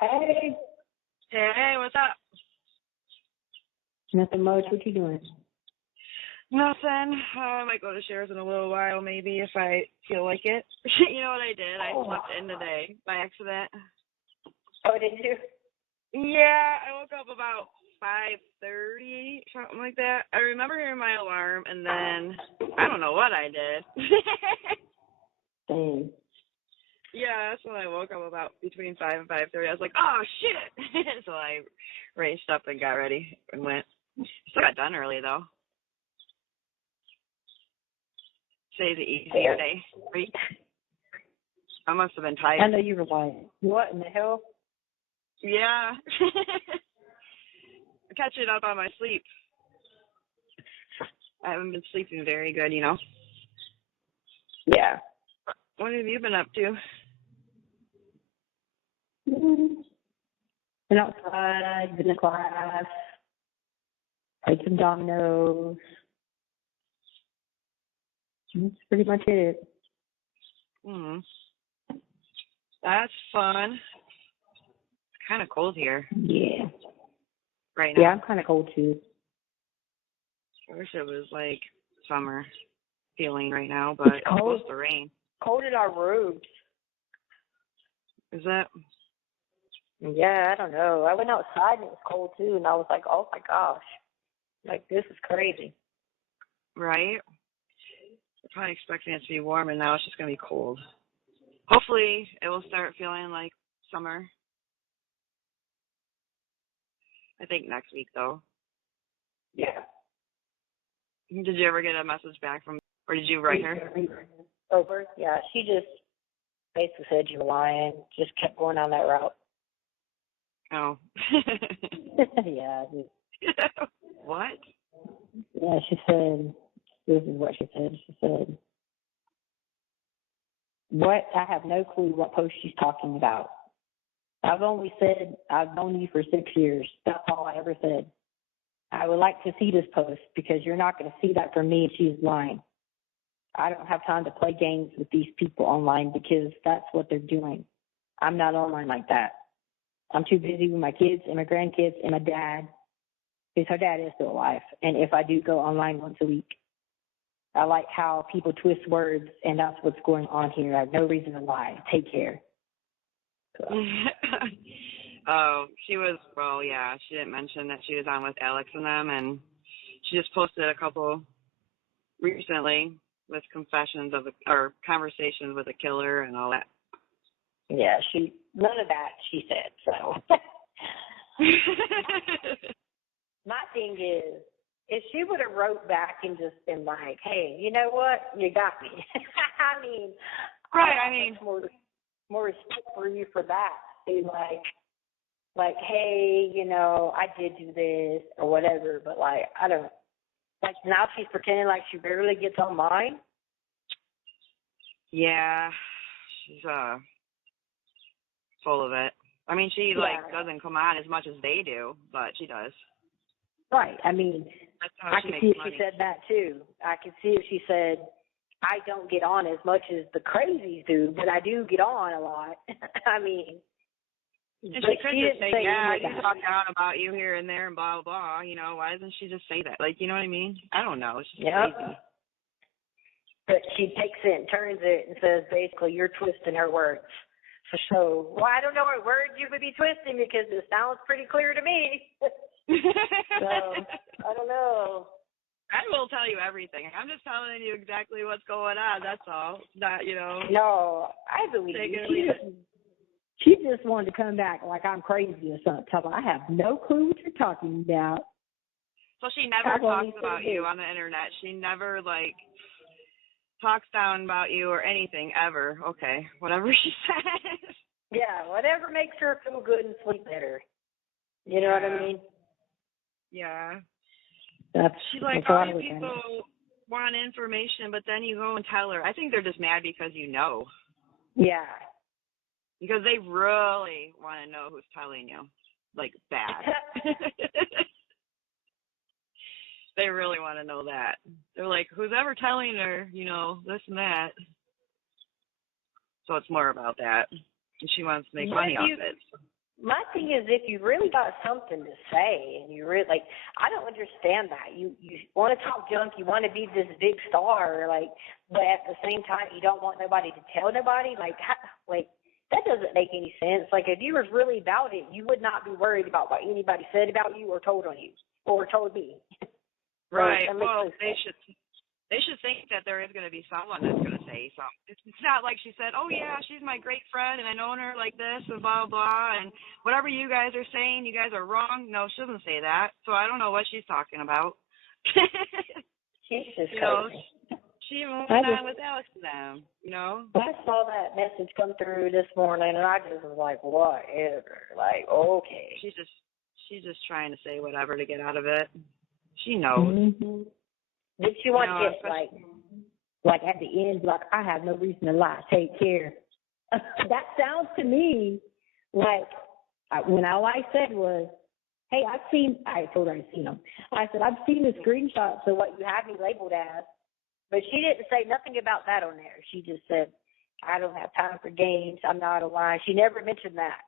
Hey. Hey, what's up? Nothing much. What you doing? Nothing. I might go to Shares in a little while, maybe, if I feel like it. You know what I did? I slept in today by accident. Oh, did you? Yeah, I woke up about 5:30, something like that. I remember hearing my alarm, and then I don't know what I did. Dang. Yeah, that's when I woke up about between 5 and 5:30. I was like, oh, shit. So I raced up and got ready and went. Still got done early, though. Today's an easier day. Right? I must have been tired. I know you were like, what in the hell? Yeah. Catching up on my sleep. I haven't been sleeping very good, you know. Yeah. What have you been up to? Been outside, been to class, played some dominoes. That's pretty much it. That's fun. It's kind of cold here. Yeah. Right now. Yeah, I'm kind of cold too. I wish it was like summer feeling right now, but it's supposed to rain. Cold in our roofs. Is that? Yeah, I don't know. I went outside and it was cold too, and I was like, oh my gosh. Like, this is crazy. Right? We're probably expecting it to be warm, and now it's just going to be cold. Hopefully, it will start feeling like summer. I think next week, though. Yeah. Did you ever get a message back from, or did you write her? Over? Yeah, she just basically said you were lying. Just kept going on that route. Oh. Yeah. What? Yeah, she said, this is what she said. She said, what? I have no clue what post she's talking about. I've only said I've known you for 6 years. That's all I ever said. I would like to see this post because you're not going to see that from me if she's lying. I don't have time to play games with these people online because that's what they're doing. I'm not online like that. I'm too busy with my kids and my grandkids and my dad, because her dad is still alive. And if I do go online once a week, I like how people twist words, and that's what's going on here. I have no reason to lie. Take care. So. Oh, she was, well, yeah, she didn't mention that she was on with Alex and them, and she just posted a couple recently with confessions of, or conversations with a killer and all that. Yeah, none of that she said, so. My thing is, if she would have wrote back and just been like, hey, you know what, you got me. I mean, right, I mean, more respect for you for that. Be like, hey, you know, I did do this or whatever, but like, I don't, like now she's pretending like she barely gets online. Yeah, she's full of it. I mean, she doesn't come on as much as they do, but she does. Right. I mean, I could see if she said that too. I could see if she said, I don't get on as much as the crazies do, but I do get on a lot. I mean, and she could just say, yeah, I do talk down about you here and there and blah, blah, blah. You know, why doesn't she just say that? Like, you know what I mean? I don't know. It's just crazy. But she takes it and turns it and says, basically, you're twisting her words. So, well, I don't know what words you would be twisting because it sounds pretty clear to me. So, I don't know. I will tell you everything. I'm just telling you exactly what's going on. That's all. Not, you know. No, I believe you. She just wanted to come back like I'm crazy or something. I have no clue what you're talking about. So she never talks about you on the internet. She never, like, talks down about you or anything ever. Okay, whatever she says. Yeah, whatever makes her feel good and sleep better. You know what I mean? Yeah. She's like, all you people want information, but then you go and tell her. I think they're just mad because you know. Yeah. Because they really want to know who's telling you. Like, bad. They really want to know that. They're like, who's ever telling her, you know, this and that. So it's more about that. And she wants to make money off it. My thing is, if you really got something to say, and you really like, I don't understand that. You want to talk junk, you want to be this big star, like, but at the same time, you don't want nobody to tell nobody. Like, that doesn't make any sense. Like, if you were really about it, you would not be worried about what anybody said about you or told on you or told me. Right. Well, they should think that there is going to be someone that's going to say something. It's not like she said, oh, yeah, she's my great friend, and I known her like this, and blah, blah, blah, and whatever you guys are saying, you guys are wrong. No, she doesn't say that, so I don't know what she's talking about. She's just crazy. She moved on with Alex now, you know? I saw that message come through this morning, and I just was like, whatever. Like, okay. She's just trying to say whatever to get out of it. She knows. Mm-hmm. Did she want to get, like at the end, like, I have no reason to lie, take care? That sounds to me like, when all I said was, hey, I told her I'd seen them. I said, I've seen the screenshots of what you have me labeled as. But she didn't say nothing about that on there. She just said, I don't have time for games. I'm not a lie. She never mentioned that.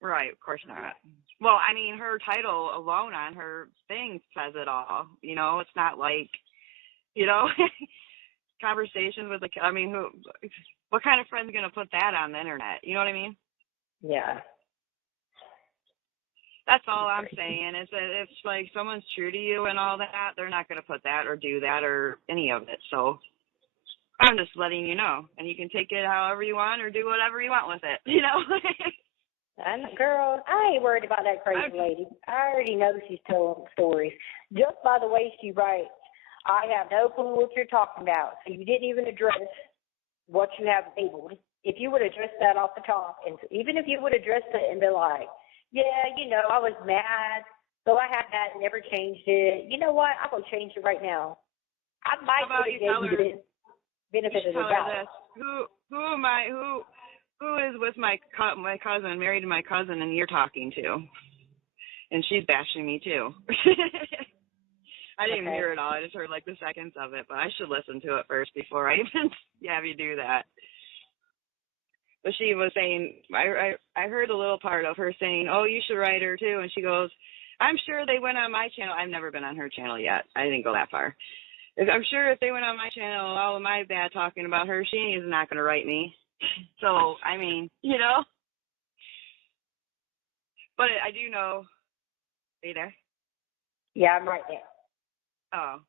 Right, of course not. Well, I mean, her title alone on her thing says it all. You know, it's not like, you know, conversations with what kind of friend's going to put that on the internet? You know what I mean? Yeah. That's all I'm saying is that if, like, someone's true to you and all that, they're not going to put that or do that or any of it. So I'm just letting you know. And you can take it however you want or do whatever you want with it, you know? Girl, I ain't worried about that crazy lady. I already know she's telling stories. Just by the way she writes, I have no clue what you're talking about. So you didn't even address what you have labeled. If you would address that off the top, and even if you would address it and be like, yeah, you know, I was mad, so I had that and never changed it. You know what? I'm going to change it right now. I might have given you the benefit of the doubt. Who is with my cousin, married to my cousin, and you're talking to? And she's bashing me, too. I didn't even hear it all. I just heard, like, the seconds of it. But I should listen to it first before I even have you do that. But she was saying, I heard a little part of her saying, oh, you should write her, too. And she goes, I'm sure they went on my channel. I've never been on her channel yet. I didn't go that far. I'm sure if they went on my channel, all of my bad talking about her, she is not going to write me. So, I mean, you know. But I do know. Are you there? Yeah, I'm right there. Oh.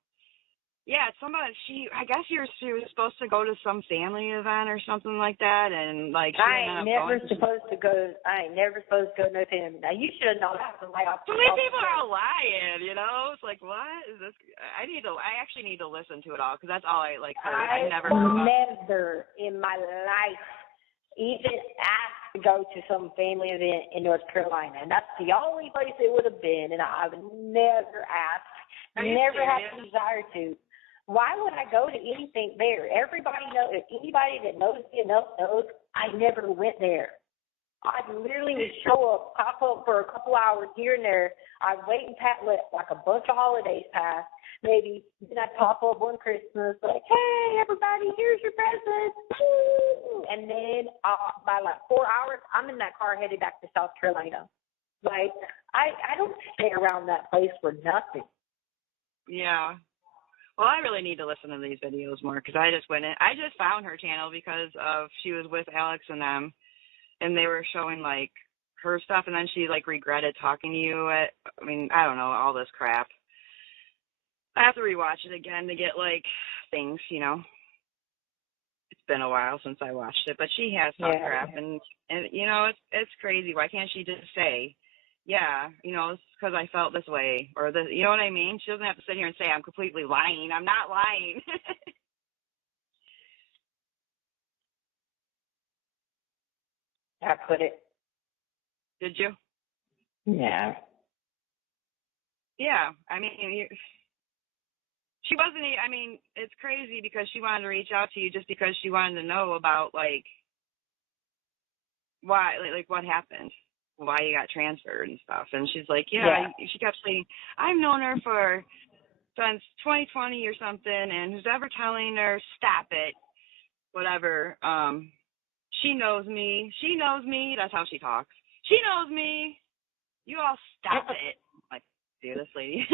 Yeah, I guess she was supposed to go to some family event or something like that, and, like, she I ain't never supposed to go to no family. Now, you should have known that. So many people are lying, you know? It's like, what is this? I actually need to listen to it all, because that's all I, like, heard. I never in my life even asked to go to some family event in North Carolina, and that's the only place it would have been, and I've never asked, never had the desire to. Why would I go to anything there? Everybody knows, if anybody that knows me enough knows, I never went there. I literally would show up, pop up for a couple hours here and there. I'd wait and let like a bunch of holidays pass. Maybe then I'd pop up one Christmas, like, hey, everybody, here's your present. And then by like 4 hours, I'm in that car headed back to South Carolina. Like, I don't stay around that place for nothing. Yeah. Well, I really need to listen to these videos more, because I just found her channel because she was with Alex and them, and they were showing, like, her stuff, and then she, like, regretted talking to you. I don't know, all this crap. I have to rewatch it again to get, like, things, you know. It's been a while since I watched it, but she has talked crap, and you know, it's crazy. Why can't she just say, yeah, you know, it's because I felt this way, or this, you know what I mean? She doesn't have to sit here and say I'm completely lying. I'm not lying. I put it. Did you? Yeah. Yeah, I mean, she wasn't. I mean, it's crazy because she wanted to reach out to you just because she wanted to know about, like, why, like what happened, why you got transferred and stuff. And she's like, she kept saying, I've known her since 2020 or something, and who's ever telling her, stop it, whatever, she knows me, that's how she talks. She knows me. You all stop it. Like, dude, this lady.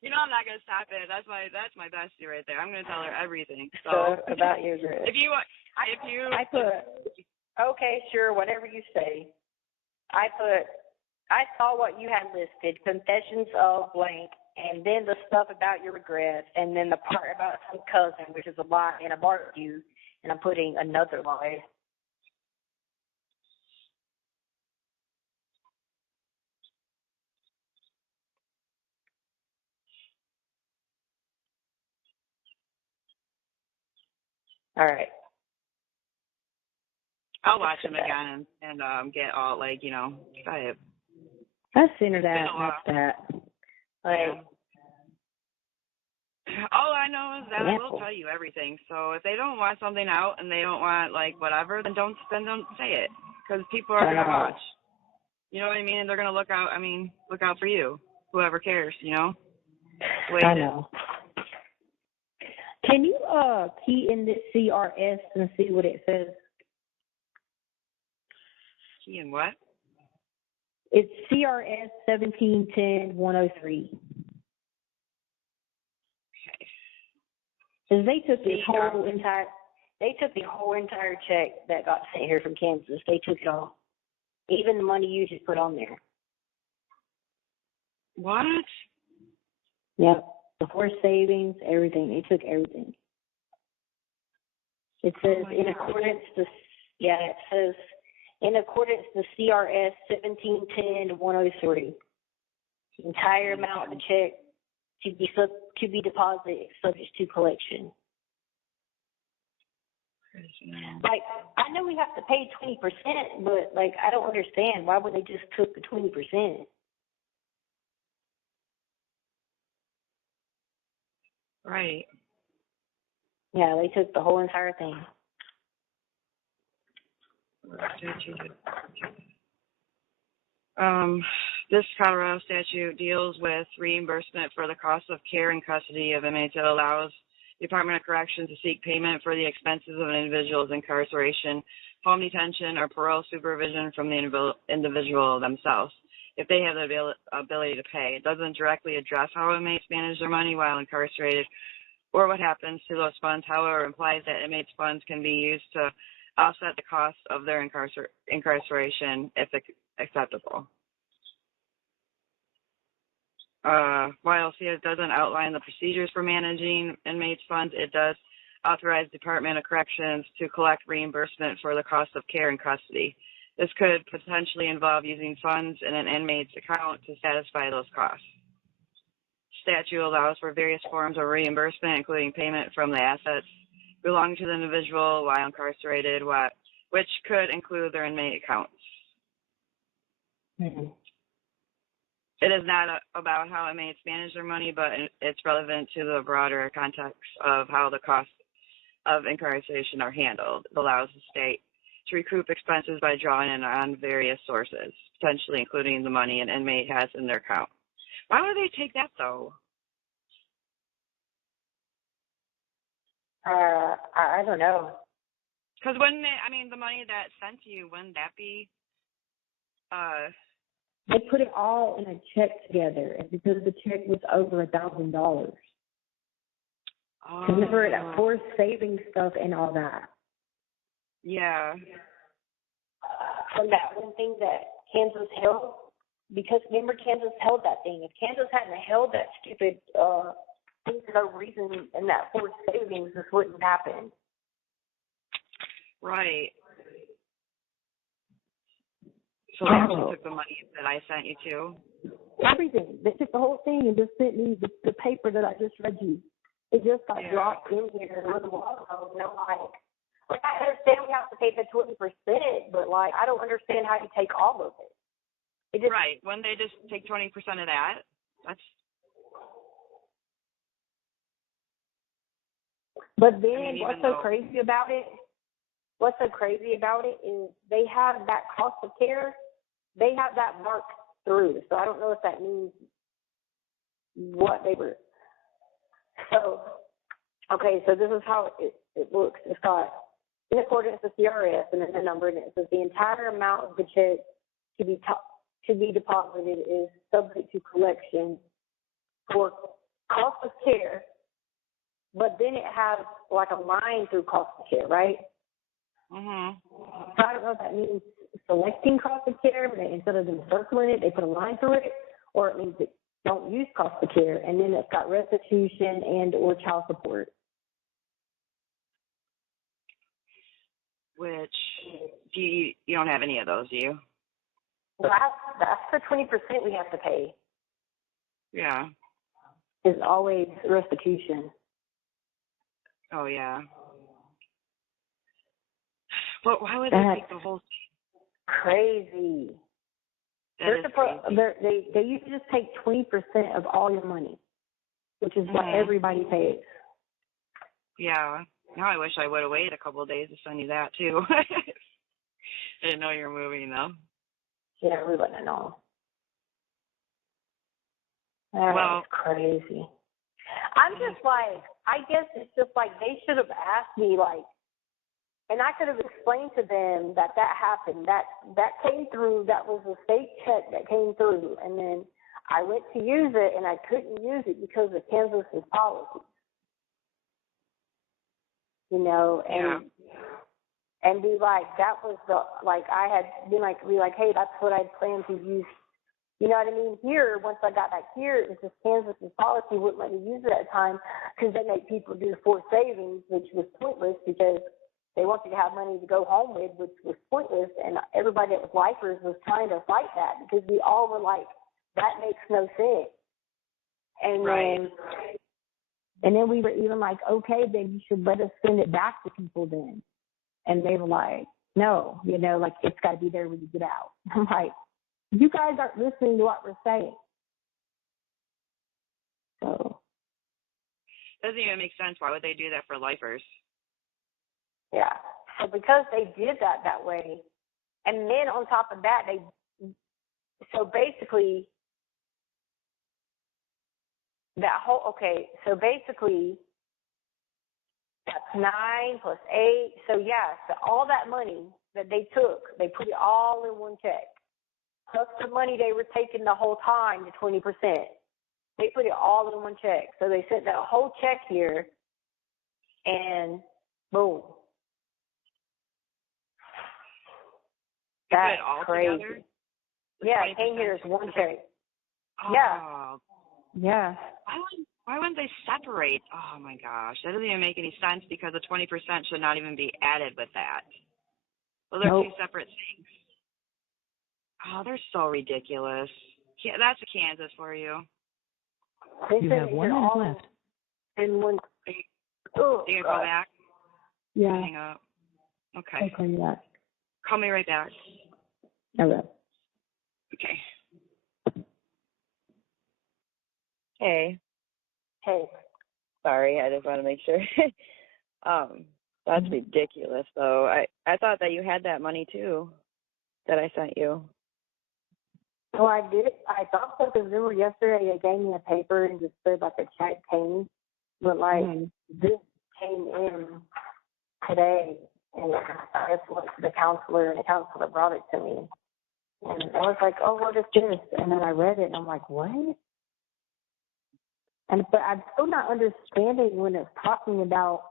You know I'm not gonna stop it. That's my bestie right there. I'm gonna tell her everything. So about your dress. I okay, sure, whatever you say. I saw what you had listed, confessions of blank, and then the stuff about your regrets, and then the part about some cousin, which is a lie, and a barbecue, and I'm putting another lie. All right. I'll watch them again and get all like, you know, I seen her that. That's that. Like, all I know is that I will tell you everything. So if they don't want something out and they don't want like whatever, then don't say it, because people are gonna watch. You know what I mean? They're gonna look out. I mean, look out for you. Whoever cares, you know. I know. Can you key in this CRS and see what it says? Key in what? It's CRS 1710-103. Okay. Because they took the whole entire check that got sent here from Kansas. They took it all, even the money you just put on there. What? Yep. The forced savings, everything. They took everything. It says in accordance to CRS 1710-103. The entire amount of the check to be deposited subject to collection. Like, I know we have to pay 20%, but like I don't understand why would they just took the 20%. Right. Yeah, they took the whole entire thing. This Colorado statute deals with reimbursement for the cost of care and custody of inmates. It allows the Department of Corrections to seek payment for the expenses of an individual's incarceration, home detention, or parole supervision from the individual themselves, if they have the ability to pay. It doesn't directly address how inmates manage their money while incarcerated or what happens to those funds. However, it implies that inmates' funds can be used to offset the cost of their incarceration if acceptable. While it doesn't outline the procedures for managing inmates' funds, it does authorize the Department of Corrections to collect reimbursement for the cost of care and custody. This could potentially involve using funds in an inmate's account to satisfy those costs. Statute allows for various forms of reimbursement, including payment from the assets belonging to the individual while incarcerated, which could include their inmate accounts. Mm-hmm. It is not about how inmates manage their money, but it's relevant to the broader context of how the costs of incarceration are handled. It allows the state to recoup expenses by drawing in on various sources, potentially including the money an inmate has in their account. Why would they take that, though? I don't know. Because the money that's sent to you, wouldn't that be, They put it all in a check together, and because the check was over $1,000. Remember that forced savings stuff and all that. Yeah. From that one thing that Kansas held, because remember Kansas held that thing. If Kansas hadn't held that stupid thing for no reason in that forced savings, this wouldn't happen. Right. So they actually took the money that I sent you to? Everything. They took the whole thing and just sent me the paper that I just read you. It just got dropped in here a little while ago, and I'm like, I understand we have to pay the 20%, but like, I don't understand how you take all of it. Right. When they just take 20% of that, that's. But then what's so crazy about it? What's so crazy about it is they have that cost of care. They have that marked through. So I don't know if that means what they were. So, okay, so this is how it looks. It's got in accordance with the CRS, and then the number, and it says the entire amount of the check to be deposited is subject to collection for cost of care, but then it has like a line through cost of care, right? Mhm. So I don't know if that means selecting cost of care, but instead of them circling it, they put a line through it, or it means that don't use cost of care, and then it's got restitution and or child support. Which you don't have any of those, do you? Well, that's the 20% we have to pay. Yeah. Is always restitution. Oh yeah. But why would they take the whole thing? Crazy. They usually just take 20% of all your money, which is what everybody pays. Yeah. Now I wish I would have waited a couple of days to send you that too. I didn't know you were moving though. Yeah, we wouldn't know. That's crazy. I'm just like, I guess it's just like they should have asked me, like, and I could have explained to them that happened. That came through. That was a state check that came through, and then I went to use it, and I couldn't use it because of Kansas's policy. You know, and be like, that was the, like, I had been like, hey, that's what I planned to use. You know what I mean? Here, once I got back here, it was just Kansas's policy wouldn't let me use it at the time because they make people do forced savings, which was pointless because they want you to have money to go home with, which was pointless. And everybody that was lifers was trying to fight that because we all were like, that makes no sense. And then we were even like, okay, then you should let us send it back to people then. And they were like, no, you know, like it's got to be there when you get out. I'm like, you guys aren't listening to what we're saying. So. Doesn't even make sense. Why would they do that for lifers? Yeah. So because they did that way, and then on top of that, so basically that's 9 plus 8. So yeah, so all that money that they took, they put it all in one check. Plus the money they were taking the whole time, the 20%. They put it all in one check. So they sent that whole check here, and boom. That's crazy. Together? Yeah, it came here as one check. Oh. Yeah. Why wouldn't they separate? Oh my gosh, that doesn't even make any sense because the 20% should not even be added with that. Well, they're two separate things. Oh, they're so ridiculous. Yeah, that's a Kansas for you. You have 1 minute left. And one. Oh, you gonna go back? Yeah. Hang up. Okay. I'll call you back. Call me right back. I will. Okay. Hey. Hey. Sorry, I just want to make sure. That's ridiculous, though. I thought that you had that money too, that I sent you. Oh, I did. I thought so because remember yesterday they gave me a paper and just said like a check came, but like this came in today, and I just went to the counselor, and the counselor brought it to me, and I was like, oh, what is this? And then I read it, and I'm like, what? But I'm still not understanding when it's talking about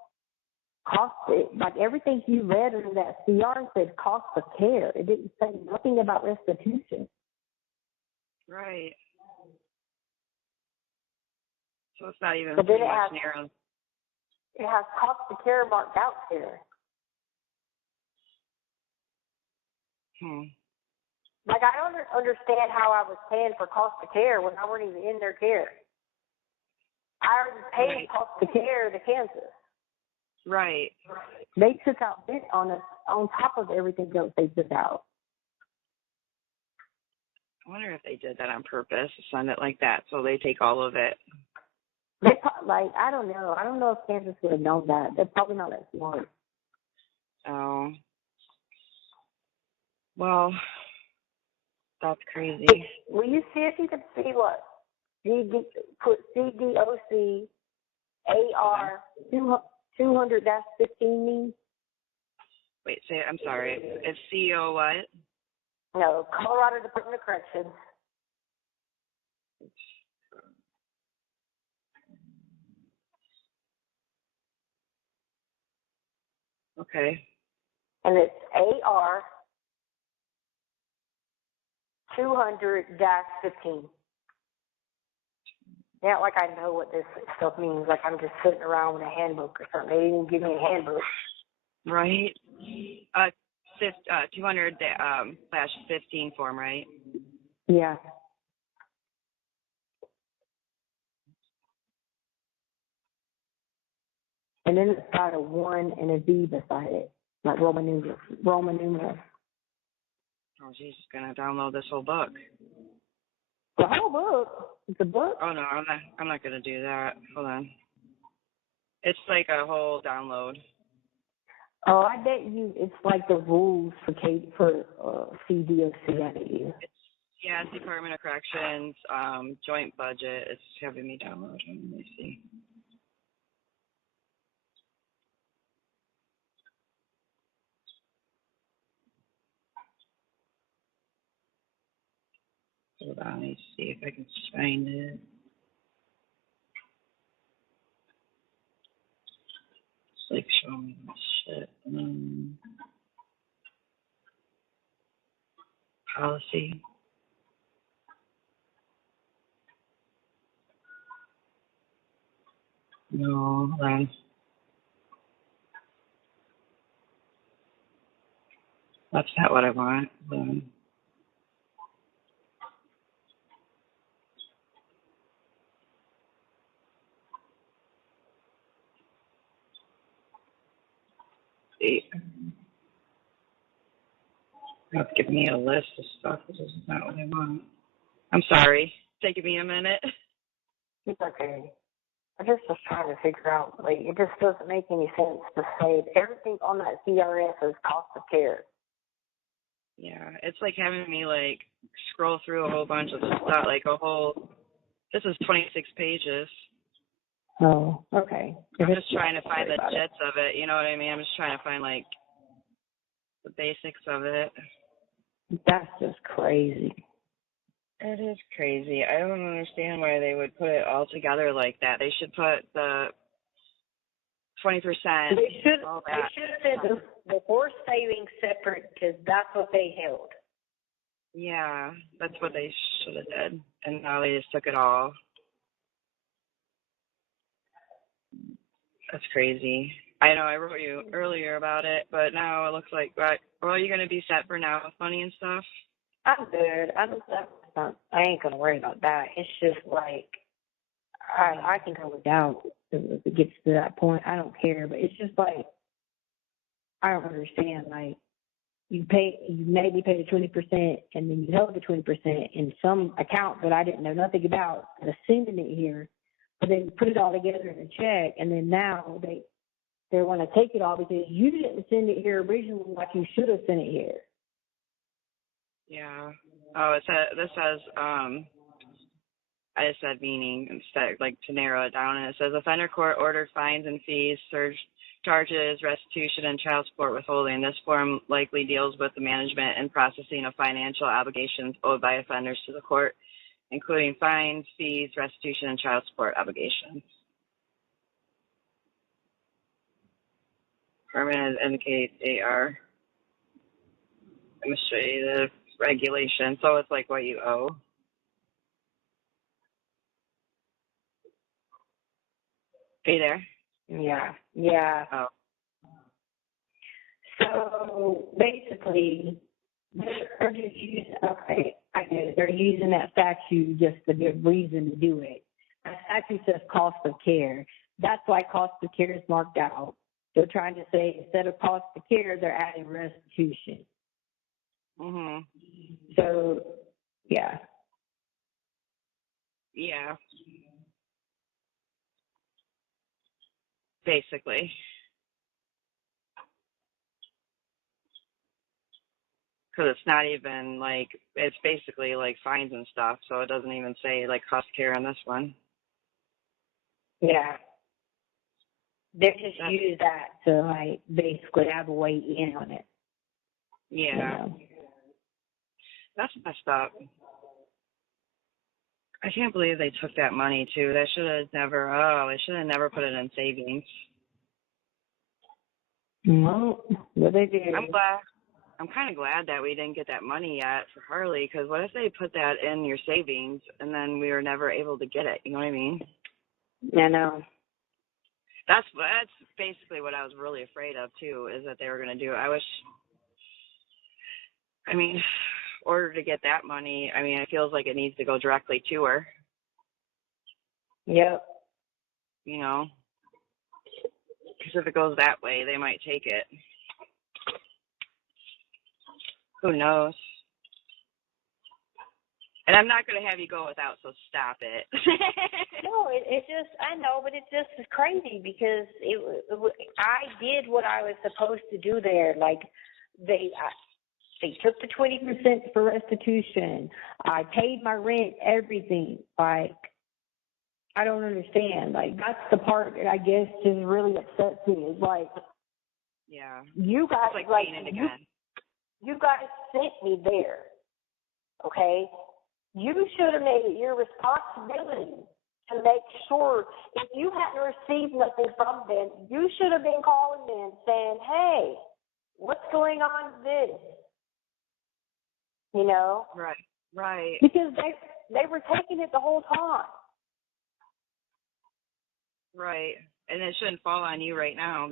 cost. Like everything you read in that CR said cost of care. It didn't say nothing about restitution. Right. So it's not even but pretty much narrow. It has cost of care marked out there. Like I don't understand how I was paying for cost of care when I weren't even in their care. I already paid cost of care to Kansas. Right. They took out bit on us on top of everything else they took out. I wonder if they did that on purpose, send it like that, so they take all of it. I don't know. I don't know if Kansas would have known that. They're probably not that smart. Oh. Well, that's crazy. Will you see if you can see what put CDOC AR 200-15 means? Wait, say, I'm sorry. It's CO what? No, Colorado Department of Corrections. Okay. And it's AR 200-15. Yeah, like I know what this stuff means. Like I'm just sitting around with a handbook or something. They didn't give me a handbook. Right. 200/15 form, right? Yeah. And then it's got a 1 and a V beside it, like Roman numeral. Oh, she's just gonna download this whole book. The whole book. It's a book. Oh no, I'm not gonna do that. Hold on. It's like a whole download. Oh, I bet you it's like the rules for CDOC. I bet you. Yeah, it's Department of Corrections, joint budget. It's having me download. Let me see. Hold on, let me see if I can find it. It's like showing me shit. Policy. No, hold on. That's not what I want. See. It's giving me a list of stuff. This is not what I want. I'm sorry. It's taking me a minute. It's okay. I just was trying to figure out, like, it just doesn't make any sense to say that everything on that CRS is cost of care. Yeah, it's like having me like scroll through a whole bunch of stuff, like a whole. This is 26 pages. Oh, okay. I'm just trying to find the gist of it. You know what I mean? I'm just trying to find like the basics of it. That's just crazy. It is crazy. I don't understand why they would put it all together like that. They should put the 20%. They should have said the forced savings separate because that's what they held. Yeah, that's what they should have did. And now they just took it all. That's crazy. I know I wrote you earlier about it, but now it looks like, well, you're going to be set for now with money and stuff? I'm good. I ain't going to worry about that. It's just like, I can go without if it gets to that point. I don't care. But it's just like, I don't understand. Like, you maybe pay the 20% and then you held the 20% in some account that I didn't know nothing about, and sending it here, but then put it all together in a check, and then now they want to take it all because you didn't send it here originally like you should have sent it here. Yeah. Oh, this says, I just said meaning instead, like to narrow it down, and it says offender court ordered fines and fees, surge charges, restitution, and child support withholding. This form likely deals with the management and processing of financial obligations owed by offenders to the court, including fines, fees, restitution, and child support obligations. Permanent indicates AR administrative regulation, so it's like what you owe. Are you there? Yeah. Oh. So basically, they're just using, okay, I get it. They're using that statute just to give reason to do it. That statute says cost of care. That's why cost of care is marked out. They're trying to say instead of cost of care, they're adding restitution. Mhm. So, yeah. Yeah. Basically. Because it's not even like, it's basically like fines and stuff, so it doesn't even say like cost care on this one. Yeah. They just use that to, like, basically have a way in on it. Yeah. You know? That's messed up. I can't believe they took that money, too. They should have never put it in savings. Well, what they do. I'm kind of glad that we didn't get that money yet for Harley, because what if they put that in your savings and then we were never able to get it? You know what I mean? I know. That's basically what I was really afraid of, too, is that they were going to do it. In order to get that money, it feels like it needs to go directly to her. Yep. You know? Because if it goes that way, they might take it. Who knows? And I'm not going to have you go without, so stop it. No, it just, I know, but it just is crazy because I did what I was supposed to do there. Like, they took the 20% for restitution. I paid my rent, everything. Like, I don't understand. Like, that's the part that I guess just really upsets me is like, yeah, you guys, it's like, paying it again. You guys sent me there, okay? You should have made it your responsibility to make sure if you hadn't received nothing from them, you should have been calling them saying, hey, what's going on with this? You know? Right. Because they were taking it the whole time. Right. And it shouldn't fall on you right now.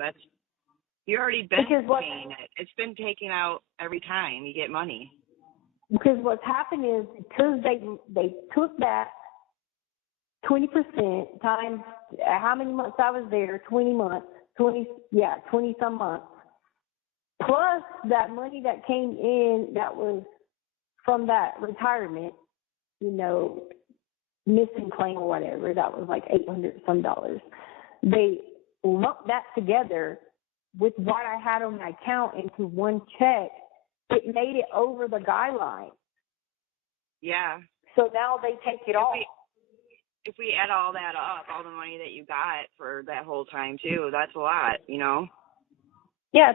You already been paying it. It's been taken out every time you get money. Because what's happened is because they took that 20% times how many months I was there, 20 months, 20-some months, plus that money that came in that was from that retirement, missing claim or whatever, that was like $800-some. They lumped that together with what I had on my account into one check. It made it over the guideline. Yeah. So now they take it off. If we add all that up, all the money that you got for that whole time too, that's a lot, you know? Yeah,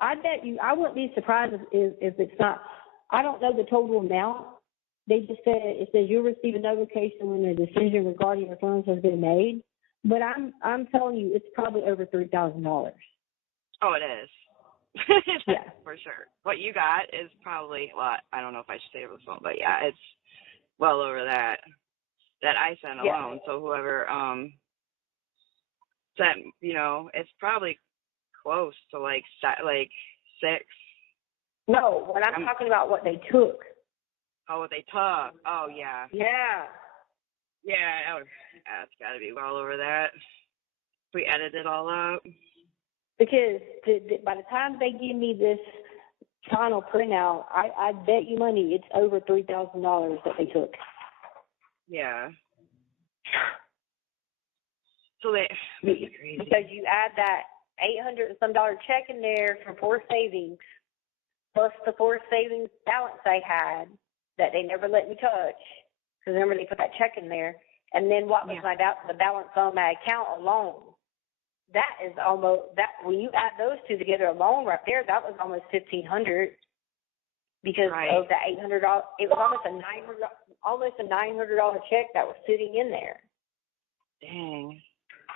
I bet you, I wouldn't be surprised if it's not, I don't know the total amount. They just said, it says you'll receive a notification when a decision regarding your funds has been made. But I'm telling you, it's probably over $3,000. Oh, it is. Yeah. For sure. What you got is probably, well, I don't know if I should say over the phone, but yeah, it's well over that I sent alone. So whoever sent, it's probably close to like 6. No, when I'm talking about what they took. Oh, what they took. Oh, yeah. Yeah. Yeah, it's got to be well over that. We edited it all up. Because by the time they give me this final printout, I bet you money it's over $3,000 that they took. Yeah. So they crazy. Because you add that $800-some check in there for forced savings, plus the forced savings balance I had that they never let me touch. Because remember they put that check in there, and then what was the balance on my account alone? That is almost that. When you add those two together alone, right there, that was almost $1,500 because of the $800. It was almost a $900 check that was sitting in there. Dang.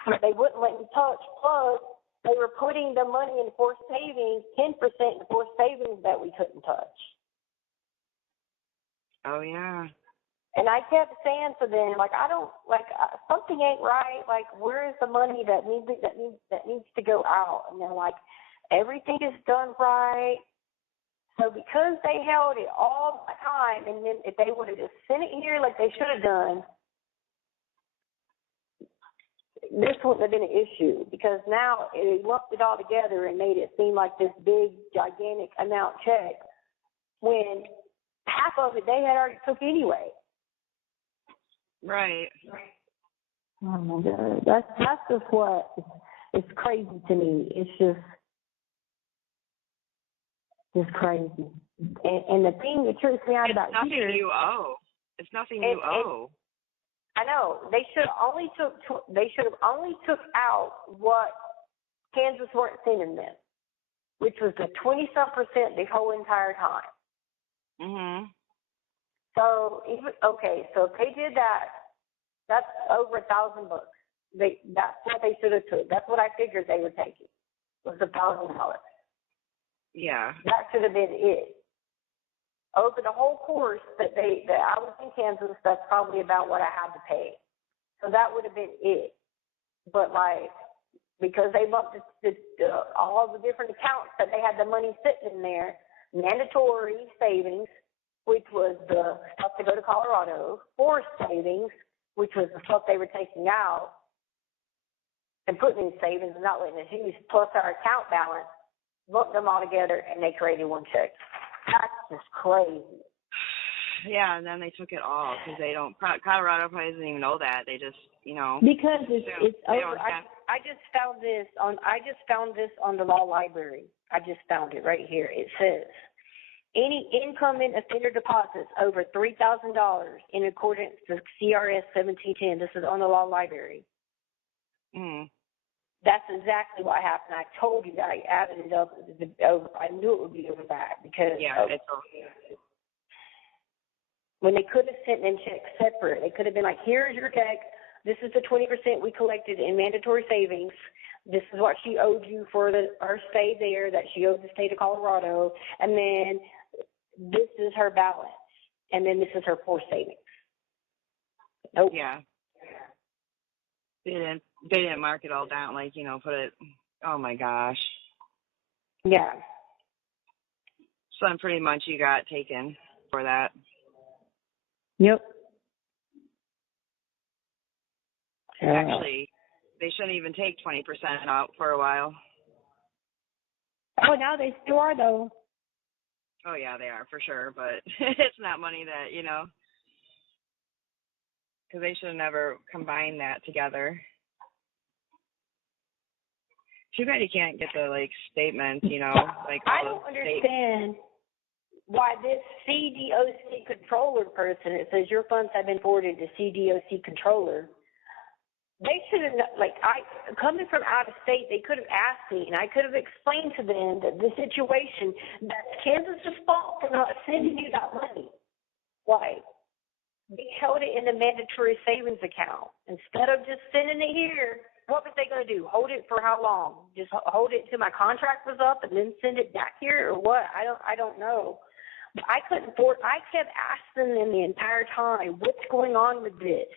But they wouldn't let me touch. Plus, they were putting the money in forced savings, 10% in forced savings that we couldn't touch. Oh yeah. And I kept saying to them, something ain't right. Like, where is the money that needs to go out? And they're like, everything is done right. So because they held it all the time, and then if they would have just sent it here like they should have done, this wouldn't have been an issue. Because now they lumped it all together and made it seem like this big, gigantic amount check when half of it they had already took anyway. Right. Oh my God, that's just what is crazy to me. It's just crazy. And the thing that trips me out about nothing here, you owe. It's nothing you owe. I know. They should have only took out what Kansas weren't sending them, which was the 20-some% the whole entire time. Mhm. So so if they did that, that's over $1,000. That's what they should have took. That's what I figured they would take it. Was $1,000. Yeah. That should have been it. Over the whole course that I was in Kansas, that's probably about what I had to pay. So that would have been it. But because they lumped all the different accounts that they had the money sitting in there, mandatory savings, which was the stuff to go to Colorado, forced savings, which was the stuff they were taking out and putting in savings and not letting us use, plus our account balance, lumped them all together, and they created one check. That's just crazy. Yeah, and then they took it all because they don't. Colorado probably doesn't even know that. They just, because it's over. I just found this on the law library. I just found it right here. It says any incoming offender deposits over $3,000 in accordance with CRS 1710. This is on the law library. Mm. That's exactly what happened. I told you that I added it up. I knew it would be over that because it's when they could have sent in checks separate. They could have been like, here's your check. This is the 20% we collected in mandatory savings. This is what she owed you for her stay there that she owed the state of Colorado. And then this is her balance. And then this is her forced savings. Nope. Yeah. They didn't mark it all down, put it, oh my gosh. Yeah. So then pretty much you got taken for that. Yep. Actually, they shouldn't even take 20% out for a while. Oh, now they still are, though. Oh, yeah, they are for sure, but it's not money that, because they should have never combined that together. Too bad you can't get the, statements, I don't understand why this CDOC controller person, it says your funds have been forwarded to CDOC controller. They should have, coming from out of state, they could have asked me, and I could have explained to them that the situation, that's Kansas's fault for not sending you that money. They held it in the mandatory savings account. Instead of just sending it here, what was they going to do? Hold it for how long? Just hold it till my contract was up and then send it back here, or what? I don't know. But I kept asking them the entire time, what's going on with this?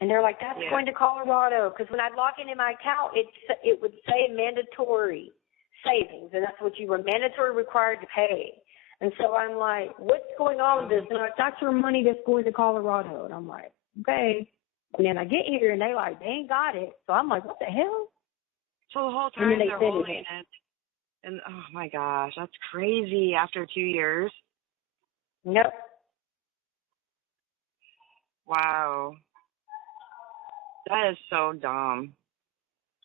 And they're like, that's going to Colorado. Because when I'd log into my account, it would say mandatory savings, and that's what you were mandatory required to pay. And so I'm like, what's going on with this? And they're like, that's your money that's going to Colorado. And I'm like, okay. And then I get here, and they ain't got it. So I'm like, what the hell? So the whole time they're holding it. And, oh, my gosh, that's crazy after 2 years. Yep. Wow. That is so dumb.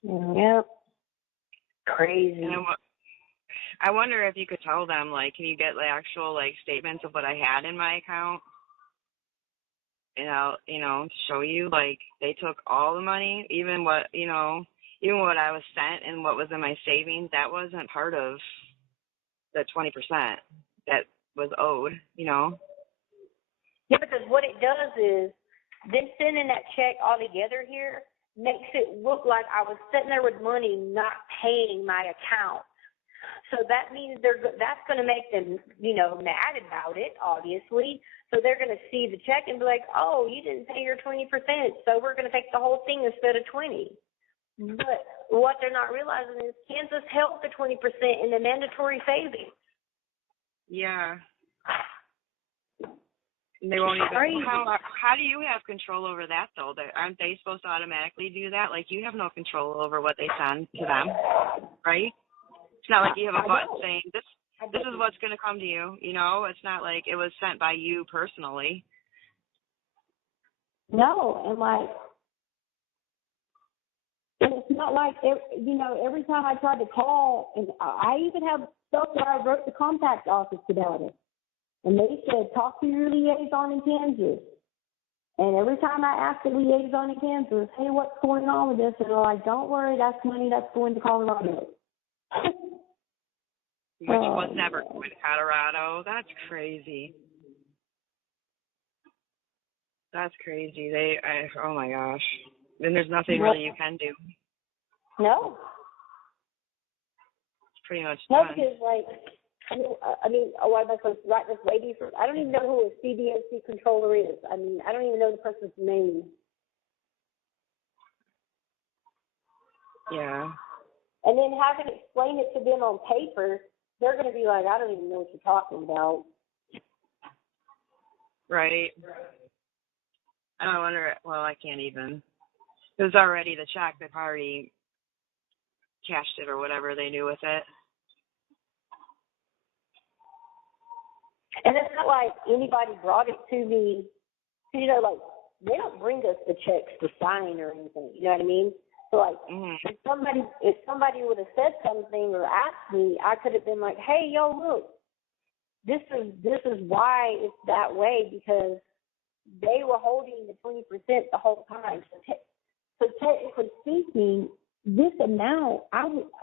Yep. Crazy. And I wonder if you could tell them, can you get actual statements of what I had in my account? And I'll, to show you, they took all the money, even what I was sent and what was in my savings, that wasn't part of the 20% that was owed, Yeah, because what it does is, them sending that check all together here makes it look like I was sitting there with money not paying my account. So that means that's going to make them, mad about it, obviously. So they're going to see the check and be like, oh, you didn't pay your 20%, so we're going to take the whole thing instead of 20. But what they're not realizing is Kansas held the 20% in the mandatory savings. Yeah. They won't even. How do you have control over that, though? Aren't they supposed to automatically do that? You have no control over what they send to them, right? It's not like you have a button saying, this is what's going to come to you, It's not like it was sent by you personally. No, and it's not like, every time I tried to call, and I even have stuff where I wrote the contact office about it. And they said, talk to your liaison in Kansas. And every time I ask the liaison in Kansas, hey, what's going on with this? And they're like, don't worry, that's money that's going to Colorado. Which was never going to Colorado. That's crazy. That's crazy. Oh my gosh. Then there's nothing really you can do. No. It's pretty much No, done. because, like, what am I supposed to write this lady for? I don't even know who a CDOC controller is. I mean, I don't even know the person's name. Yeah. And then having to explain it to them on paper, they're going to be like, I don't even know what you're talking about. Right. I wonder, well, I can't even. It was already the check. They've already cashed it or whatever they do with it. And it's not like anybody brought it to me. You know, like, they don't bring us the checks to sign or anything. You know what I mean? So, like, if somebody would have said something or asked me, I could have been like, hey, yo, look, this is why it's that way, because they were holding the 20% the whole time. So technically speaking, this amount,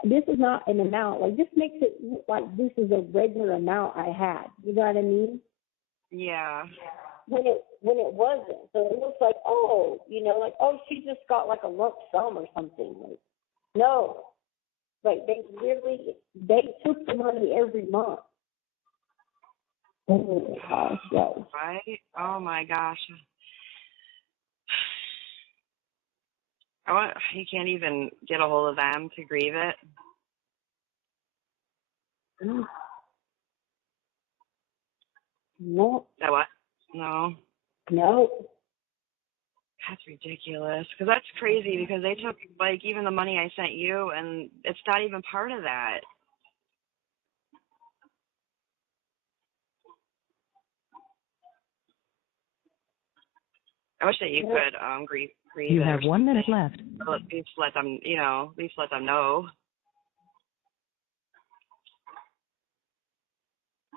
this is not an amount. Like, this makes it look like this is a regular amount I had. You know what I mean? Yeah. When it wasn't. So it looks like, oh, you know, like, oh, she just got like a lump sum or something. Like, no. Like, they took the money every month. Oh my gosh, yes. Right? Oh my gosh. You can't even get a hold of them to grieve it. No. That what? No. No. That's ridiculous. Because that's crazy, because they took, like, even the money I sent you, and it's not even part of that. I wish that you could grieve You it. have 1 minute left. At least let them, know.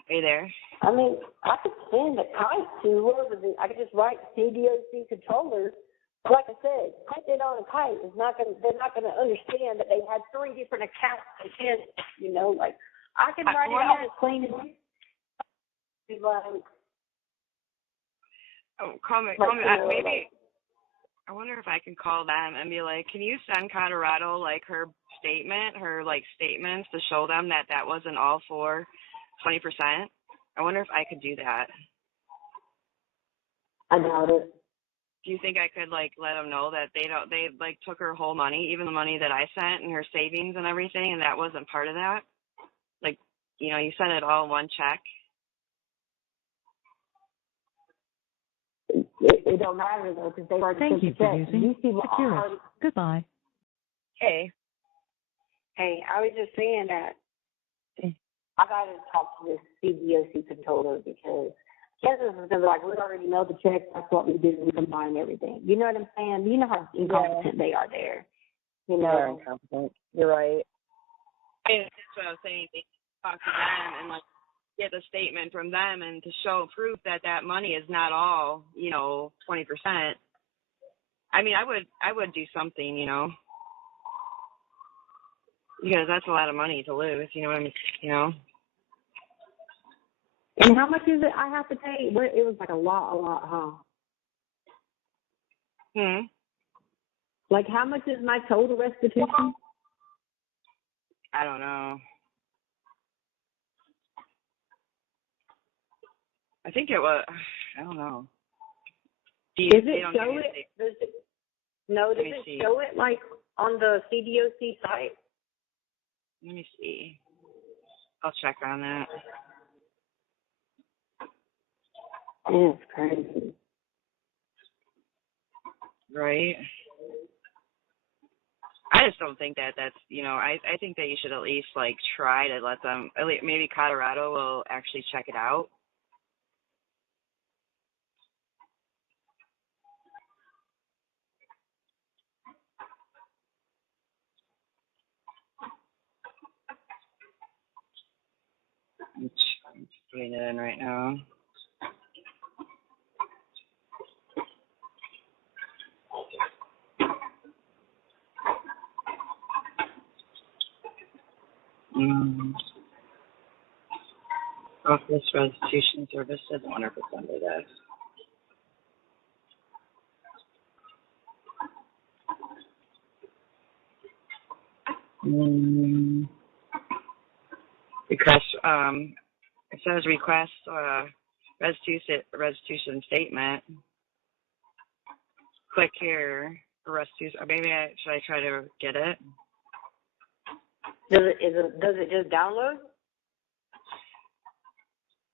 Are you there? I mean, I could send a kite to whoever. I could just write CDOC controller. Like I said, put it on a kite is not going. They're not going to understand that they had 3 different accounts to send. You know, like I can write it out as plain as. Maybe. I wonder if I can call them and be like, can you send Colorado like her statements to show them that wasn't all for 20%? I wonder if I could do that. I doubt it. Do you think I could like let them know that they like took her whole money, even the money that I sent and her savings and everything, and that wasn't part of that? Like, you sent it all in one check. It don't matter though, because they already Thank you for using Securus. Goodbye. Hey, I was just saying that I got to talk to this CDOC controller, because Kansas is going to be like, we already know the checks. That's what we do. We combine everything. You know what I'm saying? You know how incompetent they are there. You know? They're incompetent. You're right. That's what I was saying. They talk to them and like get a statement from them and to show proof that money is not all, 20%. I mean, I would do something, because that's a lot of money to lose. You know what I mean? And how much is it I have to pay? It was like a lot, huh? Like, how much is my total restitution? I don't know. I think it was, I don't know. Does it show it? Does it show it like on the CDOC site? Let me see. I'll check on that. It's crazy. Right? I just don't think that's, I think that you should at least, like, try to let them, maybe Colorado will actually check it out. I'm just putting it in right now. Office restitution services, I wonder if it's under this. Request, it says request restitution statement. Click here for restitution. Or maybe should I try to get it? Does it just download?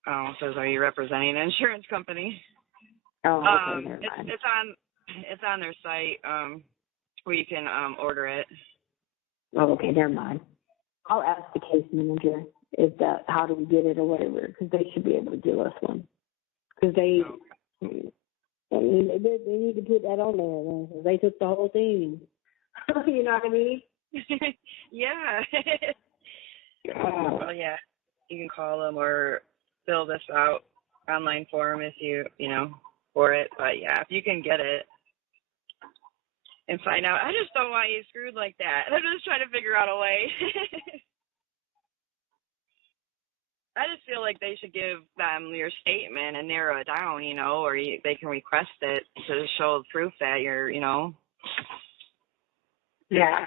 Oh, it says, are you representing an insurance company? Oh, okay, never mind. It's on their site where you can order it. Oh, okay, never mind. I'll ask the case manager how do we get it or whatever, because they should be able to give us one. Because they need to put that on there. Then. They took the whole thing. You know what I mean? Yeah. Well, yeah, you can call them or fill this out online form if you for it. But yeah, if you can get it and find out. I just don't want you screwed like that. I'm just trying to figure out a way. I just feel like they should give them your statement and narrow it down, or they can request it to show proof that you're, Yeah.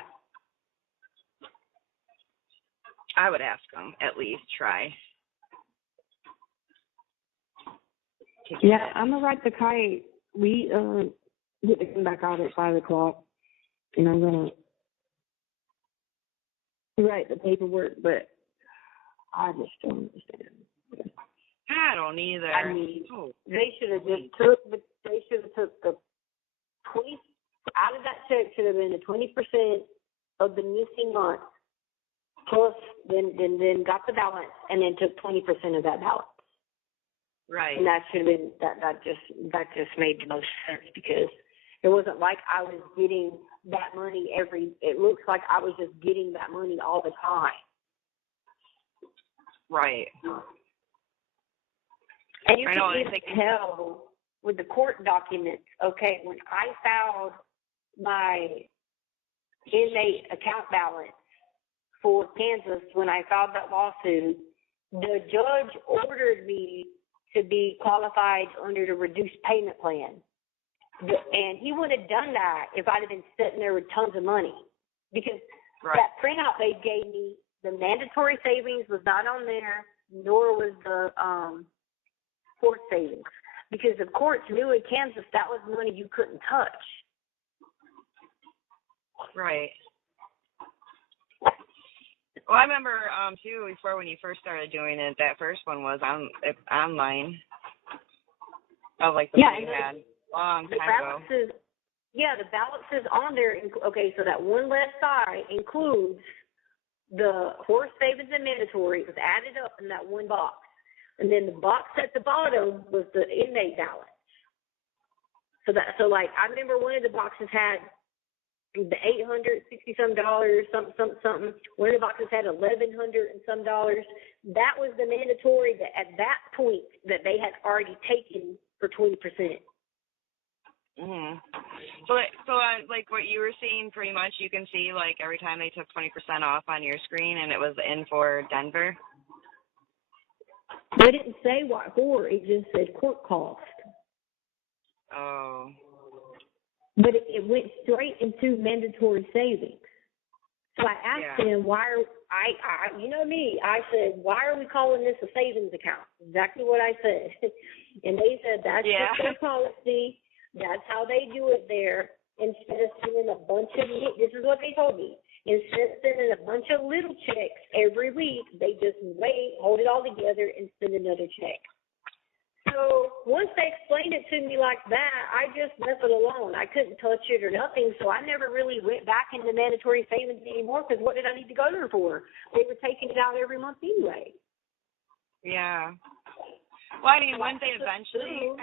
I would ask them, at least try. Yeah, I'm going to write the kite. We get to come back out at 5 o'clock, and I'm going to write the paperwork, but I just don't understand. I don't either. I mean, they should have just took the 20 out of that check should have been the 20% of the missing month, plus then got the balance, and then took 20% of that balance. Right. And that should have been that just made the most sense, because it wasn't like I was getting that money it looks like I was just getting that money all the time. Right. And you can even tell with the court documents, okay, when I filed my inmate account balance for Kansas, when I filed that lawsuit, the judge ordered me to be qualified under the reduced payment plan. And he wouldn't have done that if I'd have been sitting there with tons of money. Because that printout they gave me, the mandatory savings was not on there, nor was the court savings. Because the courts knew in Kansas that was money you couldn't touch. Right. Well, I remember, too, before when you first started doing it, that first one was online. Of like the one you had a long time ago. Yeah, the balances on there. Okay, so that one left side includes the horse savings and mandatory. It was added up in that one box. And then the box at the bottom was the inmate balance. So I remember one of the boxes had the $860-some, something. One of the boxes had $1,100 and some dollars. That was the mandatory that at that point that they had already taken for 20%. Mhm. So like what you were seeing, pretty much you can see like every time they took 20% off on your screen, and it was in for Denver. They didn't say what for. It just said court cost. Oh. But it went straight into mandatory savings. So I asked him, why are you know me, I said, why are we calling this a savings account? Exactly what I said. And they said, that's just their policy. That's how they do it there. Instead of sending a bunch of, this is what they told me, instead of sending a bunch of little checks every week, they just wait, hold it all together, and send another check. So once they explained it to me like that, I just left it alone. I couldn't touch it or nothing, so I never really went back into mandatory savings anymore, because what did I need to go there for? They were taking it out every month anyway. Yeah. Well, I mean, wouldn't they eventually?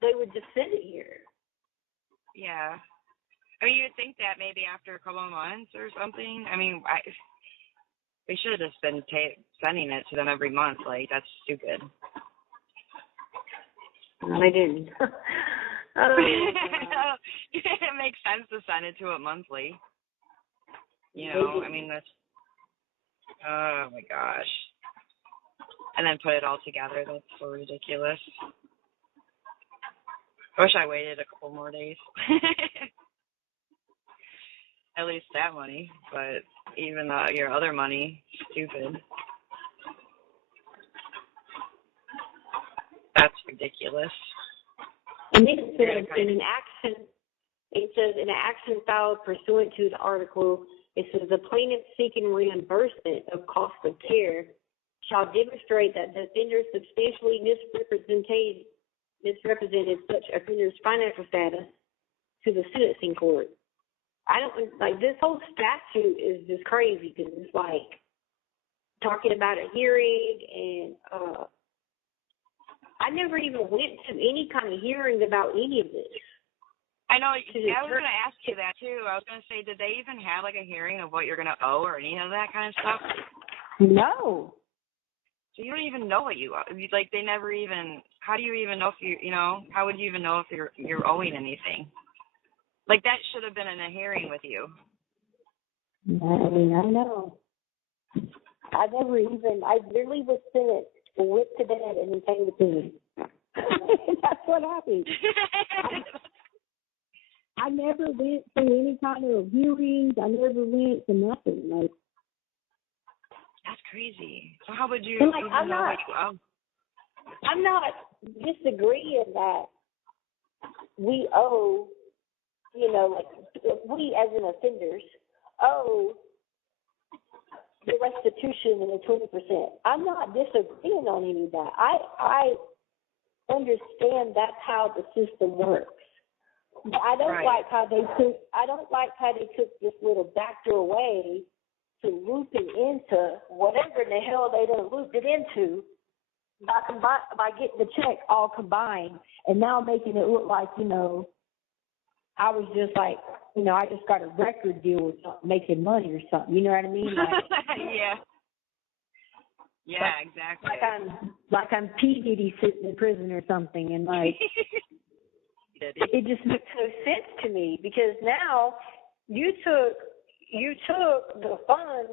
They would just send it here. Yeah. I mean, you'd think that maybe after a couple of months or something. I mean, they should have just been sending it to them every month. Like, that's stupid. No, they didn't. It makes sense to send it to it monthly. I mean, Oh my gosh. And then put it all together. That's so ridiculous. I wish I waited a couple more days. At least that money, but even your other money, stupid. That's ridiculous. And then it says in an action filed pursuant to the article, it says the plaintiff seeking reimbursement of cost of care shall demonstrate that the offender substantially misrepresented such offender's financial status to the sentencing court. I don't like this whole statute is just crazy because it's like talking about a hearing and I never even went to any kind of hearing about any of this. I know. I was going to ask you that too. I was going to say, did they even have like a hearing of what you're going to owe or any of that kind of stuff? No. So you don't even know what you owe. Like they never even. How do you even know if how would you even know if you're owing anything? Like that should have been in a hearing with you. I mean, I know. I literally was sent, whipped to bed, and then came to me. That's what happened. I never went to any kind of hearings. I never went to nothing. Like, that's crazy. So how would you even know what you owe? I'm not disagreeing that we owe, like we as in offenders owe the restitution and the 20%. I'm not disagreeing on any of that. I understand that's how the system works. But I don't like how they took this little backdoor way to loop it into whatever in the hell they done looped it into by getting the check all combined and now making it look like, I was just like, I just got a record deal with something, making money or something. You know what I mean? Like, yeah. Yeah, exactly. Like I'm P. Diddy sitting in prison or something, and like it just makes no sense to me because now you took the funds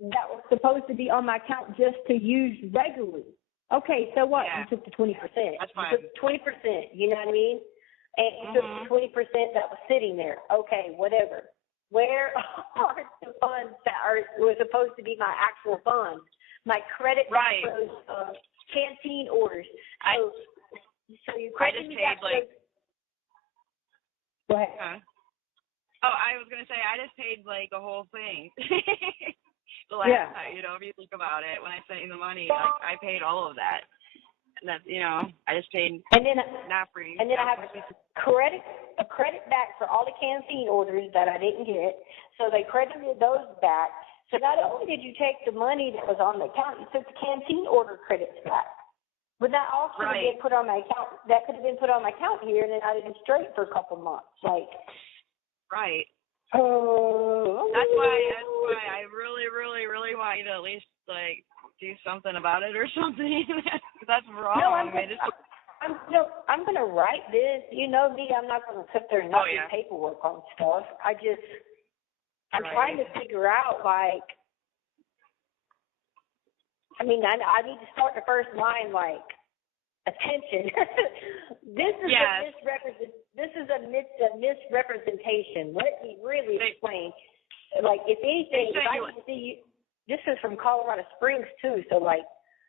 that were supposed to be on my account just to use regularly. Okay, so what? Yeah. You took the 20%. That's fine. You took 20%. You know what I mean? And you took the 20% that was sitting there. Okay, whatever. Where are the funds that were supposed to be my actual funds? My credit those canteen orders. So you credit me back those. Go ahead. Huh? Oh, I was gonna say I just paid like the whole thing. The last time, if you think about it, when I sent you the money, like I paid all of that. And that's I just paid not free. And then I have a credit back for all the canteen orders that I didn't get. So they credited those back. So not only did you take the money that was on the account, you took the canteen order credits back. But that also could have been put on my account. That could have been put on my account here, and then I'd have been straight for a couple months. Like, right. Oh. That's why I really, really, really want you to at least like do something about it or something. That's wrong. No, I'm gonna write this. You know me, I'm not gonna sit there and not do paperwork on stuff. I'm trying to figure out like. I mean, I need to start the first line like attention. This is a misrepresentation. Let me really explain. Like, if anything, if I need to see you, this is from Colorado Springs too. So like,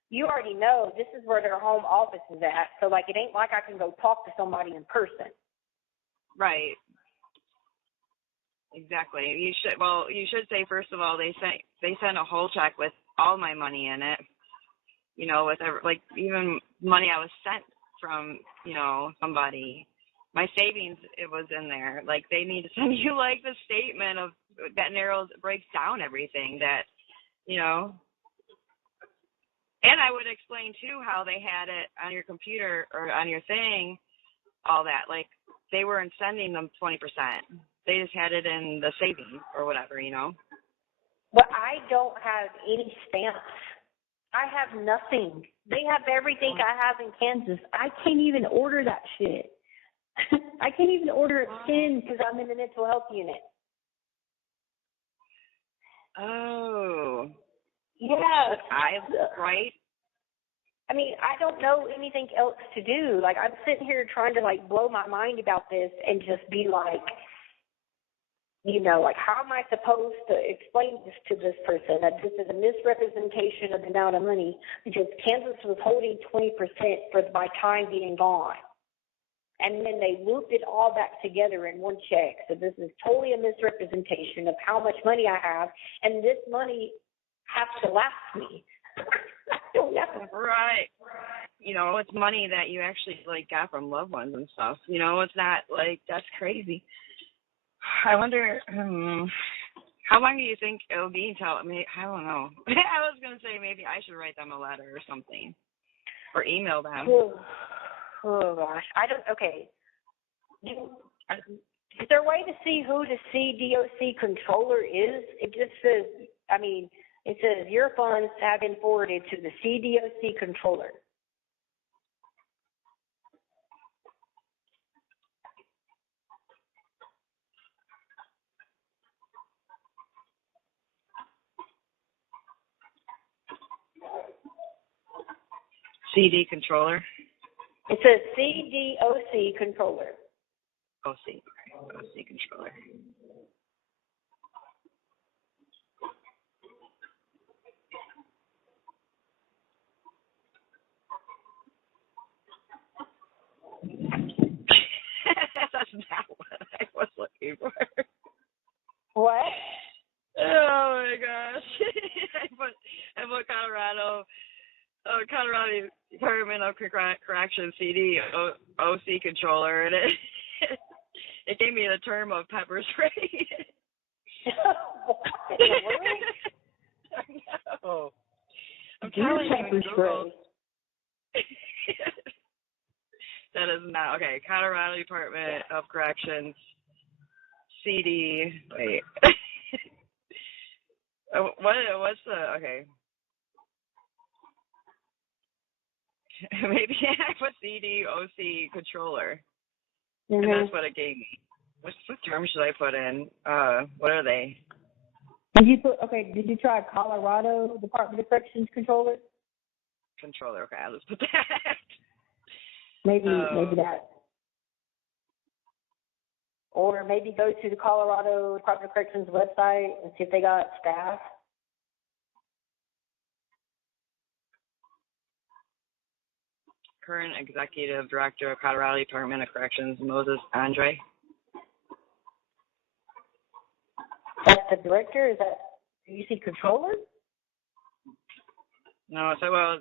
you already know this is where their home office is at. So like, it ain't like I can go talk to somebody in person. Right. Exactly. You should say first of all they sent a whole check with all my money in it. With even money I was sent from somebody. My savings, it was in there. Like they need to send you like the statement of that breaks down everything that And I would explain too how they had it on your computer or on your thing, all that. Like they weren't sending them 20%. They just had it in the savings or whatever, But I don't have any stamps. I have nothing. They have everything I have in Kansas. I can't even order that shit. I can't even order a pen because I'm in the mental health unit. Oh. Yeah. Right? I mean, I don't know anything else to do. Like, I'm sitting here trying to, like, blow my mind about this and just be like, you know, like, how am I supposed to explain this to this person, that this is a misrepresentation of the amount of money, because Kansas was holding 20% for my time being gone. And then they looped it all back together in one check. So this is totally a misrepresentation of how much money I have, and this money has to last me. I don't know. Right. You know, it's money that you actually, like, got from loved ones and stuff. You know, it's not, like, that's crazy. I wonder, how long do you think it'll be until, I don't know. I was going to say maybe I should write them a letter or something, or email them. Oh gosh. Okay. Is there a way to see who the CDOC controller is? It just says, it says your funds have been forwarded to the CDOC controller. CD controller? It says CDOC controller. OC controller. That's not what I was looking for. What? Oh my gosh. I put Colorado Department of Corrections CD OC controller, and it gave me the term of pepper spray. I know. I'm telling you, pepper spray. That is not okay. Colorado Department of Corrections CD. Wait. What's the okay? Maybe I put CDOC controller, and that's what it gave me. What term should I put in? What are they? Did you try Colorado Department of Corrections controller? Controller. Okay, I'll just put that. Maybe that. Or maybe go to the Colorado Department of Corrections website and see if they got staff. Current Executive Director of Colorado Department of Corrections, Moses Andre. That's the director? Is that UC controller? No,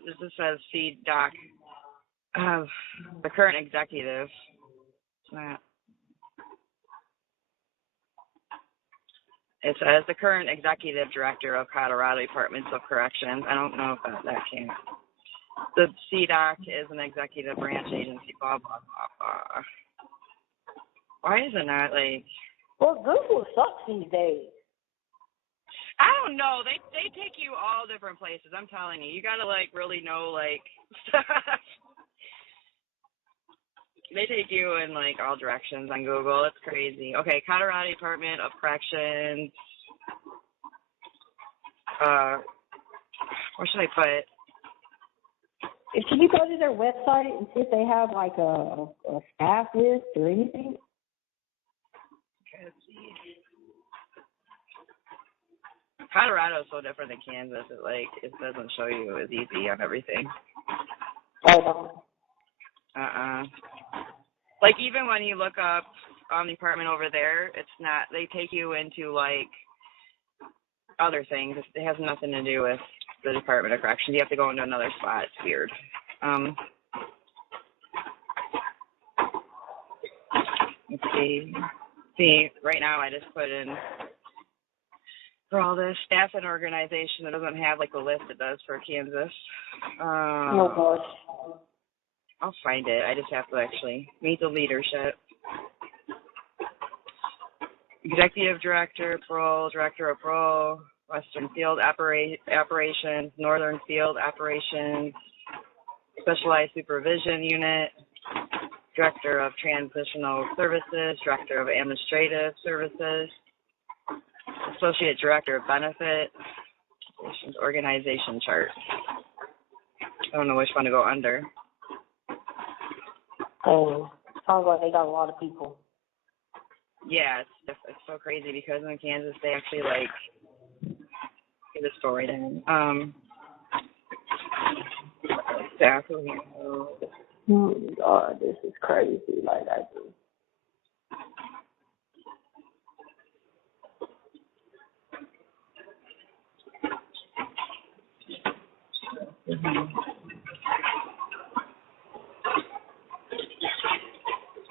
this just says CDOC. The current executive. It's not. It says the current Executive Director of Colorado Departments of Corrections. I don't know if that came. The CDOC is an executive branch agency, blah, blah, blah, blah. Why is it not like... Well, Google sucks these days. I don't know. They take you all different places. I'm telling you. You got to, like, really know, like, stuff. They take you in, like, all directions on Google. It's crazy. Okay, Colorado Department of Corrections. What should I put? Can you go to their website and see if they have, like, a staff list or anything? Okay, let's see. Colorado is so different than Kansas. It doesn't show you as easy on everything. Oh. Like, even when you look up department over there, it's not, they take you into, like, other things. It has nothing to do with the Department of Corrections. You have to go into another spot. It's weird. Let's see. See, right now I just put in for all this staff and organization. It doesn't have, like, the list it does for Kansas. Oh, gosh. I'll find it. I just have to actually meet the leadership. Executive Director, Parole, Director of Parole, Western Field Operations, Northern Field Operations, Specialized Supervision Unit, Director of Transitional Services, Director of Administrative Services, Associate Director of Benefit Organization chart. I don't know which one to go under. Oh, sounds like they got a lot of people. Yeah, it's so crazy because in Kansas they actually get the story in. Staff who handles. Oh my God, this is crazy. Like I do.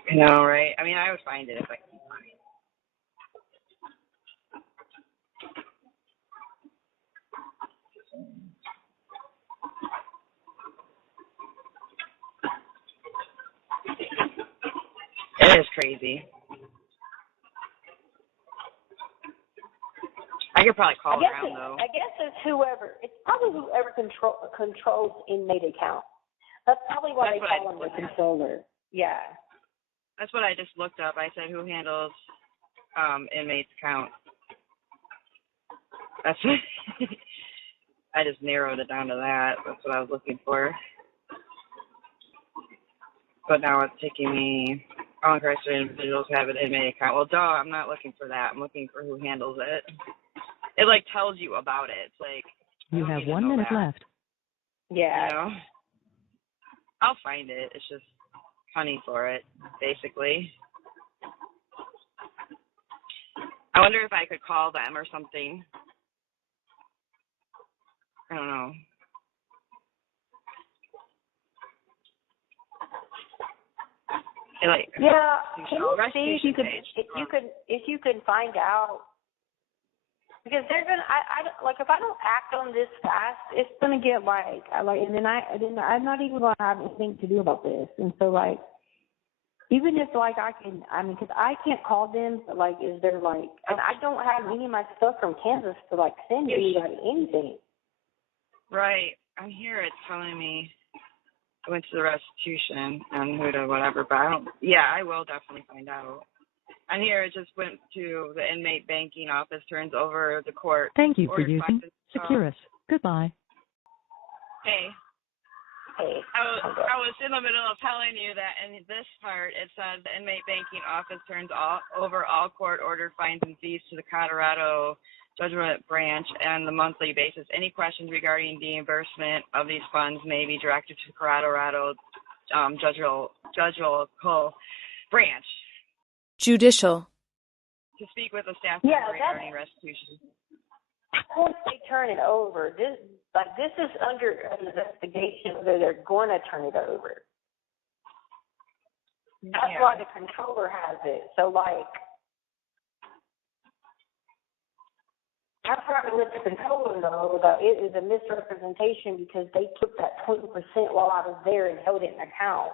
I know, right? I mean, I would find it if I could find it. It is crazy. I could probably call around though. I guess it's probably whoever controls inmate account. That's probably why they call him the controller. Yeah. That's what I just looked up. I said, who handles inmates account? That's I just narrowed it down to that. That's what I was looking for. But now it's taking me, all incarcerated individuals have an inmate account. Well, duh, I'm not looking for that. I'm looking for who handles it. It, tells you about it. It's like, you have 1 minute left. Yeah. You know? I'll find it. It's just hunting for it, basically. I wonder if I could call them or something. I don't know. Yeah, can you see if you can find out, because they're gonna. I if I don't act on this fast, it's gonna get and then I'm not even gonna have anything to do about this, and so even if I can, because I can't call them, but is there and I don't have any of my stuff from Kansas to send anybody anything. Right, I'm here. It's telling me. I went to the restitution and who to whatever, but I will definitely find out. And here it just went to the inmate banking office, turns over the court. Thank you for using Securus. Goodbye. Hey. I was in the middle of telling you that in this part it said the inmate banking office turns over all court-ordered fines and fees to the Colorado Judgment Branch on the monthly basis. Any questions regarding reimbursement of these funds may be directed to Colorado Judicial Branch. Judicial. To speak with a staff member regarding restitution. Once they turn it over, this is under an investigation whether they're going to turn it over. That's why the controller has it. So I've probably let the controller know that it is a misrepresentation because they took that 20% while I was there and held it in account.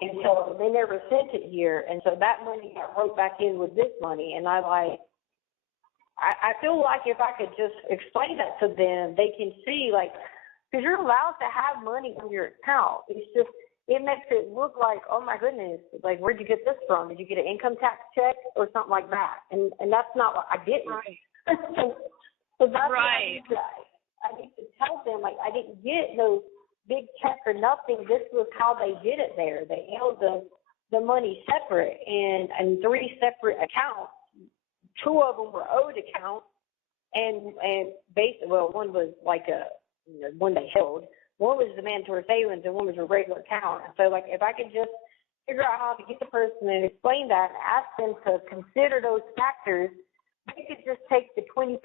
And so they never sent it here. And so that money got wrote back in with this money. And I feel like if I could just explain that to them, they can see, because you're allowed to have money on your account. It's just, it makes it look like, oh my goodness, where'd you get this from? Did you get an income tax check or something like that? And that's not what I didn't. Right. So that's right. I need to tell them, I didn't get no big check or nothing. This was how they did it there. They held the money separate and 3 separate accounts. 2 of them were owed accounts, and one was one they held. One was the mandatory savings, and one was a regular account. So, if I could just figure out how to get the person and explain that and ask them to consider those factors, they could just take the 20%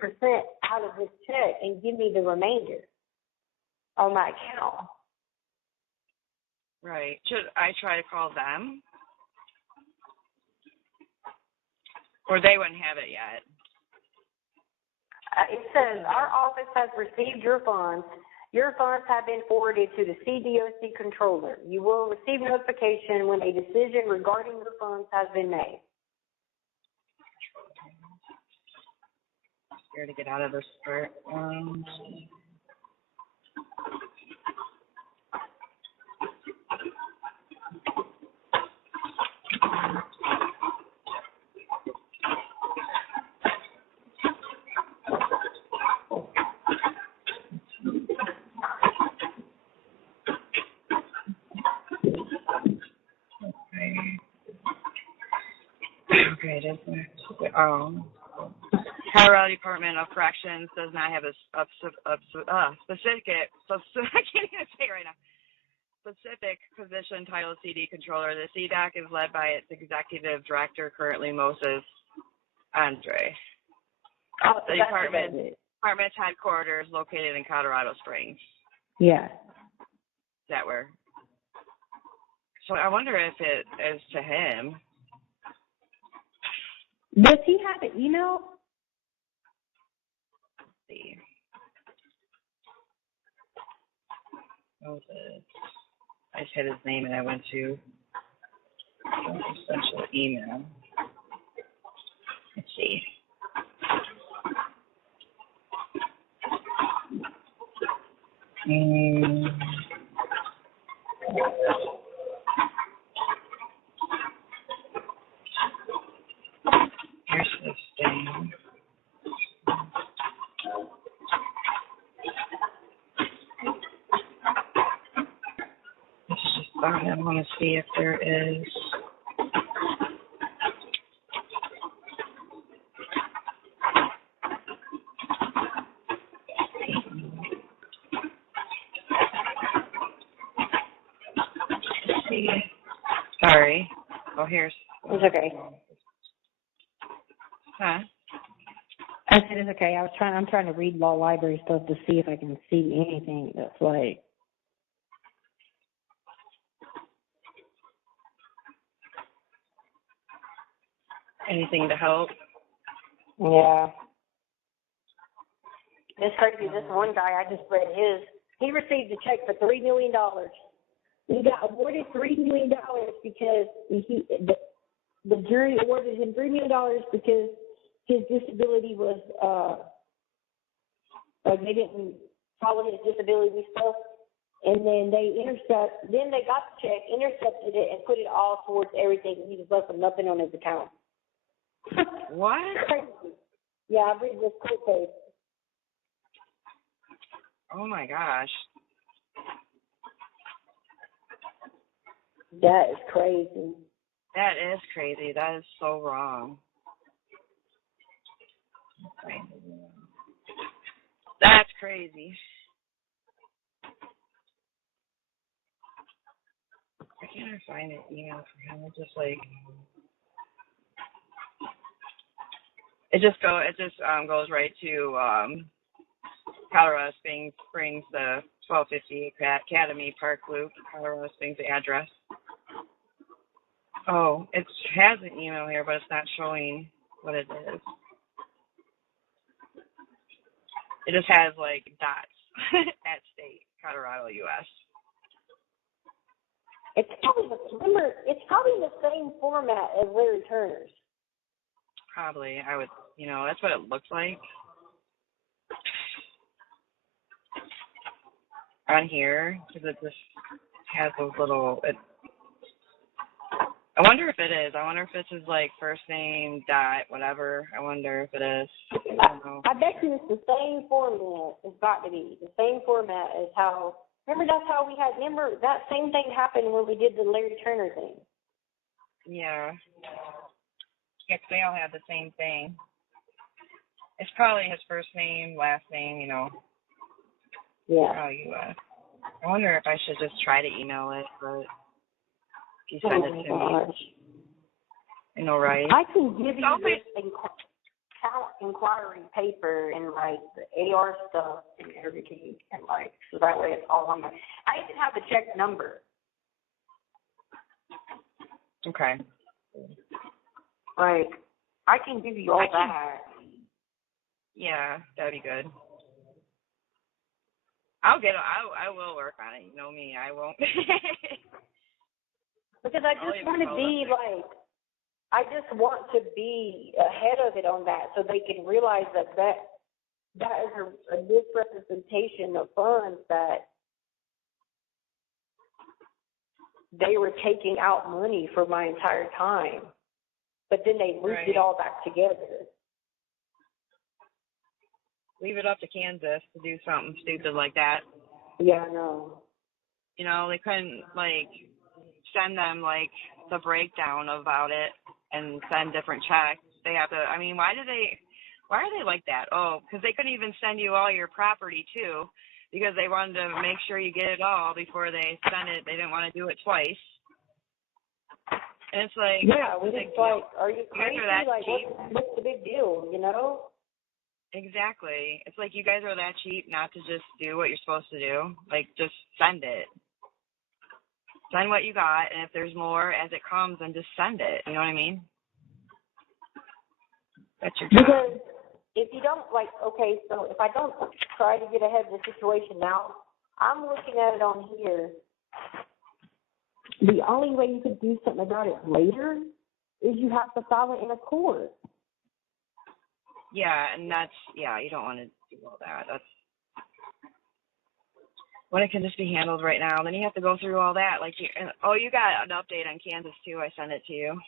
out of this check and give me the remainder on my account. Right. Should I try to call them? Or they wouldn't have it yet? It says, our office has received your funds. Your funds have been forwarded to the CDOC controller. You will receive notification when a decision regarding your funds has been made. Scared to get out of this part. Wait, is there? Colorado Department of Corrections does not have a specific, I can't even say it right now, specific position title CD controller. The CDAC is led by its executive director, currently Moses Andre. The department's headquarters located in Colorado Springs. Yeah. Is that where? So I wonder if it is to him. Does he have an email? Let's see. Moses. I just hit his name and I went to essential email. Let's see. Here's this thing. Let's just I want to see if there is. Sorry. Oh, here's. It's okay. Huh? I said it's okay. I'm trying to read law library stuff to see if I can see anything that's like. Anything to help? Yeah. It's crazy. This one guy, I just read his. He received a check for $3 million. He got awarded $3 million because the jury awarded him $3 million because his disability was they didn't follow his disability stuff, and then they got the check, intercepted it, and put it all towards everything. He was left with nothing on his account. What? Yeah, I read this court case. Oh my gosh. That is crazy. That is crazy. That is so wrong. That's crazy. Why can't I find an email for him? It's just like it just goes right to Colorado Springs, the 1250 Academy Park Loop, Colorado Springs address. Oh, it has an email here, but it's not showing what it is. It just has like dots at state, Colorado, U.S. It's probably the same format as Larry Turner's. Probably, I would, that's what it looks like. On here, because it just has those little, I wonder if it is. I wonder if this is like first name, dot, whatever. I wonder if it is. I don't know. I bet you it's the same format. It's got to be the same format as how, remember that same thing happened when we did the Larry Turner thing. Yeah. Yeah, 'cause they all have the same thing. It's probably his first name, last name, Yeah. Oh, U.S. I wonder if I should just try to email it, but if you send it to me. Right? I can give you this account inquiry paper and like the AR stuff and everything, and like so that way it's all on there. I even have the check number. Okay. Like I can give you all that. Yeah, that'd be good. I will work on it. You know me, I won't. Because I just want to be like, I just want to be ahead of it on that so they can realize that is a misrepresentation of funds that they were taking out money for my entire time. But then they looped it all back together. Leave it up to Kansas to do something stupid like that. Yeah, I know. They couldn't, send them, the breakdown about it. and send different checks. They have to. I mean, why are they like that? Oh, because they couldn't even send you all your property too, because they wanted to make sure you get it all before they sent it. They didn't want to do it twice. And it's like, yeah, we just like, are you crazy? guys are that Like, cheap. what's the big deal, you know? Exactly. It's like you guys are that cheap not to just do what you're supposed to do. Like, just send it. Send what you got, and if there's more as it comes, then just send it. You know what I mean? That's your job. Because if you don't, like, okay, so if I don't try to get ahead of the situation now, I'm looking at it on here. The only way you could do something about it later is you have to file it in a court. Yeah, and you don't want to do all that. That's when it can just be handled right now. Then you have to go through all that. Like, you got an update on Kansas too. I sent it to you.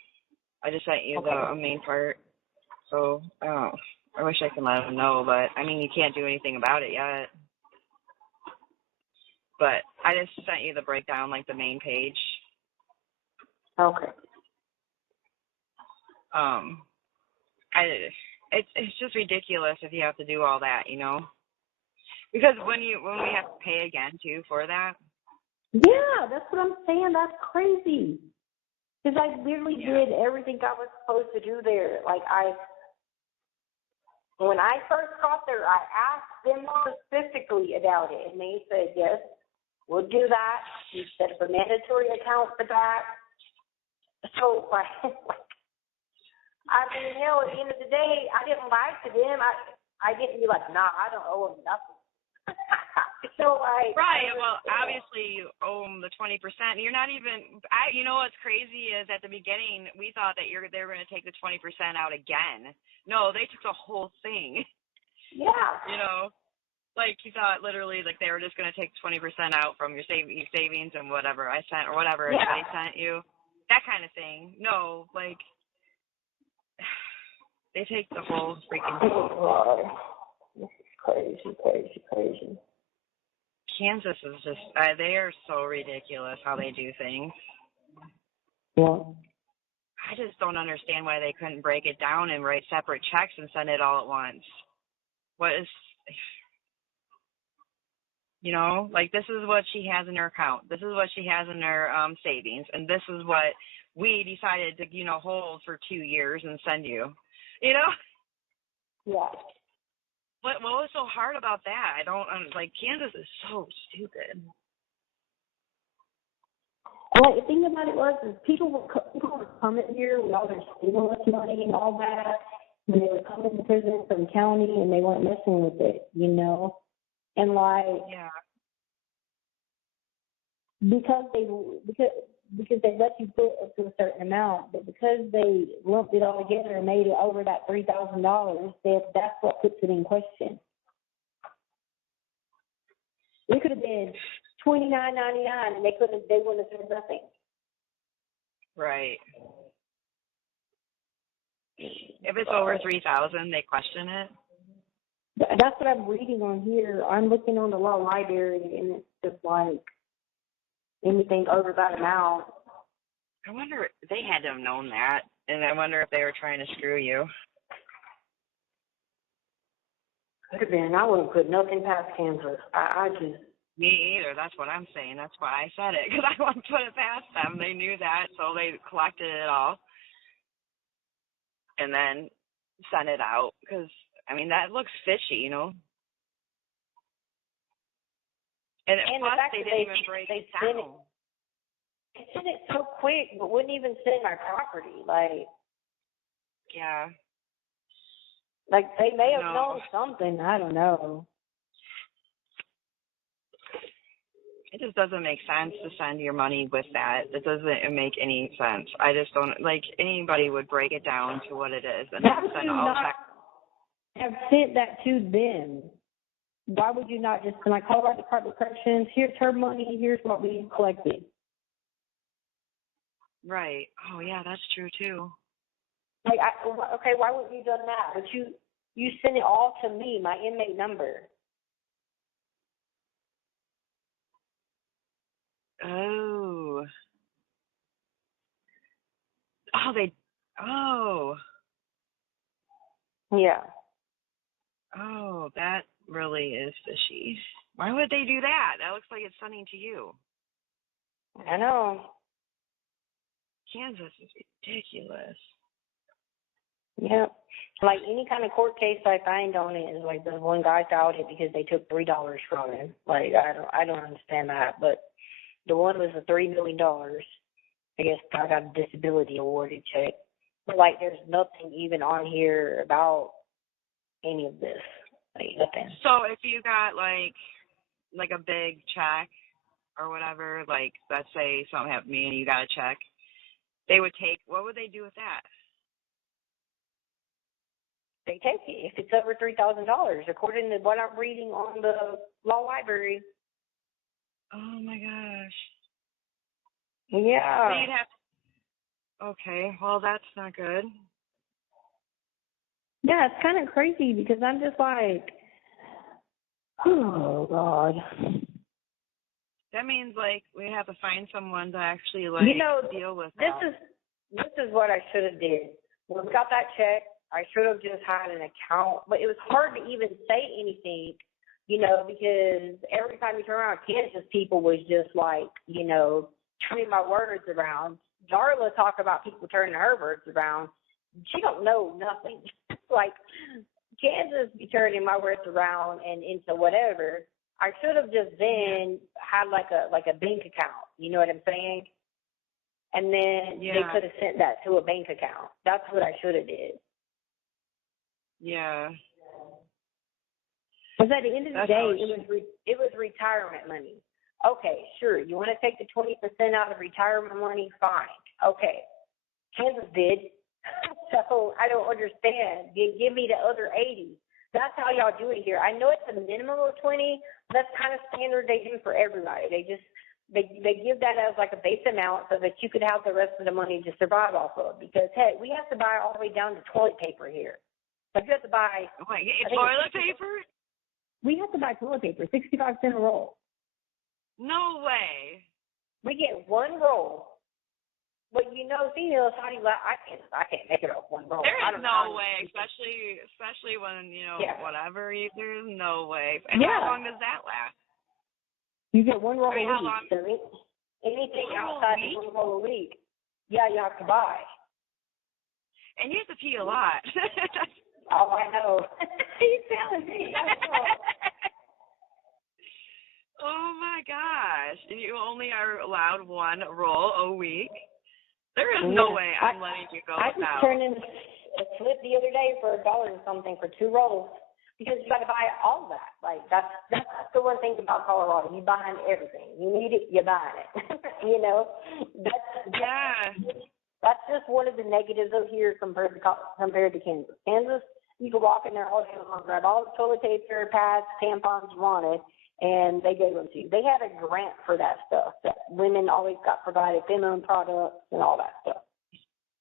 I just sent you the main part. So, I wish I could let them know, but I mean, you can't do anything about it yet. But I just sent you the breakdown, like the main page. Okay. It's just ridiculous if you have to do all that, you know? Because when we have to pay again too for that. Yeah, that's what I'm saying. That's crazy. Because I literally did everything I was supposed to do there. Like when I first got there, I asked them specifically about it, and they said, yes, we'll do that. You set up a mandatory account for that. So, like, I mean, hell, at the end of the day, I didn't lie to them. I didn't be like, nah, I don't owe them nothing. So, like, right. Well, obviously you owe them the 20%. You're not even. You know what's crazy is at the beginning we thought that they were going to take the 20% out again. No, they took the whole thing. Yeah. You know, like you thought literally like they were just going to take 20% out from your savings and whatever I sent or whatever they sent you, that kind of thing. No, like they take the whole freaking thing. This is crazy. Kansas is just, they are so ridiculous how they do things. Yeah. I just don't understand why they couldn't break it down and write separate checks and send it all at once. What is, you know, like this is what she has in her account. This is what she has in her savings. And this is what we decided to, you know, hold for 2 years and send you, you know? Yeah. What was so hard about that? I don't, like, Kansas is so stupid. Well, the thing about it is people were coming here with all their stimulus money and all that, and they were coming to prison from county, and they weren't messing with it, you know? And, like, because they let you put up to a certain amount, but because they lumped it all together and made it over that $3,000, that's what puts it in question. It could have been $29.99, and they wouldn't have said nothing. Right. If it's over 3,000, they question it. That's what I'm reading on here. I'm looking on the law library, and it's just like anything over that amount. I wonder, they had to have known that, and I wonder if they were trying to screw you. Could have been. I wouldn't put nothing past Kansas. I just. Me either. That's what I'm saying. That's why I said it, because I wouldn't put it past them. They knew that, so they collected it all and then sent it out, because, I mean, that looks fishy, you know? And plus, they didn't even break it down. They sent it so quick, but wouldn't even send my property. Like, yeah. Like, they may have known something. I don't know. It just doesn't make sense to send your money with that. It doesn't make any sense. I just don't, like, anybody would break it down to what it is and then send all checks. Have sent that to them. Why would you not just, like, Colorado Department of Corrections, here's her money, here's what we collected. Right. Oh, yeah, that's true, too. Like, okay, why wouldn't you have done that? But you sent it all to me, my inmate number. Oh, Oh. Yeah. Oh, that really is fishy. Why would they do that? That looks like it's sending to you. I know. Kansas is ridiculous. Yep. Like any kind of court case I find on it is like the one guy filed it because they took $3 from him. Like I don't understand that, but the one was a $3 million. I guess I got a disability awarded check. But like there's nothing even on here about any of this. Like nothing. So if you got like a big check or whatever, like let's say something happened to me and you got a check, they would take, what would they do with that? They take it if it's over $3,000, according to what I'm reading on the law library. Oh my gosh. Yeah. So you'd have. Okay, well that's not good. Yeah, it's kind of crazy because I'm just like, oh God. That means like we have to find someone to actually deal with this that. This is what I should have did. When we got that check, I should have just had an account, but it was hard to even say anything, because every time you turn around, Kansas people was just like, turning my words around. Darla talk about people turning her words around. She don't know nothing. Like Kansas be turning my words around and into whatever. I should have just then had like a bank account. You know what I'm saying? And then they could have sent that to a bank account. That's what I should have did. Yeah. Because at the end of the day, it was retirement money. Okay, sure. You want to take the 20% out of retirement money? Fine. Okay. Kansas did. So I don't understand. Give me the other 80. That's how y'all do it here. I know it's a minimum of 20. That's kind of standard they do for everybody. They give that as like a base amount so that you could have the rest of the money to survive off of. Because hey, we have to buy all the way down to toilet paper here. Like you have to buy toilet paper? We have to buy toilet paper, 65 cents a roll. No way. We get one roll. But females, how do you I can't make it off one roll. There is no way, especially when, whatever, there's no way. And how long does that last? You get one roll a week. How long? So anything outside of one roll a week, you have to buy. And you have to pee a lot. Oh, I know. He's telling me. Oh my gosh! And you only are allowed one roll a week. There is no way I'm letting you go without. I just turned in a slip the other day for $1 or something for 2 rolls because you got to buy all that. Like that's the one thing about Colorado. You buying everything. You need it, you're buying it. That's just one of the negatives of here compared to Kansas. Kansas, you can walk in there all day long, grab all the toilet paper, pads, tampons you wanted, and they gave them to you. They had a grant for that stuff that women always got provided, feminine products and all that stuff.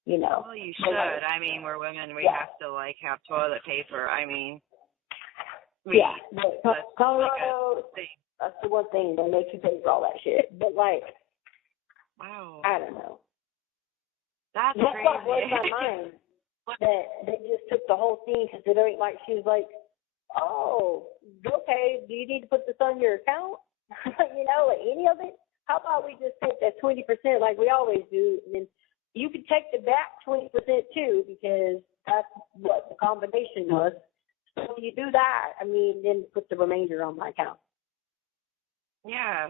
Well, you should. I mean, we're women. We have to have toilet paper. I mean, Colorado. That's the one thing they make you pay for all that shit. But wow, I don't know. That's crazy. What blows my mind that they just took the whole thing because it ain't like she was like, oh, okay, do you need to put this on your account? Any of it? How about we just take that 20% like we always do, and then you could take the back 20% too because that's what the combination was. So if you do that, then put the remainder on my account. Yeah.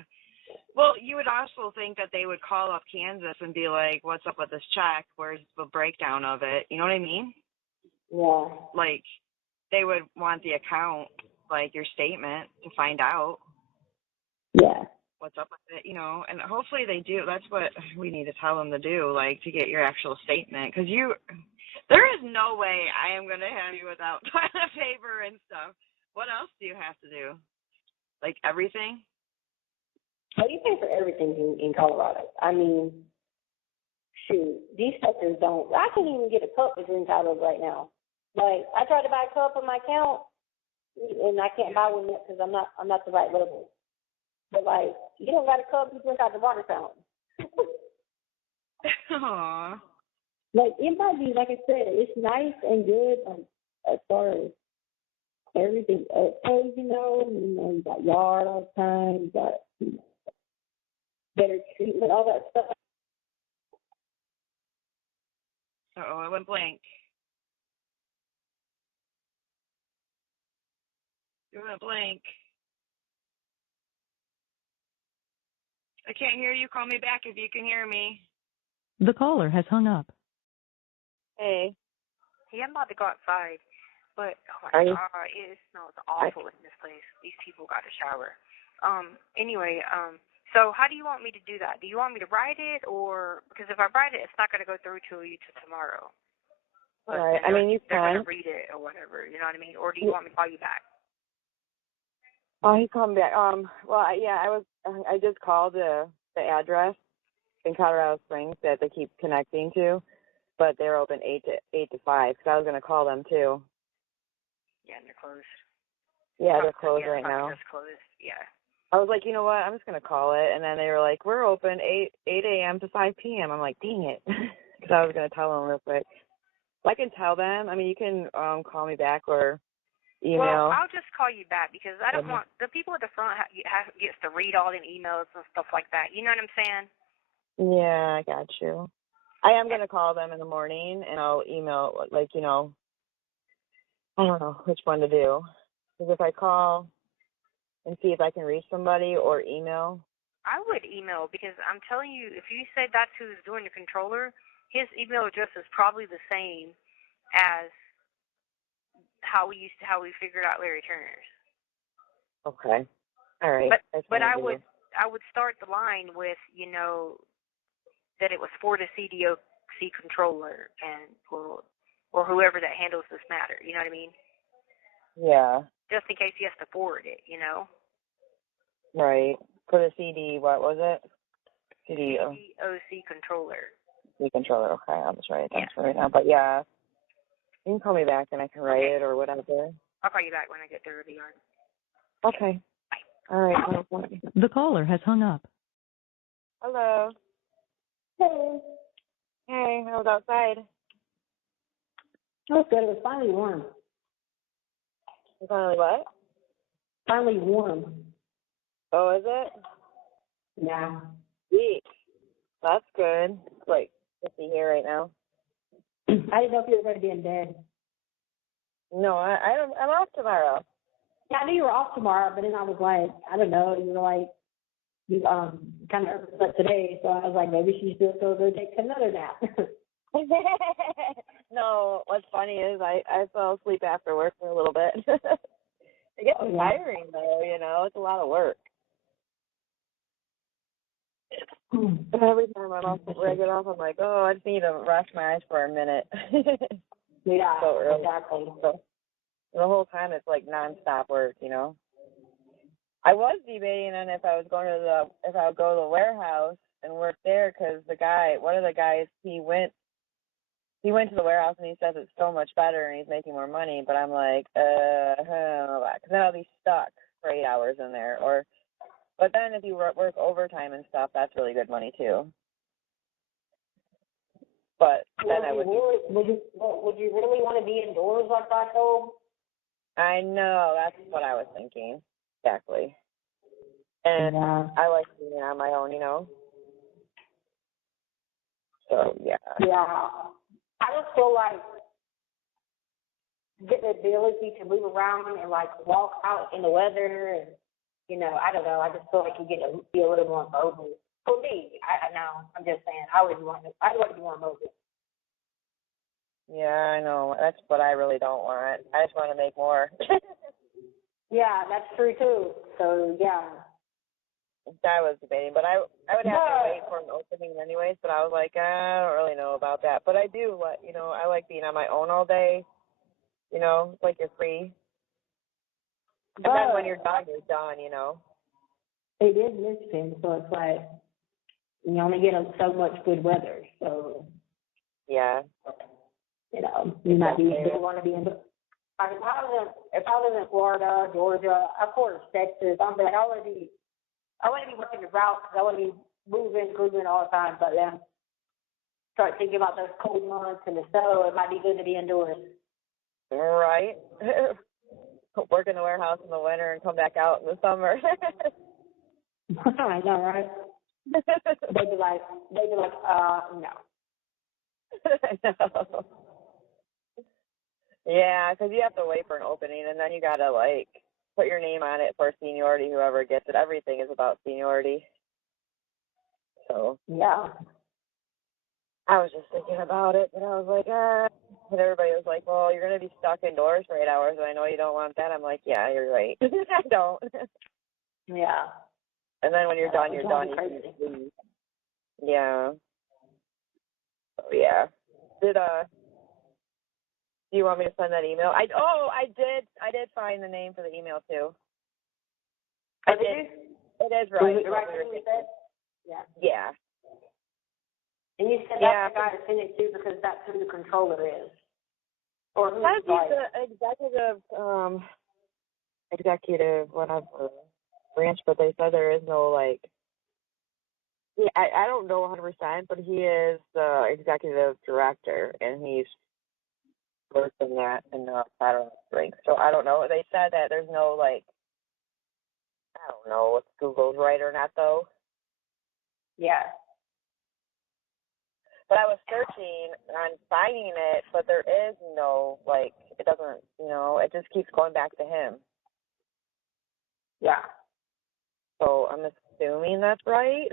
Well, you would also think that they would call up Kansas and be like, what's up with this check? Where's the breakdown of it? You know what I mean? Yeah. Like, they would want the account, your statement to find out. Yeah. What's up with it, and hopefully they do. That's what we need to tell them to do, to get your actual statement. Because there is no way I am going to have you without toilet paper and stuff. What else do you have to do? Everything? Oh, you pay for everything in Colorado. Shoot, these suckers don't. I can't even get a cup that's entitled right now. I tried to buy a cup on my account, and I can't buy one yet because I'm not the right level. But you don't got a cup, you drink out the water fountain. Aww. Like, it might be, like I said, it's nice and good as far as everything else goes, you got yard all the time, you got better treatment, all that stuff. Uh-oh, I went blank. You went blank. I can't hear you. Call me back if you can hear me. The caller has hung up. Hey. Hey, I'm about to go outside, but oh Are my you? God, it smells awful in this place. These people got to shower. Anyway, so how do you want me to do that? Do you want me to write it, or because if I write it, it's not going to go through to you till tomorrow. All right. I mean, you they're can. going to read it or whatever. You know what I mean? Or do you want me to call you back? Oh, he called me back. Well, yeah, I just called the address in Colorado Springs that they keep connecting to, but they're open 8 to 5. Because I was gonna call them too. Yeah, and they're closed. Yeah, they're closed right now. Just closed. Yeah. I was like, you know what? I'm just gonna call it, and then they were like, we're open 8 a.m. to 5 p.m. I'm like, dang it, because I was gonna tell them real quick. I can tell them. I mean, you can call me back or email. Well, I'll just call you back because I don't want the people at the front gets to read all the emails and stuff like that. You know what I'm saying? Yeah, I got you. I am going to call them in the morning, and I'll email, I don't know which one to do. Because if I call and see if I can reach somebody or email. I would email because I'm telling you, if you say that's who's doing the controller, his email address is probably the same as how we figured out Larry Turner's. Okay. All right. But I would start the line with, that it was for the CDOC controller and or whoever that handles this matter. You know what I mean? Yeah. Just in case he has to forward it, Right. For the CD, what was it? CDOC controller. C controller. Okay, I'll just write it down for right now. But yeah, you can call me back and I can write it or whatever. I'll call you back when I get through the yard. Okay. All right. The caller has hung up. Hello. Hey. Hey, I was outside. Oh, good. It was finally warm. Finally what? Finally warm. Oh, is it? Yeah. Sweet. That's good. It's like 50 here right now. I didn't know if you were going to be in bed. No, I'm off tomorrow. Yeah, I knew you were off tomorrow, but then I was like, I don't know. You were like, you kind of upset today, so I was like, maybe she's just going to go take another nap. No, what's funny is I fell asleep after work for a little bit. It gets tiring though, it's a lot of work. Every time I'm ready to get off, I'm like, oh, I just need to rest my eyes for a minute. Yeah, so early. exactly. So the whole time it's like nonstop work, I was debating on if I would go to the warehouse and work there because one of the guys, he went to the warehouse and he says it's so much better and he's making more money. But I'm like, I don't know that because then I'll be stuck for 8 hours in there. But then if you work overtime and stuff, that's really good money too. But then would you really want to be indoors like that though? I know, that's what I was thinking. Exactly. And I like being on my own, So, yeah. Yeah. I just feel like getting the ability to move around and walk out in the weather and, I don't know, I just feel like you get to be a little more mobile. For me, I know, I'm just saying, I'd like to be more mobile. Yeah, I know. That's what I really don't want. I just want to make more. Yeah, that's true too. So yeah. I was debating, but I would have to wait for an opening anyways. But I was like, I don't really know about that. But I do, I like being on my own all day. Like you're free. And then when you're done, you're done. It is Michigan, so it's like you only get so much good weather. So yeah. You might be want to be in. If I was in Florida, Georgia, of course, Texas, I'm like, I want to be working the route because I want to be moving, grooving all the time. But start thinking about those cold months and the snow, it might be good to be indoors. Right. Work in the warehouse in the winter and come back out in the summer. I know, right? They'd be like, no. No. Yeah, because you have to wait for an opening, and then you gotta like put your name on it for seniority. Whoever gets it, everything is about seniority. So Yeah. I was just thinking about it, and I was like, and everybody was like, well, you're gonna be stuck indoors for 8 hours, and I know you don't want that. I'm like, yeah, you're right. I don't. Yeah. And then when you're done, you're done. Crazy. You can leave. Yeah. So yeah. Do you want me to send that email? I did find the name for the email too. Oh, did you? It is right. Was it right when you said? Yeah. Yeah. And you said that's the guy to send it to because that's who the controller is. Or who's That's like the executive whatever branch, but they said there is no like. Yeah, I don't know 100%, but he is the executive director, and he's worked in that in the federal ranks. So I don't know. They said that there's no like. I don't know if Google's right or not though. yeah. But I was searching on finding it, but there is no, like, it doesn't, it just keeps going back to him. Yeah. So I'm assuming that's right.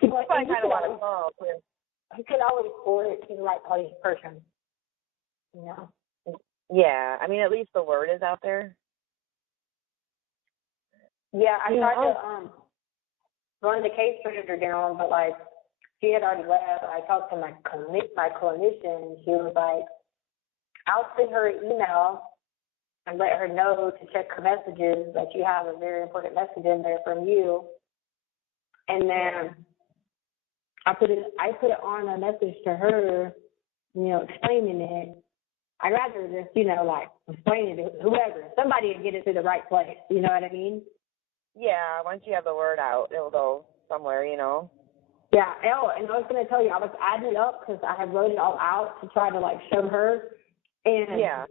But I kind of want to call, too. You can always forward it to the right person. Yeah, I mean, at least the word is out there. Yeah, I tried to run the case register down, but like she had already left. I talked to my clinician, and she was like, "I'll send her an email and let her know to check her messages that you have a very important message in there from you." And then I put it on a message to her, explaining it. I'd rather just, like explain it to whoever, somebody to get it to the right place. You know what I mean? Yeah, once you have the word out, it'll go somewhere, Yeah, and I was going to tell you, I was adding it up because I had wrote it all out to try to, like, show her. And yeah.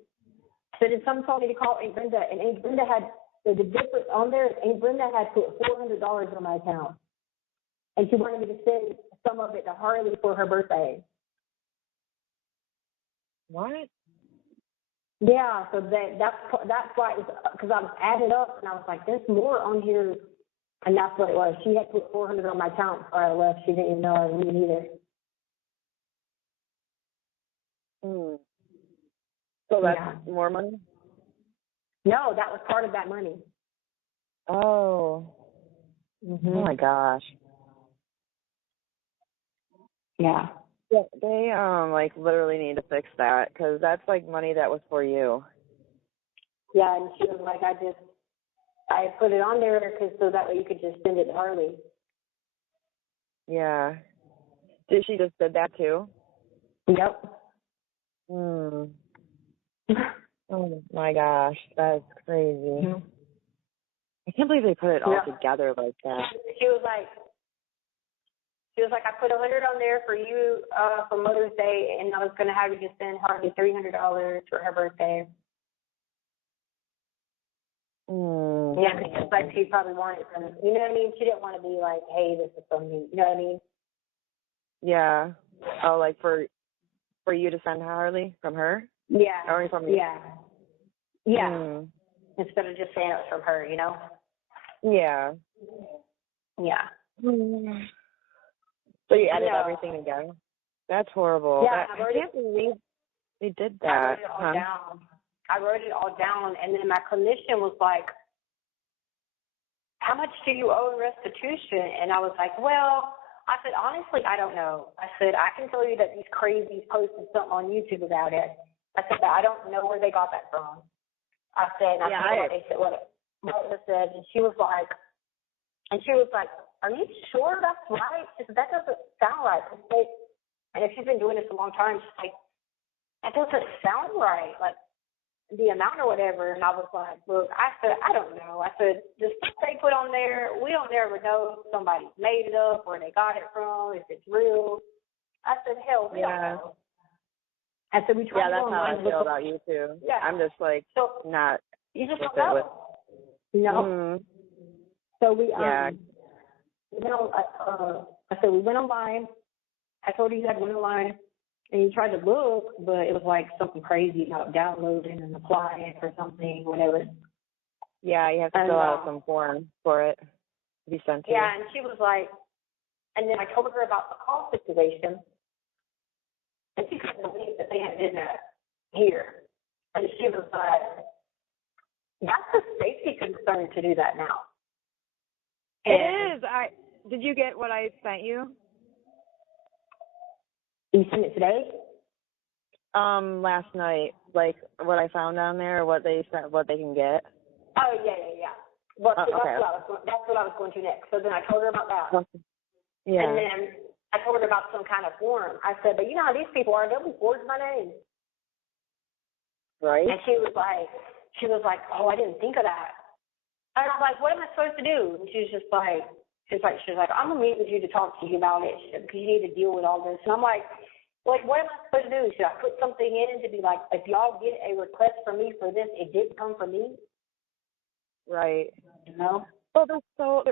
so then someone told me to call Aunt Brenda, and Aunt Brenda had, the difference on there, Aunt Brenda had put $400 on my account. And she wanted me to send some of it to Harley for her birthday. What? Yeah, so that's why, because I was adding up, and I was like, there's more on here. And that's what it was. She had put $400 on my account before I left. She didn't even know I was leaving either. So that's more money? No, that was part of that money. Oh. Mm-hmm. Oh, my gosh. Yeah. Yeah, they, literally need to fix that because that's, like, money that was for you. Yeah, and she was like, I put it on there so that way you could just send it to Harley. Yeah. Did she just did that too? Yep. Oh my gosh, that's crazy. Mm-hmm. I can't believe they put it all together like that. She was like, I put $100 on there for you for Mother's Day, and I was gonna have you just send Harley $300 for her birthday. Yeah, because like she probably wanted from, you know what I mean? She didn't want to be like, hey, this is from me. You know what I mean? Yeah. Oh, like for you to send Harley from her? Yeah. Or from you? Yeah. Yeah. Instead of just saying it was from her, Yeah. Yeah. So you added everything again? That's horrible. Yeah, I can't believe they did that. I wrote it all down, and then my clinician was like, how much do you owe in restitution? And I was like, well, I said, honestly, I don't know. I said, I can tell you that these crazies posted something on YouTube about it. I said, but I don't know where they got that from. I said, what it said, and she was like, are you sure that's right? She said, that doesn't sound right. And if she's been doing this a long time, she's like, that doesn't sound right. Like, the amount or whatever. And I was like, look, I said, I don't know. I said, the stuff they put on there, we don't ever know if somebody made it up, where they got it from, if it's real. I said, hell, we don't know. I said, we tried to go online. Yeah, that's how I feel about you too. Yeah. I'm just like not. You just with don't it know. with. So we I said we went online. I told you guys went online, and you tried to look, but it was like something crazy about downloading and applying for something, whatever. Yeah, you have to fill out some form for it to be sent to you. Yeah, and she was like, and then I told her about the call situation, and she couldn't believe that they had done that here. And she was like, that's a safety concern to do that now. It is. Did you get what I sent you? You sent it today? Last night, like what I found on there, what they can get. Oh yeah. Well, so okay. That's what I was going to next. So then I told her about that. Yeah. And then I told her about some kind of form. I said, but you know how these people are, they'll be forged my name. Right. And she was like, oh, I didn't think of that. And I was like, what am I supposed to do? And she's like, I'm gonna meet with you to talk to you about it because you need to deal with all this. And I'm like, what am I supposed to do? Should I put something in to be like, if y'all get a request from me for this, it didn't come from me? Right. You know? Well,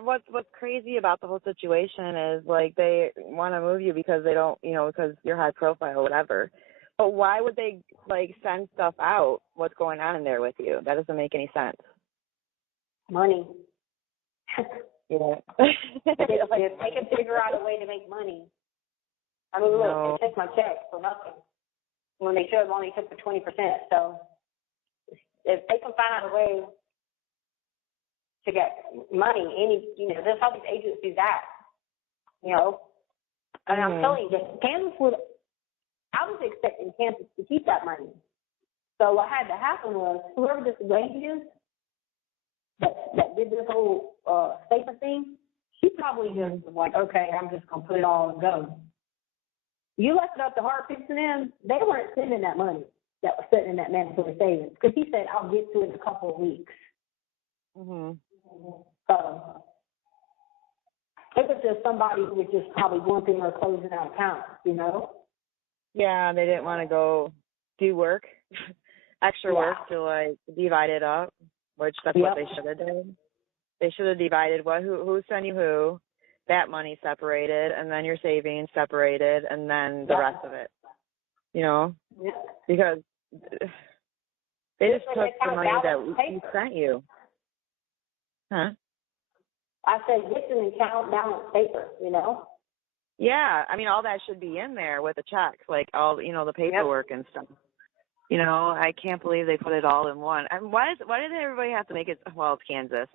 what's crazy about the whole situation is like they want to move you because they don't, because you're high profile or whatever. But why would they like send stuff out? What's going on in there with you? That doesn't make any sense. Money. Yeah. They can figure out a way to make money. I mean, look, they took my check for nothing when they should have only took the 20%. So if they can find out a way to get money, there's how these agencies act, And I'm telling you, I was expecting Kansas to keep that money. So what had to happen was whoever this lady is that did this whole statement thing, she probably just was like, okay, I'm just going to put it all and go. You left it up to Hartford and them, they weren't sending that money that was sitting in that mandatory savings because he said, I'll get to it in a couple of weeks. Mm-hmm. So it was just somebody who was just probably going through or closing out accounts, Yeah, they didn't want to go do work, extra work to like divide it up, which that's what they should have done. They should have divided who sent you who, that money separated, and then your savings separated, and then the rest of it. Because they just took the money that we sent you. Huh? I said, get an account balance paper, Yeah, I mean, all that should be in there with the checks, like all, the paperwork and stuff. I can't believe they put it all in one. I mean, why did everybody have to make it? Well, it's Kansas.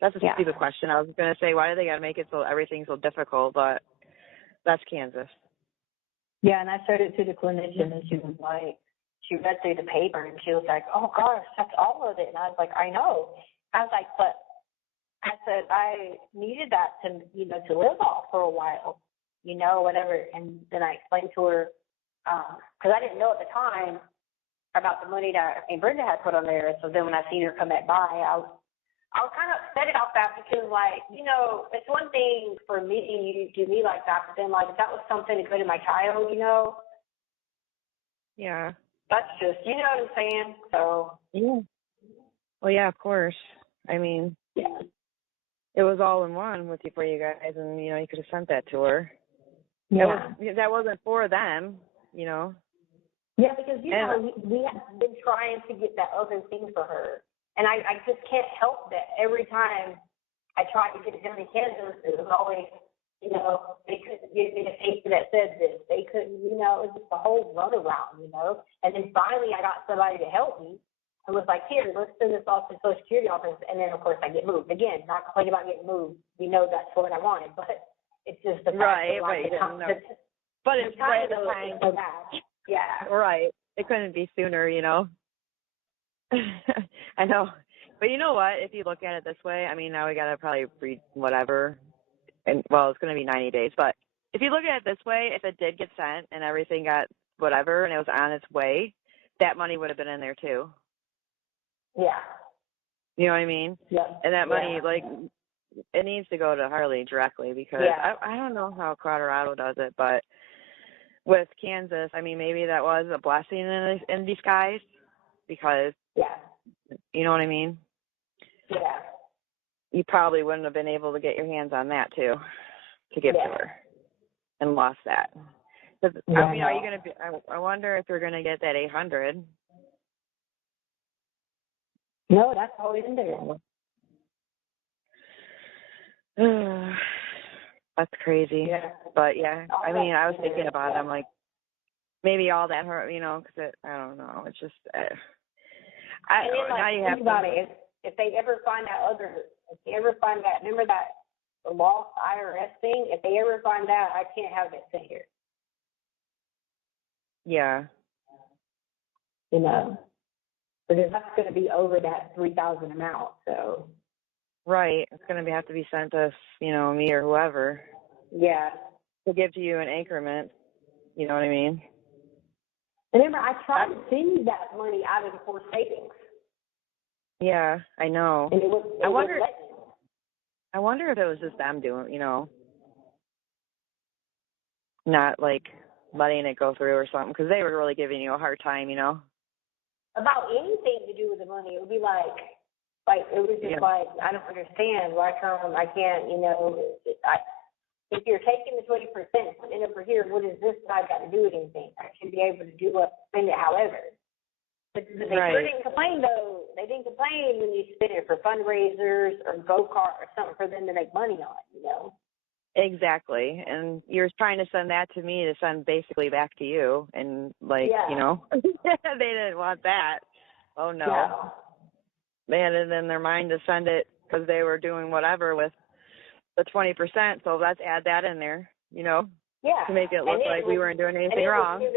That's a stupid question. I was going to say, why do they got to make it so everything's so difficult? But that's Kansas. Yeah, and I showed it to the clinician, and she was like, she read through the paper, and she was like, oh, gosh, that's all of it. And I was like, I know. I was like, but I said I needed that to, to live off for a while, whatever. And then I explained to her, because I didn't know at the time about the money that Brenda had put on there. So then when I seen her come back by, I was kind of upset about that because, it's one thing for me, you do me like that, but then, if that was something to go to my child, Yeah. That's just, you know what I'm saying? So. Yeah. Well, yeah, of course. I mean, it was all in one for you guys, and, you could have sent that to her. Yeah. That wasn't for them, Yeah, because, we have been trying to get that other thing for her. And I just can't help that every time I try to get it done in Kansas, it was always, they couldn't give me the paper that said this. They couldn't, it was just a whole runaround, And then finally I got somebody to help me. It was like, here, let's send this off to the Social Security office. And then, of course, I get moved. Again, not complaining about getting moved. We know that's what I wanted. But it's just the fact that, but you didn't know. But it's right the time. Yeah. Right. It couldn't be sooner, I know. But you know what? If you look at it this way, I mean, now we got to probably read whatever. And, well, it's going to be 90 days. But if you look at it this way, if it did get sent and everything got whatever and it was on its way, that money would have been in there too. Yeah. You know what I mean? Yeah. And that money, it needs to go to Harley directly because I don't know how Colorado does it, but with Kansas, I mean, maybe that was a blessing in disguise because, you know what I mean? Yeah. You probably wouldn't have been able to get your hands on that, too, to give to her and lost that. I mean, are you going to be, I wonder if you're going to get that 800. No, that's always in there. That's crazy. Yeah. But, yeah, I mean, I was thinking about it. I'm like, maybe all that hurt, you know, because I don't know. It's just, now you have think about it. If they ever find out remember that the lost IRS thing? If they ever find out, I can't have it sit here. Yeah. You know, because that's going to be over that 3,000 amount. So. Right. It's going to have to be sent to, you know, me or whoever. Yeah. To give to you in increments. You know what I mean? Remember, I tried to send you that money out of the core savings. Yeah, I know. And I wonder if it was just them doing, you know, not like letting it go through or something, because they were really giving you a hard time, you know. About anything to do with the money, it would be like it was just like, I don't understand why come I can't, you know, if you're taking the 20% and putting it over here, what is this that I've got to do with anything? I should be able to spend it however. But they didn't complain, though. They didn't complain when you spend it for fundraisers or go-kart or something for them to make money on, you know? Exactly. And you're trying to send that to me to send basically back to you. And, like, you know, they didn't want that. Oh, no. Yeah. They had it in their mind to send it because they were doing whatever with the 20%. So let's add that in there, you know, to make it look like we weren't doing anything wrong. Then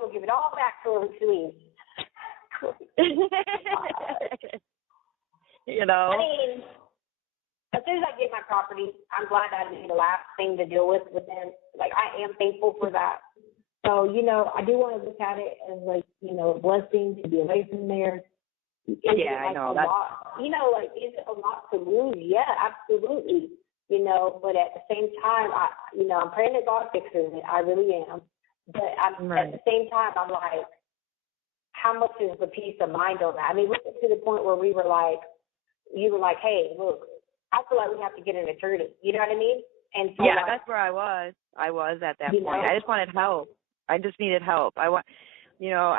we'll give it all back to her, please. You know, I mean, as soon as I get my property, I'm glad I didn't be the last thing to deal with them. Like, I am thankful for that. So, you know, I do want to look at it as, like, you know, a blessing to be away from there. I know that. You know, like, is it a lot to lose? Yeah, absolutely. You know, but at the same time, I'm praying that God fixes it. I really am. But at the same time, I'm like, how much is the peace of mind on that? I mean, we get to the point where you were like, hey, look, I feel like we have to get an attorney. You know what I mean? And so, that's where I was. I was at that point. I just wanted help. I just needed help. I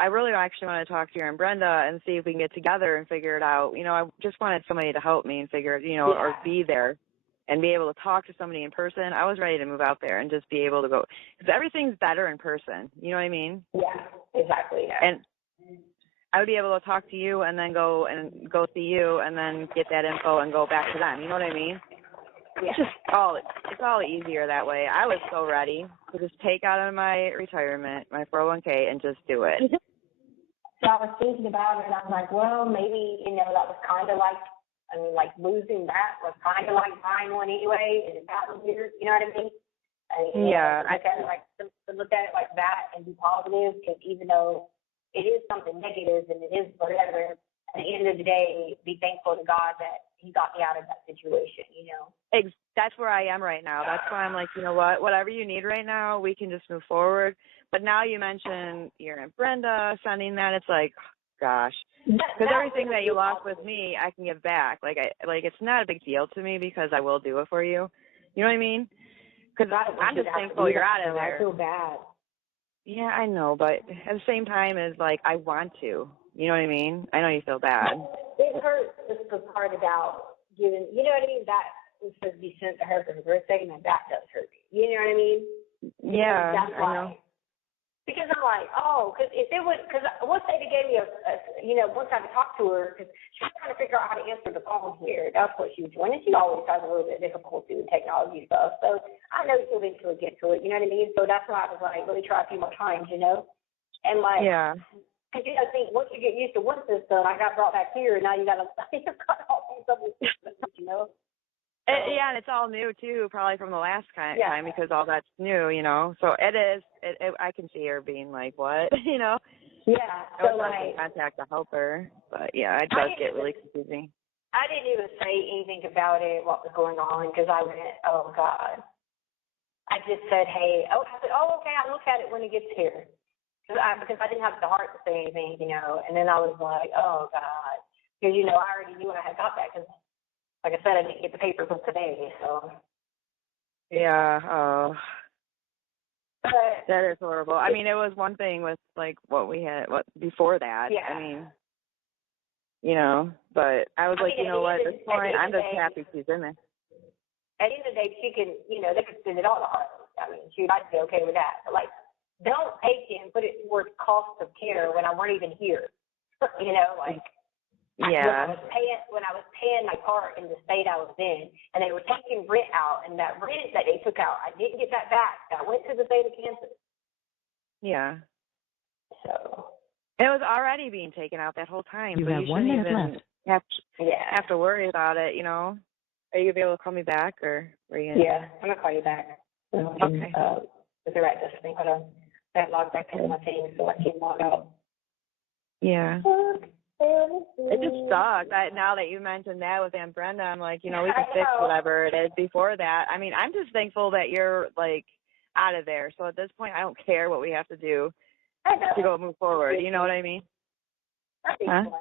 really actually want to talk to you and Brenda and see if we can get together and figure it out. You know, I just wanted somebody to help me and figure it, you know, or be there and be able to talk to somebody in person. I was ready to move out there and just be able to go, because everything's better in person. You know what I mean? Yeah, exactly. Yeah. And I would be able to talk to you and then go see you and then get that info and go back to them. You know what I mean? Yeah. It's all easier that way. I was so ready to just take out of my retirement, my 401k, and just do it. So I was thinking about it, and I was like, well, maybe, you know, that was kind of like, losing that was kind of like buying one anyway, and that was weird. You know what I mean? Look at it like that and be positive, because even though it is something negative and it is whatever, at the end of the day, be thankful to God that He got me out of that situation, you know? That's where I am right now. That's why I'm like, you know what, whatever you need right now, we can just move forward. But now you mentioned your Aunt Brenda sending that, it's like, gosh, because everything that you lost with me, I can give back. It's not a big deal to me because I will do it for you. You know what I mean? Because I'm just thankful you're out of there. I feel bad. Yeah, I know, but at the same time, is like I want to. You know what I mean? I know you feel bad. It hurts just the part about giving. You know what I mean? That was supposed to be sent to her for her birthday, and that does hurt me. You know what I mean? Yeah, that's why. I know. Because I'm like, because if it was, because once they gave me once I talked to her, because she was trying to figure out how to answer the phone here. That's what she was doing, and she always has a little bit of difficulty with technology stuff. So I know she'll eventually get to it. You know what I mean? So that's why I was like, let me try a few more times, you know? And because you know, think once you get used to one system, I got brought back here, and now you got all these other systems, you know? And it's all new too, probably from the last time because all that's new, you know. So it is. I can see her being like, "What?" you know. Yeah. I was trying to contact to help her, but it does get really confusing. I didn't even say anything about it, what was going on, because I went, "Oh God." I just said, hey, I said, okay, I'll look at it when it gets here. Because I didn't have the heart to say anything, and then I was like, oh, God. Because, I already knew I had got that because, like I said, I didn't get the papers until today, so. Yeah. Oh. But, that is horrible. I mean, it was one thing with, like, what we had before that. Yeah. I mean, but I was like, you know what, at this point, I'm just happy she's in there. At the end of the day, she can, they could send it all to Harley. I mean, I'd be okay with that. But, like, don't take it and put it towards cost of care when I weren't even here. Like, yeah. When I was paying my part in the state I was in, and they were taking rent out, and that rent that they took out, I didn't get that back. I went to the state of Kansas. Yeah. So. It was already being taken out that whole time. You so have you 1 shouldn't minute even left. have to worry about it, Are you going to be able to call me back, or are you going to? Yeah, I'm going to call you back. Okay. With the right distance. Hold on. I have logged back into my thing so I can log out. Yeah. It just sucks. Now that you mentioned that with Aunt Brenda, I'm like, we can fix whatever it is before that. I mean, I'm just thankful that you're, like, out of there. So at this point, I don't care what we have to do to go move forward. You know what I mean? I think I'm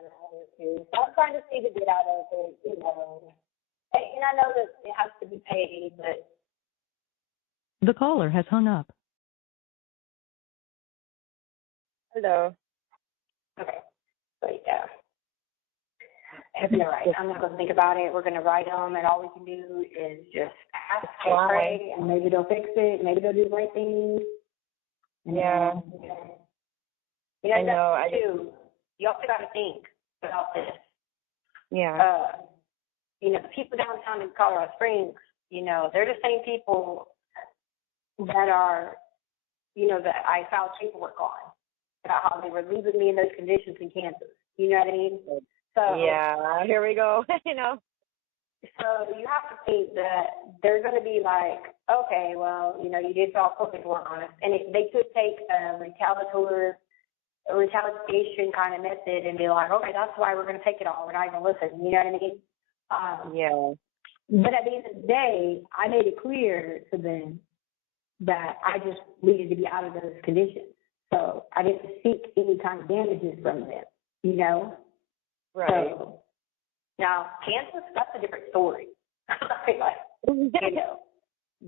trying to see the get out of it, And I know that it has to be paid, but. The caller has hung up. Hello. Okay. So, yeah. You're right. I'm not going to think about it. We're going to write them, and all we can do is just ask and pray, and maybe they'll fix it. Maybe they'll do the right thing. Yeah. I know. Too. You also got to think about this. Yeah. The people downtown in Colorado Springs, they're the same people that are, that I filed paperwork on about how they were leaving me in those conditions in Kansas. You know what I mean? So yeah, here we go. So you have to think that they're going to be like, okay, well, you did file paperwork on us, and they could take a retaliation kind of method and be like, okay, that's why we're going to take it all. We're not even listen. You know what I mean? Yeah. But at the end of the day, I made it clear to them that I just needed to be out of those conditions. So I didn't seek any kind of damages from them, Right. So, now, Kansas, that's a different story.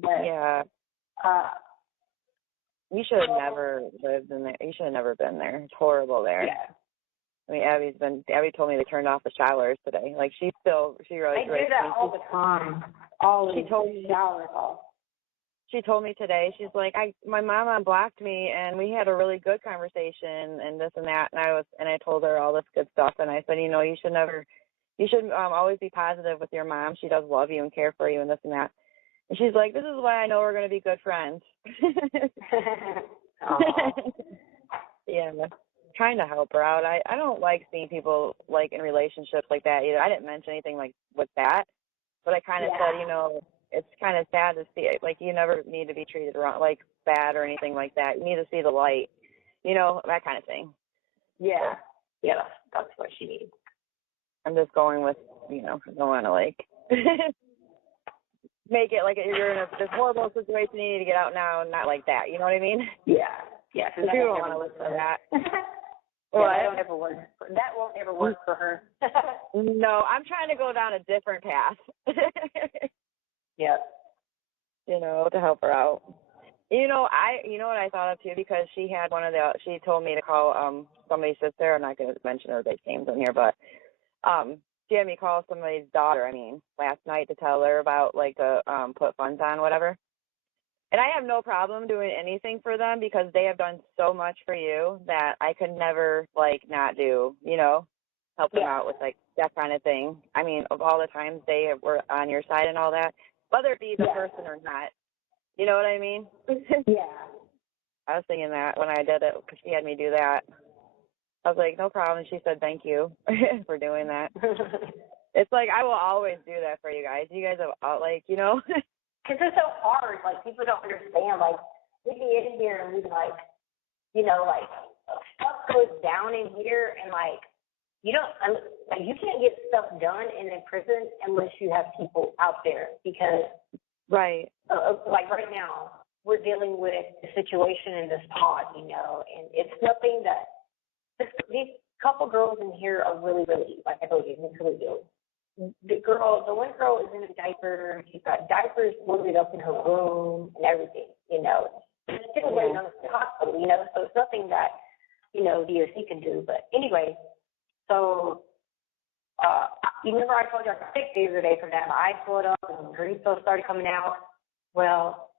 But, yeah. You should have never lived in there. You should have never been there. It's horrible there. Yeah. I mean, Abby told me they turned off the showers today. Like, she really. They do that all the time. She told me showers off. She told me today, she's like, my mom unblocked me, and we had a really good conversation, and this and that, and I told her all this good stuff, and I said, you should always be positive with your mom. She does love you and care for you, and this and that. And she's like, this is why I know we're going to be good friends. Yeah, trying to help her out. I don't like seeing people, like, in relationships like that either. I didn't mention anything, like, with that, but I kind of said, it's kind of sad to see it. Like, you never need to be treated wrong, like, bad or anything like that. You need to see the light, that kind of thing. Yeah. Yeah, that's what she needs. I'm just going with, I don't want to, like, make it like you're in this horrible situation, you need to get out now, and not like that. You know what I mean? Yeah. Yeah. Because you don't want to listen to that. Well, that won't ever work. That won't ever work for her. No, I'm trying to go down a different path. Yep. To help her out. What I thought of too, because she told me to call somebody's sister. I'm not going to mention her big names in here, but she had me call somebody's daughter, last night to tell her about, like, to put funds on, whatever. And I have no problem doing anything for them because they have done so much for you that I could never, like, not do, help them out with, like, that kind of thing. Of all the times they were on your side and all that, whether it be the person or not. You know what I mean? Yeah. I was thinking that when I did it because she had me do that. I was like, no problem. She said, thank you for doing that. It's like, I will always do that for you guys. You guys have, like, Because it's so hard. Like, people don't understand. Like, we'd be in here and we'd be like, like, stuff goes down in here and, like, you can't get stuff done in a prison unless you have people out there because, right. like right now, we're dealing with the situation in this pod, you know, and it's nothing that these couple girls in here are really, really, like I told you, mentally ill. The one girl is in a diaper. She's got diapers loaded up in her room and everything, you know. She's still waiting on the hospital, you know, so it's nothing that, you know, the OC can do. But anyway, so you remember I told you I got sick the other day from that. My eyes swelled up and green cells started coming out. Well,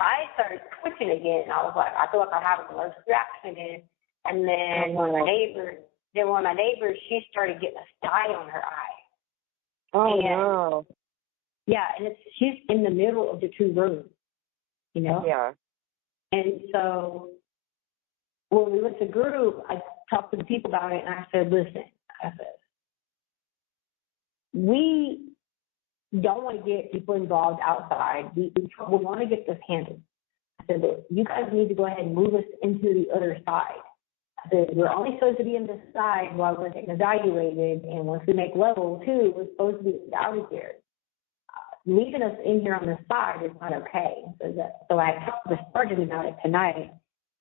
I started twitching again. I was like, I feel like I have an allergic reaction again. And then one of my neighbors, she started getting a sty on her eye. Oh, no. Yeah, and she's in the middle of the two rooms, you know? Yeah. And so when we went to group, I talked to the people about it, and I said, listen, we don't want to get people involved outside. We want to get this handled. I said, look, you guys need to go ahead and move us into the other side. I said, we're only supposed to be in this side while we're getting evaluated, and once we make level 2, we're supposed to be out of here. Leaving us in here on the side is not okay. So I talked to the sergeant about it tonight,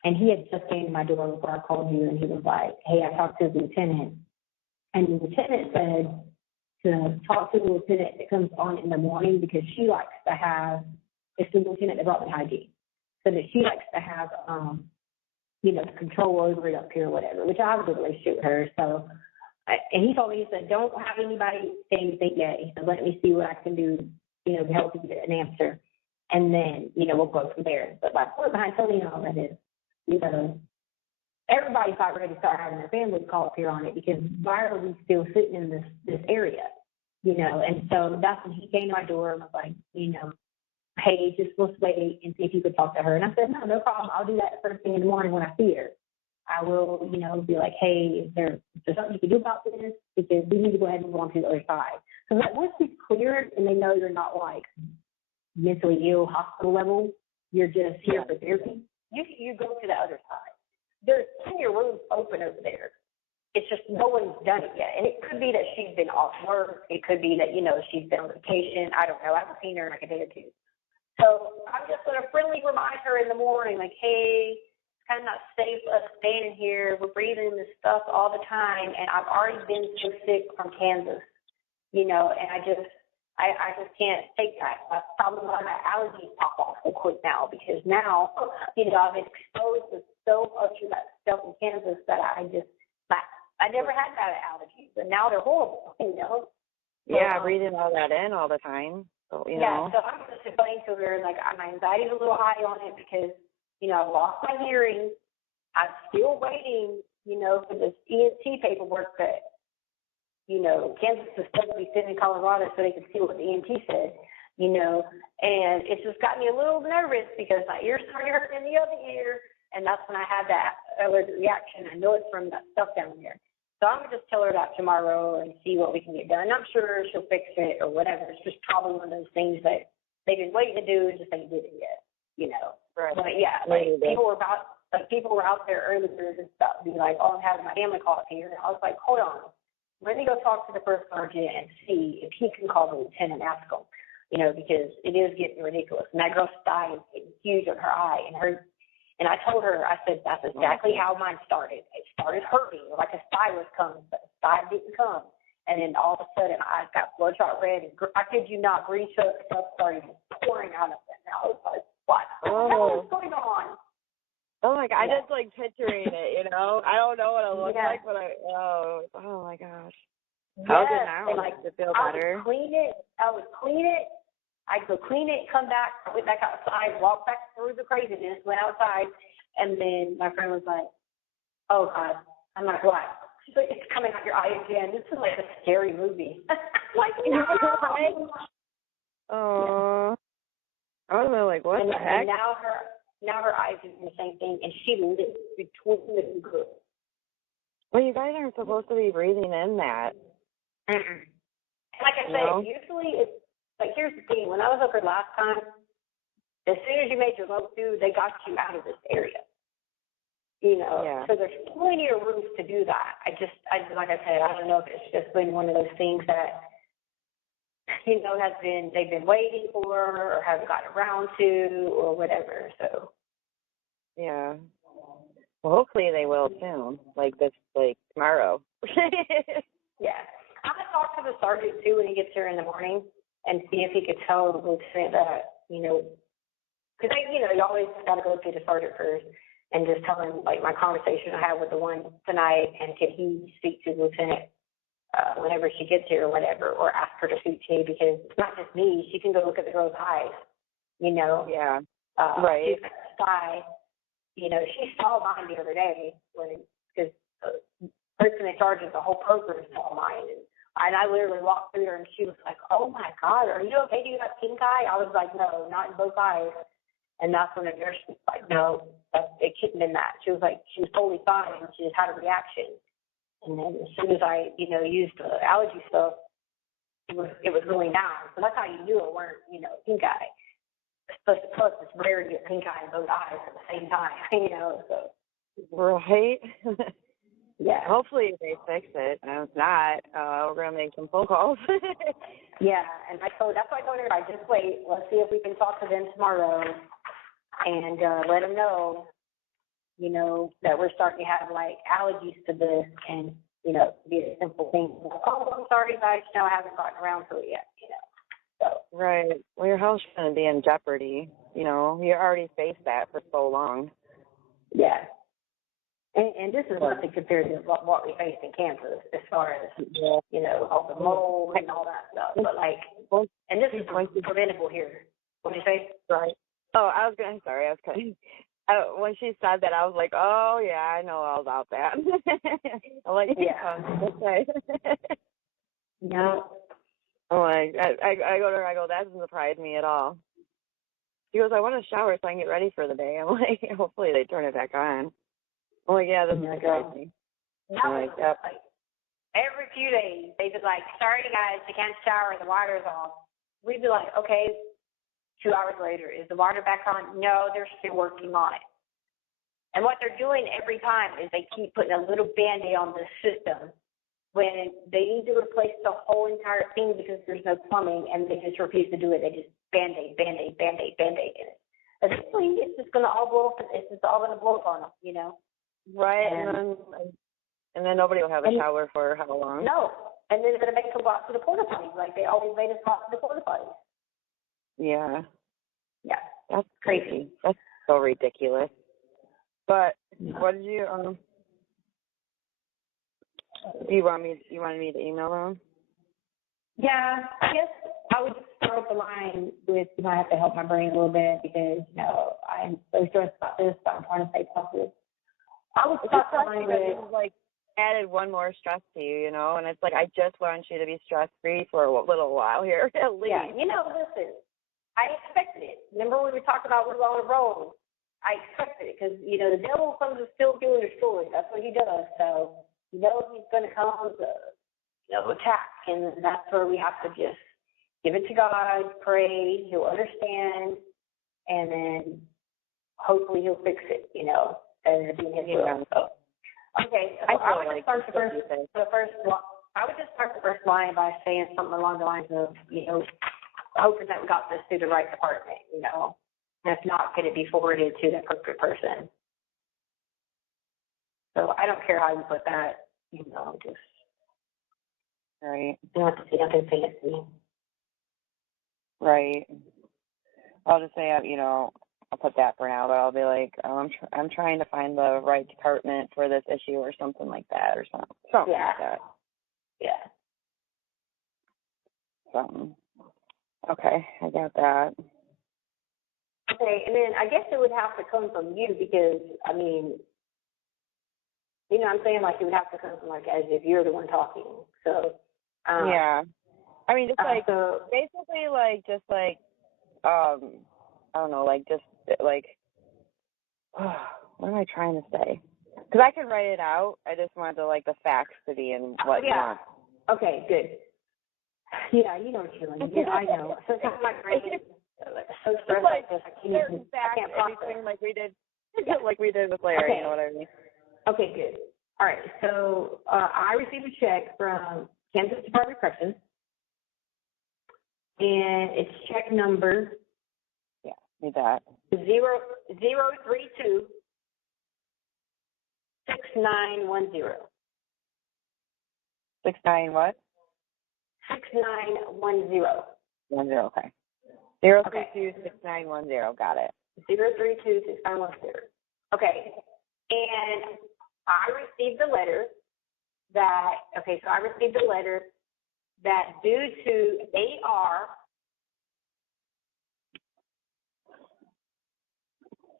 and he had just came to my door before I called you, and he was like, hey, I talked to the lieutenant. And the lieutenant said to talk to the lieutenant that comes on in the morning because she likes to have, it's the lieutenant that brought me ID, so that she likes to have, you know, control over it up here or whatever, which I have a good relationship with her. So, and he told me, he said, don't have anybody say anything yet. He said, let me see what I can do, you know, to help you get an answer. And then, you know, we'll go from there. But my point behind telling you all that is, you know, everybody's not ready to start having their family call up here on it because why are we still sitting in this area, you know? And so that's when he came to my door and was like, you know, hey, just let's wait and see if you could talk to her. And I said, no problem. I'll do that first thing in the morning when I see her. I will, you know, be like, hey, is there something you can do about this? Because we need to go ahead and move on to the other side. So that once it's cleared and they know you're not like mentally ill, hospital level, you're just here for therapy, you go to the other side. There's plenty of rooms open over there. It's just no one's done it yet. And it could be that she's been off work. It could be that, you know, she's been on vacation. I don't know. I haven't seen her in like a day or two. So I'm just going to friendly remind her in the morning, like, hey, it's kind of not safe us standing here. We're breathing this stuff all the time. And I've already been so sick from Kansas, you know, and I just can't take that. That's probably why my allergies pop off so quick now, because now, you know, I've been exposed to so much of that stuff in Kansas that I never had that allergies, but now they're horrible, you know. Yeah, breathing all that in all the time. So, you know. So I'm just explaining to her, like, my anxiety's a little high on it because, you know, I've lost my hearing. I'm still waiting, you know, for this ENT paperwork that, you know, Kansas is supposed to be sitting in Colorado so they can see what the ENT said, you know. And it's just got me a little nervous because my ear started hurting in the other ear, and that's when I had that allergic reaction. I know it's from that stuff down there. So I'm going to just tell her that tomorrow and see what we can get done. I'm sure she'll fix it or whatever. It's just probably one of those things that they've been waiting to do and just ain't did it yet, you know. Right. But yeah, like people were out there earlier and stuff, be like, oh, I'm having my family call up here. And I was like, hold on. Let me go talk to the first sergeant and see if he can call the lieutenant and ask him, you know, because it is getting ridiculous. And that girl's sty is getting huge on her eye, and I told her, I said, that's exactly how mine started. It started hurting, like a sty was coming, but the sty didn't come. And then all of a sudden, I got bloodshot red, and I kid you not, green stuff started pouring out of it. And I was like, what the hell is going on? Oh my God, I just like picturing it, you know. I don't know what it looks like, but oh my gosh. How's it now? And like, does it feel better? I would clean it. I'd go clean it, come back, I went back outside, walk back through the craziness, went outside, and then my friend was like, oh God. I'm like, what? She's like, it's coming out your eye again. This is like a scary movie. Like, no. Oh. I was like, what the heck? And now her eyes are doing the same thing, and she lives between the two groups. Well, you guys aren't supposed to be breathing in that. Mm-mm. Like I said, usually it's, like, here's the thing. When I was up here last time, as soon as you made your level 2, they got you out of this area. You know, so there's plenty of rooms to do that. I just, like I said, I don't know if it's just been one of those things that they've been waiting for or haven't gotten around to or whatever. So Yeah. Well, hopefully they will soon, like tomorrow. yeah, I'm gonna talk to the sergeant too when he gets here in the morning and see if he could tell the lieutenant that because you always gotta go through the sergeant first and just tell him like my conversation I had with the one tonight, and can he speak to the lieutenant whenever she gets here or whatever, or ask her to speak to me, because it's not just me. She can go look at the girl's eyes, Yeah. Right. She's got a sky. She saw mine the other day because the person in charge of the whole program saw mine, and I literally walked through there and she was like, "Oh my God, are you okay? Do you have pink eye?" I was like, "No, not in both eyes." And that's when the nurse was like, "No, it couldn't have been that." She was like, she was totally fine. She just had a reaction. And then as soon as I, used the allergy stuff, it was going down. So that's how you knew it weren't, pink eye. Plus, it's rare to get pink eye in both eyes at the same time, so. Right. Yeah. Hopefully they fix it. And if not, we're going to make some phone calls. Yeah, and that's why I told her, just wait. Let's see if we can talk to them tomorrow and let them know, that we're starting to have, like, allergies to this, and, be a simple thing. Like, "Oh, I'm sorry, guys, I haven't gotten around to it yet, So. Right. Well, your health's going to be in jeopardy. You already faced that for so long. Yeah. And this is nothing compared to what we faced in Kansas as far as, all the mold and all that stuff. But, like, and this is preventable here. What did you say? Right. Oh, I was cutting. When she said that, I was like, oh, yeah, I know all about that. I'm like, yeah. Okay. No. I'm like, I go to her, that doesn't surprise me at all. She goes, I want to shower so I can get ready for the day. I'm like, hopefully they turn it back on. I'm like, yeah, that doesn't surprise me. I'm like, yep. Like, every few days, they'd be like, "Sorry, guys, I can't shower. The water's off." We'd be like, "Okay." 2 hours later, is the water back on? No, they're still working on it. And what they're doing every time is they keep putting a little Band-Aid on the system when they need to replace the whole entire thing because there's no plumbing, and they just refuse to do it. They just Band-Aid, Band-Aid, Band-Aid, Band-Aid in it. Eventually, it's just going to all blow up. It's just all going to blow up on them, Right, and then nobody will have a shower for how long? No, and then they're going to make them go out to the porta potties like they always made us go out to the porta potties. Yeah. Yeah. That's crazy. That's so ridiculous. But what did you wanted me to email them? Yeah, I guess I would just start the line with, I have to help my brain a little bit because, I'm so stressed about this, but I'm trying to stay positive. I would start the line with, like, added one more stress to you, and it's like, I just want you to be stress-free for a little while here, at least. Yeah, listen, I expected it. Remember when we talked about we're on the road? I expected it because, the devil comes to steal, kill, and destroy. That's what he does. So, he's going to come to, attack. And that's where we have to just give it to God, pray, he'll understand, and then hopefully he'll fix it, and it'll be his will. So, okay, so I would just start I would just start the first line by saying something along the lines of, hoping that we got this through the right department, and if not, could it be forwarded to the appropriate person? So I don't care how you put that, just right. You don't have to say nothing fancy. Right. I'll just say, I'll put that for now, but I'll be like, I'm trying to find the right department for this issue or something like that, or something like that. Yeah. Something. Okay, I got that. Okay, and then I guess it would have to come from you because, I'm saying, like, it would have to come from, like, as if you're the one talking. So, yeah. Just like, basically, like, just like, I don't know, like, just, like, what am I trying to say? Because I can write it out. I just wanted the facts to be in what you want. Okay, good. Yeah, you know what you're doing. Yeah, I know. So it's my brain is so stressed like this. I can't process. Like we did with Larry, you know what I mean? Okay, good. All right, so I received a check from Kansas Department of Corrections and it's check number Yeah, need that. 032 6910. 69 what? 6910. 10, okay. 0326910, got it. 0326910. Okay. And I received a letter that, due to AR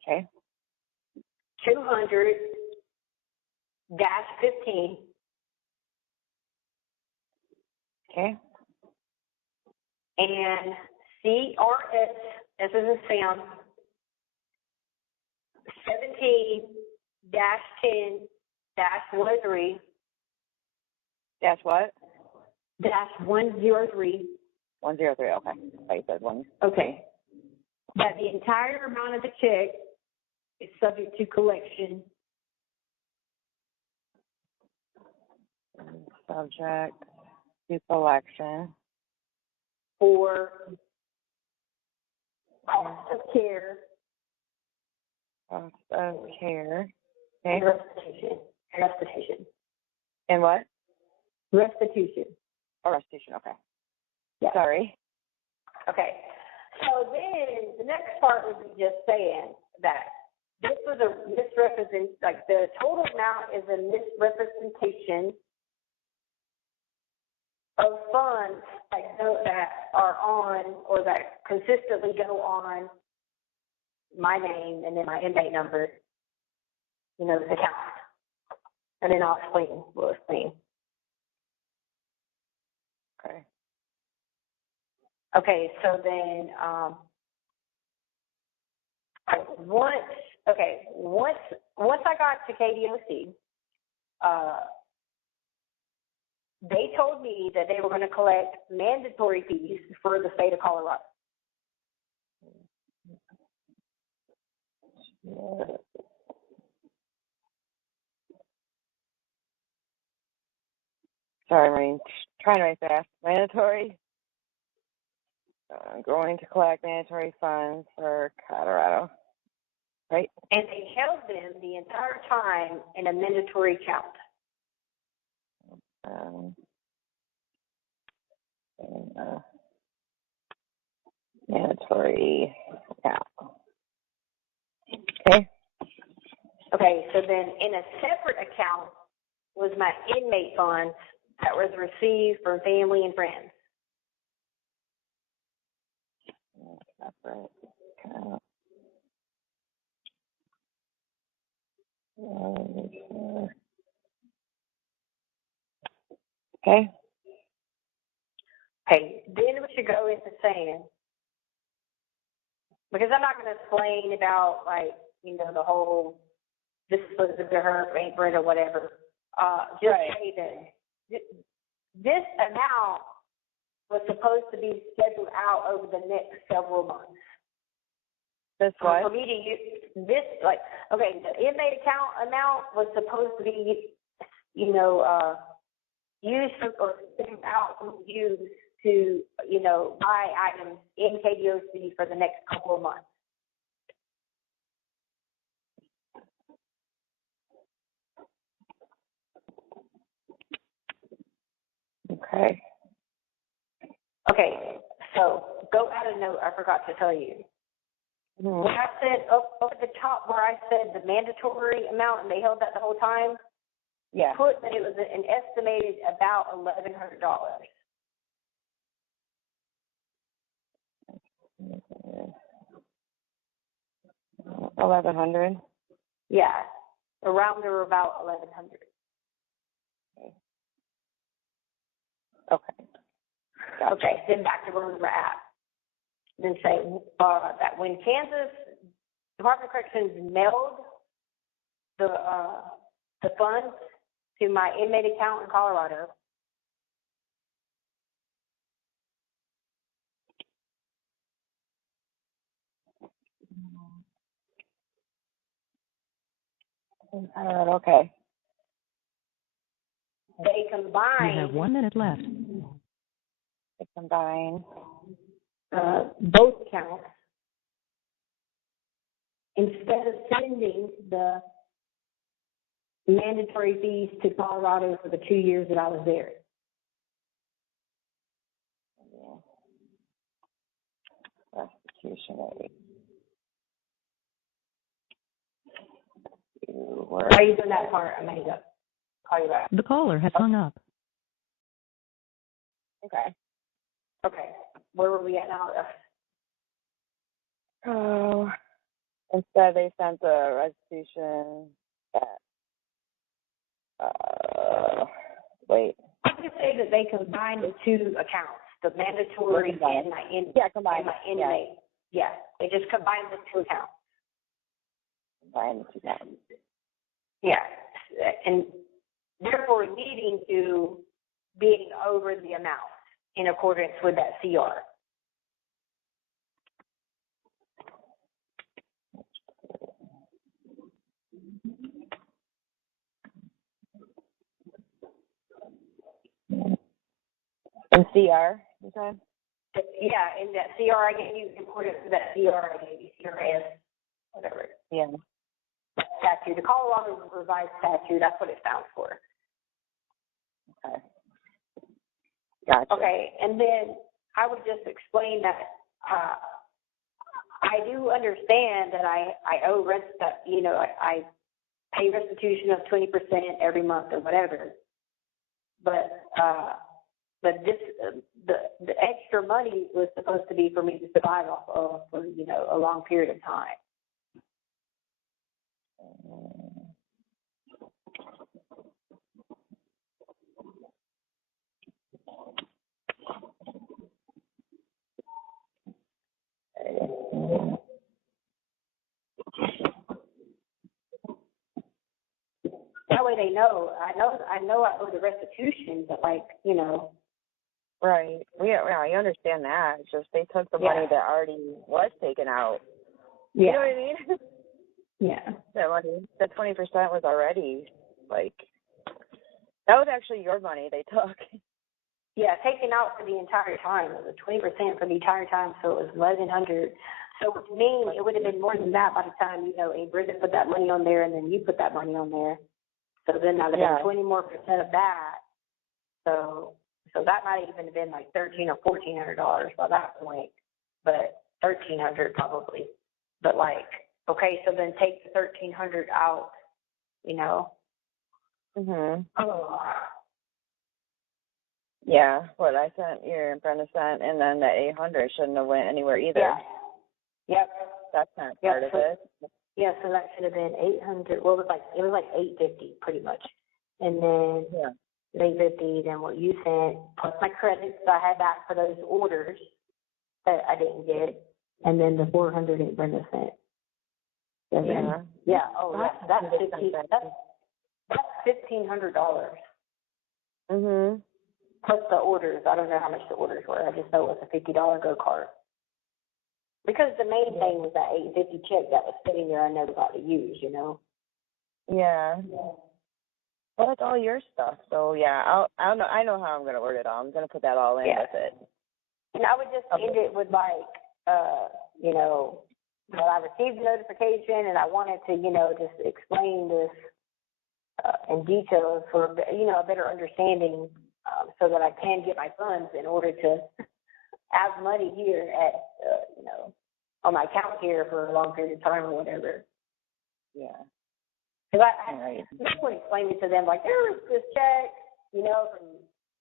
Okay. 200-15, Okay. and CRS, as in Sam, 17-10-103, Dash what? -103. 103, okay. I thought you said one. Okay. That the entire amount of the check is subject to collection Subject to collection. for cost of care Cost of care. and Okay. restitution. And what? Restitution. Oh, restitution, okay. Yeah. Sorry. Okay. So then the next part would be just saying that this was a the total amount is a misrepresentation of funds that are on or that consistently go on my name and then my inmate number, the account. And then we'll explain. Okay. Okay, so then once I got to KDOC, they told me that they were going to collect mandatory fees for the state of Colorado. Sorry, I'm trying to write fast. Mandatory. Going to collect mandatory funds for Colorado. Right? And they held them the entire time in a mandatory count. Mandatory account. Okay. Okay, so then in a separate account was my inmate funds that was received from family and friends. Separate account. Okay. Okay, then we should go into saying, because I'm not going to explain about, the whole, this is supposed to be her favorite or whatever. Just Right. say that this amount was supposed to be scheduled out over the next several months. This For what? me to use this, the inmate account amount was supposed to be, used or used to, buy items in KDOC for the next couple of months. Okay. Okay, so go add a note. I forgot to tell you. Mm-hmm. When I said up at the top where I said the mandatory amount and they held that the whole time, Yeah. put that it was an estimated about $1,100. $1,100. Yeah, around or about 1,100. Okay. Gotcha. Okay, then back to where we were at. Then say that when Kansas Department of Corrections mailed the funds to my inmate account in Colorado, Okay. they You combined. have 1 minute left. They combine. both accounts instead of sending the mandatory fees to Colorado for the 2 years that I was there. Restitution rate. Why are you doing that part? I'm going to call you back. The caller has hung up. Okay. Okay. Where were we at now? Oh, instead they sent the restitution at, wait. I could say that they combined the two accounts, the mandatory and my inmate. Yeah, they just combined the two accounts. Combined the two accounts. Yeah, and therefore leading to being over the amount in accordance with that CR. And CR, you said? Yeah, and that CR I gave you, in accordance with that CR I gave you, CRS, whatever. Yeah. Statute, the Colorado Revised Statute, that's what it stands for. Okay. Gotcha. Okay, and then I would just explain that I do understand that I owe rent, that, you know, I pay restitution of 20% every month or whatever, but this the extra money was supposed to be for me to survive off of for, you know, a long period of time. That way they know. I know I owe the restitution, but, like, you know. Right. Yeah, I understand that. It's just they took the money that already was taken out. Yeah. You know what I mean? Yeah. That money, the 20% was already, like, that was actually your money they took. Yeah, taken out for the entire time. It was 20% for the entire time, so it was $1,100. So to me, it would have been more than that by the time, you know, Brenda put that money on there, and then you put that money on there. So then I would have been 20% more of that. So that might even have been like $1,300 or $1,400 by that point, but $1,300 probably. But, like, okay, so then take the $1,300 out, you know. Mhm. Oh. Yeah, what I sent, your Brenda sent, and then the 800 shouldn't have went anywhere either. Yeah. Yep. That's not part of it. Yeah, so that should have been 800. Well, it was like 850 pretty much, and then 850. Then what you sent plus my credits that I had back for those orders that I didn't get, and then the 400 that Brenda sent. And then, that's $1,500. Mhm. Plus the orders. I don't know how much the orders were. I just know it was a $50 go kart. Because the main thing was that $850 check that was sitting there I never got to use, you know. Yeah. Well, it's all your stuff, so yeah, I know how I'm gonna word it all. I'm gonna put that all in with it. And I would just end it with, like, you know, well, I received a notification and I wanted to, you know, just explain this in detail for, you know, a better understanding, so that I can get my funds in order to have money here at, you know, on my account here for a long period of time or whatever. Yeah. Because I just want to explain it to them, like, there was this check, you know, from,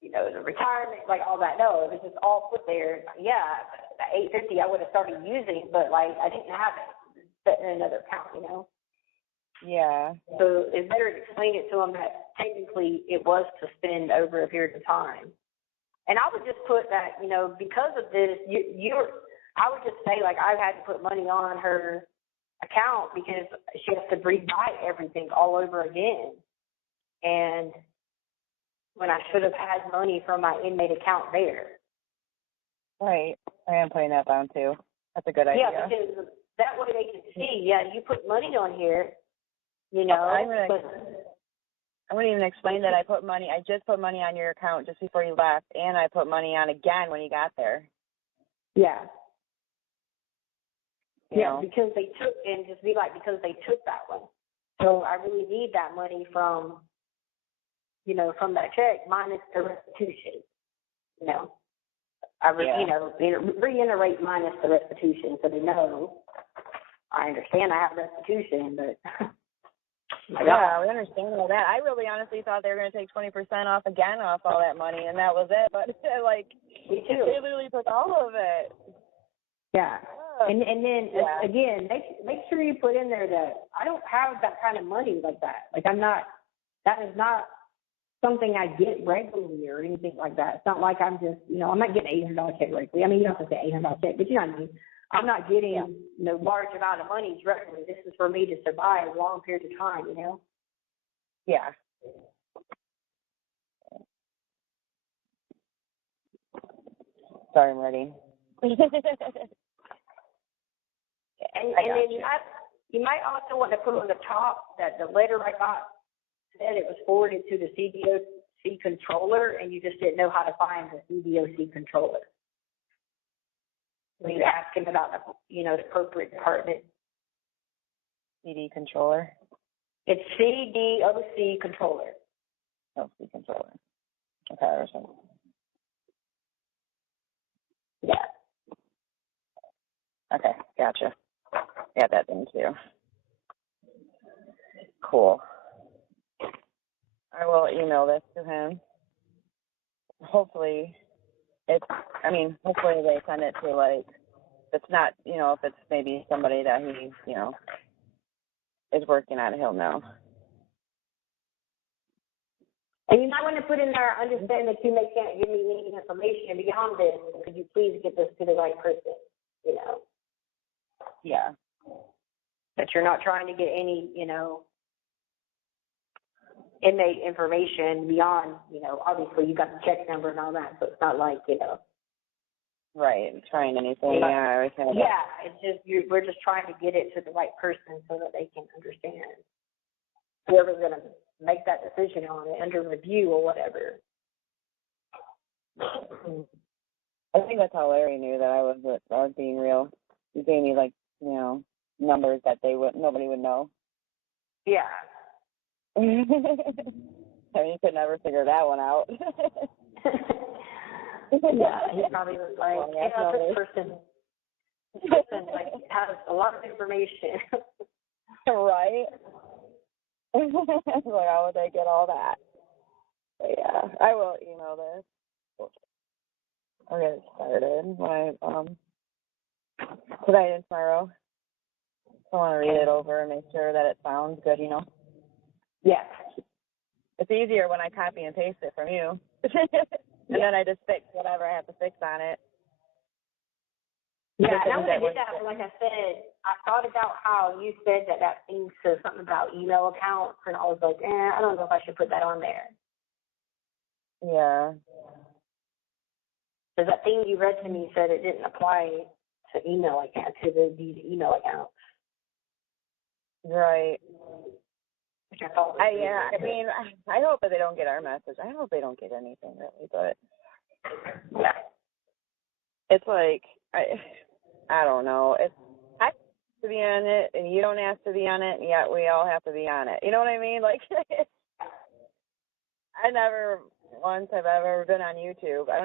you know, the retirement, like all that. No, it was just all put there. Yeah, the $850 I would have started using, but, like, I didn't have it set in another account, you know. Yeah. So it's better to explain it to them that technically it was to spend over a period of time. And I would just put that, you know, because of this, I would just say, like, I've had to put money on her account because she has to rebuy everything all over again. And when I should have had money from my inmate account there. Right. I am putting that down too. That's a good idea. Yeah, because that way they can see, you put money on here, you know. I wouldn't even explain that I just put money on your account just before you left, and I put money on again when you got there. Yeah. You Yeah, know? because they took, and just be like, because they took that one. So I really need that money from, you know, from that check minus the restitution. You know, Yeah. you know, reiterate minus the restitution so they know. I understand I have restitution, but Yeah, we understand all that. I really honestly thought they were going to take 20% off again off all that money, and that was it. But like, me too. they literally took all of it. Yeah. And then Yeah. again, make sure you put in there that I don't have that kind of money like that. Like that is not something I get regularly or anything like that. It's not like I'm just, you know, I'm not getting $800 check regularly. I mean, you don't have to say $800 check, but you know what I mean. I'm not getting, you know, large amount of money regularly. This is for me to survive a long period of time, you know? Yeah. Sorry, I'm ready. And then you might also want to put on the top that the letter I got said it was forwarded to the CDOC controller, and you just didn't know how to find the CDOC controller. When you ask him about the, you know, the appropriate department. CD controller. It's CDOC controller. Oh, CD controller. Okay, or something. Yeah. Okay, gotcha. Got that thing too. Cool. I will email this to him. Hopefully hopefully they send it to, like, if it's not, you know, if it's maybe somebody that he, you know, is working on, he'll know. And you might want to put in there, understand that you can't give me any information beyond this. Could you please get this to the right person, you know? Yeah. That you're not trying to get any, you know, inmate information beyond, you know, obviously you got the check number and all that, so it's not like, you know. Right, trying anything. Yeah, it's just, we're just trying to get it to the right person so that they can understand. Whoever's going to make that decision on it under review or whatever. I think that's how Larry knew that I was being real. He gave me, like, you know, numbers that nobody would know. Yeah. I mean, you could never figure that one out. Yeah, he probably was like, this person like has a lot of information. Right? Like, how would they get all that? But yeah, I will email this. I'll get it started when tonight and tomorrow. I want to read it over and make sure that it sounds good, you know? Yeah. It's easier when I copy and paste it from you. And then I just fix whatever I have to fix on it. Yeah, and I would have did that, but like I said, I thought about how you said that thing says something about email accounts, and I was like, I don't know if I should put that on there. Yeah. Because that thing you read to me said it didn't apply to email account, to these email accounts. Right. Which I thought was I mean, I hope that they don't get our message. I hope they don't get anything really, but yeah. It's like, I don't know. I have to be on it, and you don't have to be on it, and yet we all have to be on it. You know what I mean? Like, I never once have ever been on YouTube. I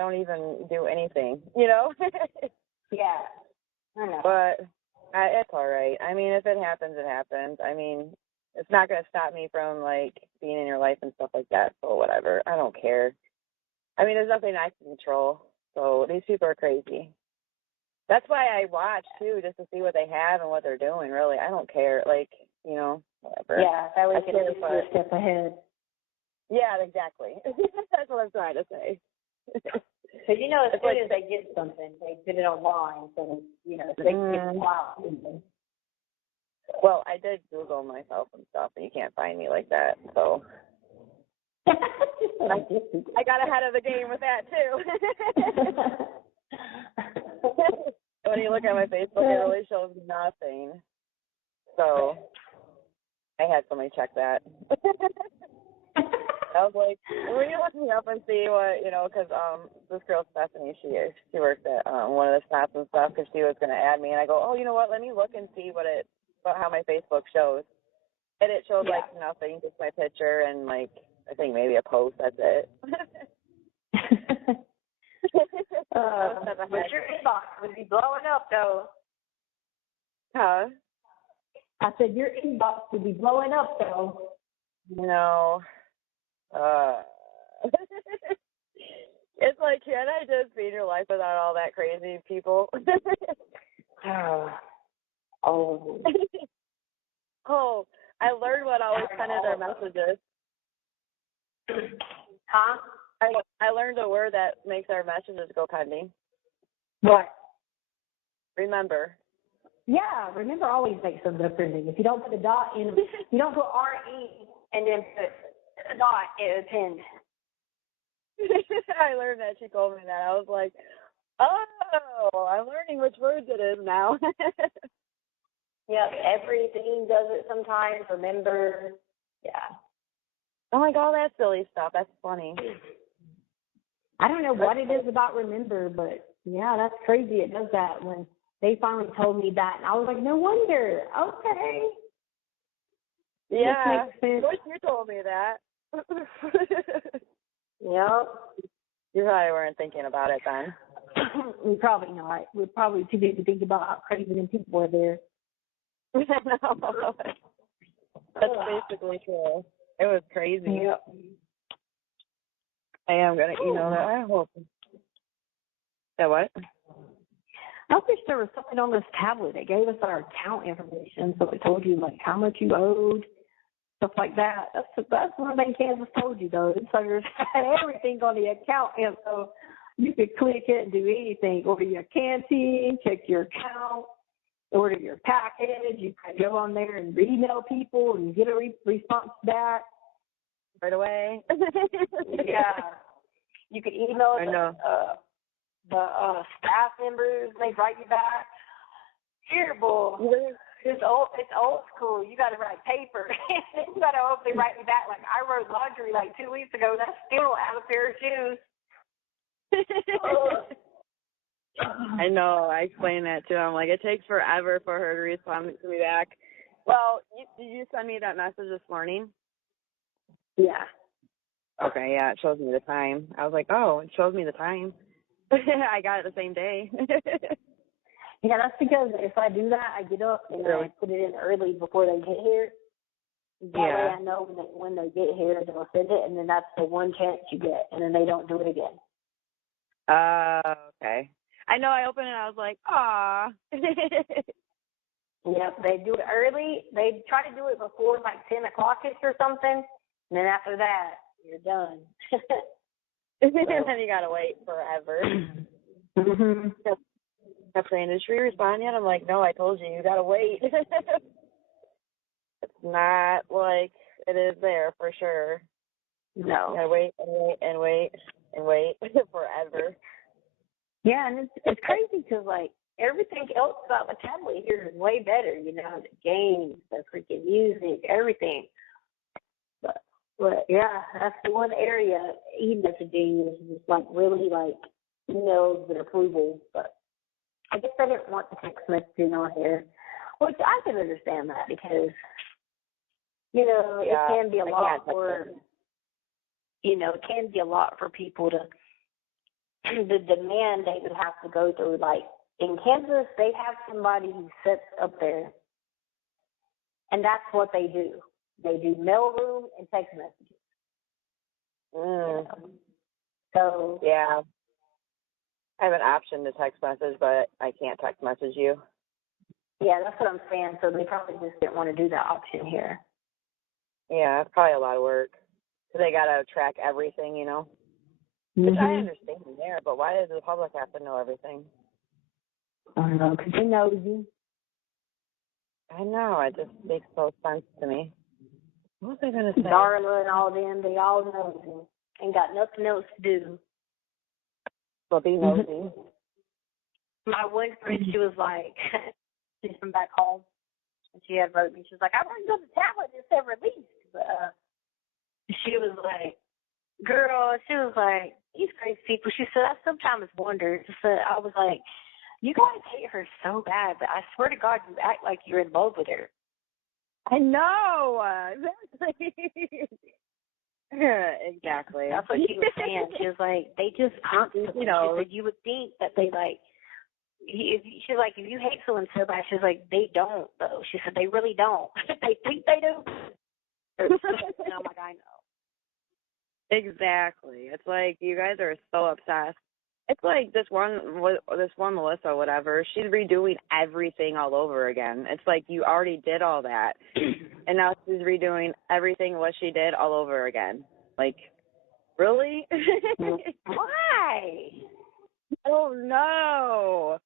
don't even do anything, you know? Yeah. I know. But it's all right. I mean, if it happens, it happens. I mean, it's not going to stop me from, like, being in your life and stuff like that, so whatever. I don't care. I mean, there's nothing I can control, so these people are crazy. That's why I watch, too, just to see what they have and what they're doing, really. I don't care. Like, you know, whatever. Yeah, that was a step ahead. Yeah, exactly. That's what I'm trying to say. Because, you know, as soon as they get something, they put it online, so, you know, they get wow. Well, I did Google myself and stuff, and you can't find me like that, so. I got ahead of the game with that, too. When you look at my Facebook, it really shows nothing. So, I had somebody check that. I was like, will you look me up and see what, because this girl, Stephanie, she works at one of the spots and stuff because she was going to add me. And I go, oh, you know what, let me look and see how my Facebook shows. And it shows, like, nothing, just my picture and, like, I think maybe a post, that's it. But your inbox would be blowing up, though. Huh? I said your inbox would be blowing up, though. No. It's like, can I just be in your life without all that crazy people? Oh. Oh, I learned what always sent in their messages. Huh? I learned a word that makes our messages go pending. What? Remember. Yeah, remember always makes them go pending. If you don't put a dot in, You don't put R-E and then put a dot, it append. I learned that. She told me that. I was like, oh, I'm learning which words it is now. Yep, everything does it sometimes. Remember. Yeah. I'm like, all that silly stuff. That's funny. I don't know what it is about remember, but yeah, that's crazy. It does that when they finally told me that, and I was like, no wonder. Okay. Yeah. This makes sense. I wish you told me that. Yep. You probably weren't thinking about it then. We probably not. We're probably too big to think about how crazy them people are there. No. That's basically true. It was crazy. Yep. I am going to email that. I hope. That what? I wish there was something on this tablet that gave us our account information, so it told you like how much you owed, stuff like that. That's one thing Kansas told you though. So there's everything on the account, and so you could click it and do anything. Order your canteen, check your account, order your package. You could go on there and email people and get a response back right away. Yeah. You could email I know. the staff members, and they write you back. Here, boy. It's old school. You got to write paper. You got to hopefully write me back. Like, I wrote laundry like 2 weeks ago, and I still have a pair of shoes. I know. I explained that to him. Like, it takes forever for her to respond to me back. Well, did you send me that message this morning? Yeah. Okay, yeah, it shows me the time. I was like, oh, it shows me the time. I got it the same day. Yeah, that's because if I do that, I get up and I put it in early before they get here. That way I know when they get here, they'll send it, and then that's the one chance you get, and then they don't do it again. Okay. I know I opened it and I was like, aw. Yep, they do it early. They try to do it before like 10 o'clock-ish or something, and then after that, you're done. And then you got to wait forever. Mm-hmm. I'm saying, did she respond yet? I'm like, no, I told you got to wait. It's not like it is there for sure. No. You got to wait and wait and wait and wait forever. Yeah, and It's crazy because, like, everything else about the tablet here is way better, you know, the games, the freaking music, everything. But yeah, that's the one area e-messaging is just, like, really, like, emails and approval. But I guess I didn't want the text messaging on here, which I can understand that because, you know, it can be a lot for, you know, it can be a lot for people to, the demand they would have to go through. Like, in Kansas, they have somebody who sits up there, and that's what they do. They do mailroom and text messages. You know? So yeah, I have an option to text message, but I can't text message you. Yeah, that's what I'm saying. So they probably just didn't want to do that option here. Yeah, it's probably a lot of work. So they got to track everything, you know. Which I understand there, but why does the public have to know everything? I don't know, because they know you. I know, it just makes no sense to me. What was I going to say? Darla and all them, they all know you. Ain't got nothing else to do. Well, be nosy. My one friend, she was like, she's from back home, and she had wrote me. She was like, I want to go to the tablet that said released. But she was like, girl, she was like, these crazy people. She said, I sometimes wonder. She said, I was like, you guys hate her so bad, but I swear to God, you act like you're in love with her. I know. Exactly. Exactly. That's what she was saying. She was like, they just constantly, she said, you would think that they like, she's like, if you hate someone so bad, she's like, they don't, though. She said, they really don't. They think they do. And I'm like, I know. Exactly. It's like you guys are so obsessed. It's like this one Melissa, whatever. She's redoing everything all over again. It's like you already did all that, and now she's redoing everything what she did all over again. Like, really? Why? Oh no!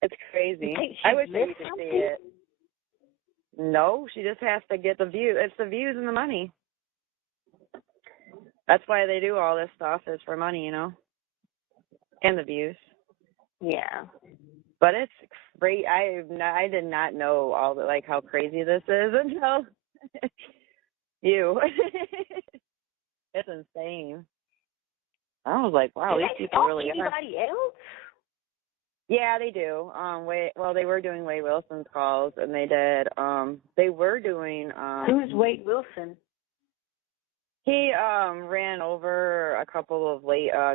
It's crazy. I wish you could see it. No, she just has to get the view. It's the views and the money. That's why they do all this stuff, is for money, you know, and the views. Yeah. But it's great. I did not know all the, like, how crazy this is until you. It's insane. I was like, wow, do these people really are. Anybody else? Yeah, they do. They were doing Wade Wilson's calls, and they did. They were doing. Who's Wade Wilson? He ran over a couple of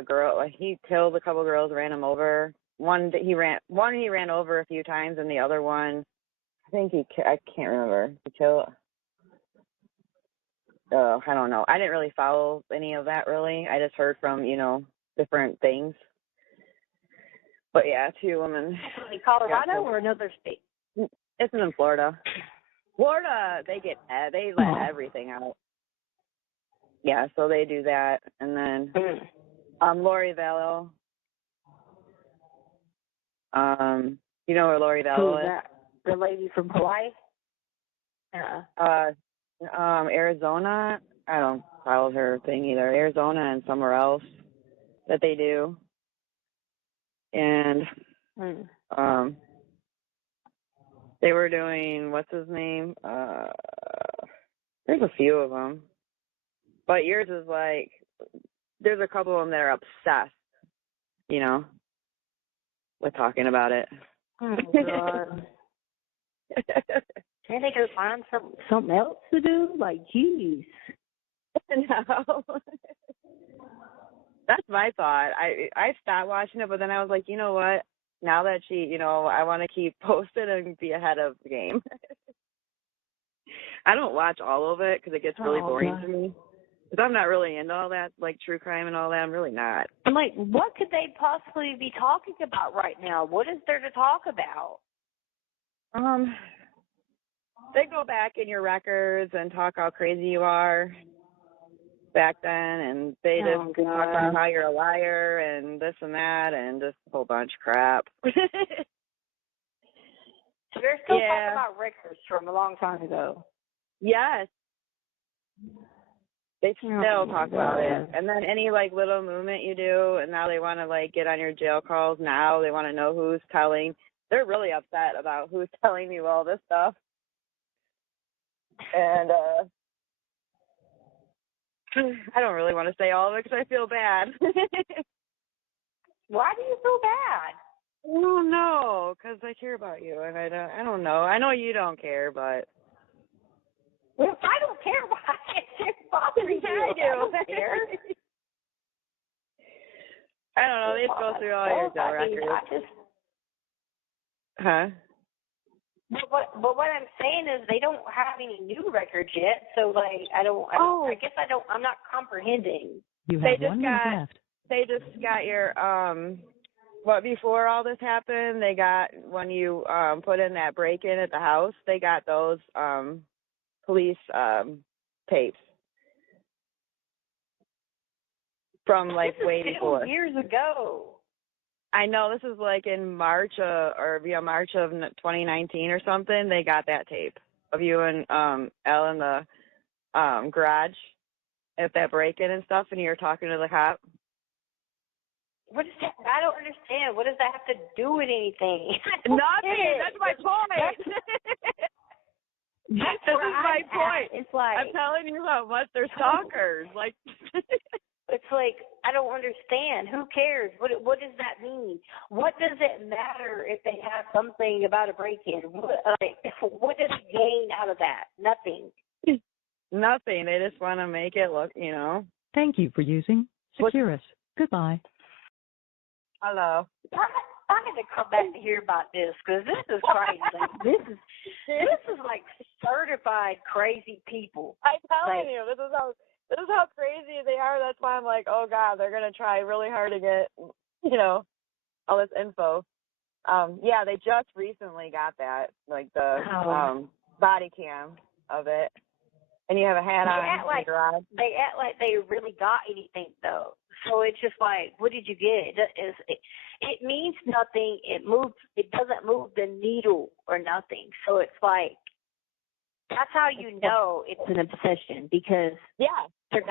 girls. He killed a couple of girls, ran them over. One he ran over a few times, and the other one, I can't remember. He killed. I don't know. I didn't really follow any of that really. I just heard from different things. But yeah, 2 women. Colorado or another state? It's in Florida. Florida, they let everything out. Yeah, so they do that, and then Lori Vallow. You know where Lori Vallow is? That? The lady from Hawaii? Arizona. I don't follow her thing either. Arizona and somewhere else that they do. And they were doing, what's his name? There's a few of them. But yours is like, there's a couple of them that are obsessed, with talking about it. Oh, God. Can't they go find something else to do? Like, geez. No. That's my thought. I stopped watching it, but then I was like, you know what? Now that she, I want to keep posted and be ahead of the game. I don't watch all of it because it gets really boring to me. Because I'm not really into all that, like true crime and all that. I'm really not. I'm like, what could they possibly be talking about right now? What is there to talk about? They go back in your records and talk how crazy you are back then, and they just talk about how you're a liar and this and that and just a whole bunch of crap. So they're still talking about records from a long time ago. Yes. They still talk about it. And then any, little movement you do, and now they want to, get on your jail calls now. They want to know who's telling. They're really upset about who's telling you all this stuff. And I don't really want to say all of it because I feel bad. Why do you feel bad? I don't know, because I care about you, and I don't know. I know you don't care, but... Well, I don't care why it's bothering you. I do. I don't care. I don't know. They go through all your jail records. Huh? But what I'm saying is they don't have any new records yet, so I guess I'm not comprehending. You have 1 minute left. They just got your before all this happened, they got when you put in that break-in at the house, they got those police tapes from way before. 2 years ago. I know, this is in March March of 2019 or something. They got that tape of you and Elle in the garage at that break-in and stuff, and you were talking to the cop. What is that? I don't understand. What does that have to do with anything? Nothing. That's my point. This is my point. It's like I'm telling you how much they're stalkers. Like, it's like I don't understand. Who cares? What does that mean? What does it matter if they have something about a break-in? What does it gain out of that? Nothing. nothing. They just want to make it look, Thank you for using Securus. Goodbye. Hello. I had to come back to hear about this because this is crazy. This is like certified crazy people. I'm telling you, this is how crazy they are. That's why I'm like, oh God, they're gonna try really hard to get, all this info. Yeah, they just recently got that, like the body cam of it, and you have a hat on. They act like they really got anything though. So it's just like, what did you get? It means nothing. It doesn't move the needle or nothing. So it's like, that's how you know it's an obsession because they're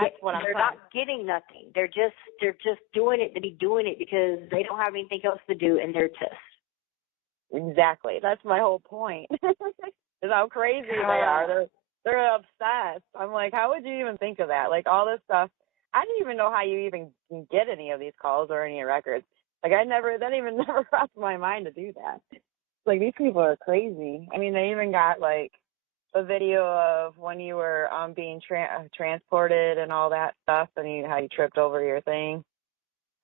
not getting nothing. They're just doing it to be doing it because they don't have anything else to do and they're just. Exactly. That's my whole point. Is how crazy they are. They're obsessed. I'm like, how would you even think of that? Like all this stuff. I didn't even know how you even can get any of these calls or any records. Like that even never crossed my mind to do that. Like these people are crazy. I mean, they even got like a video of when you were being transported and all that stuff, and how you tripped over your thing,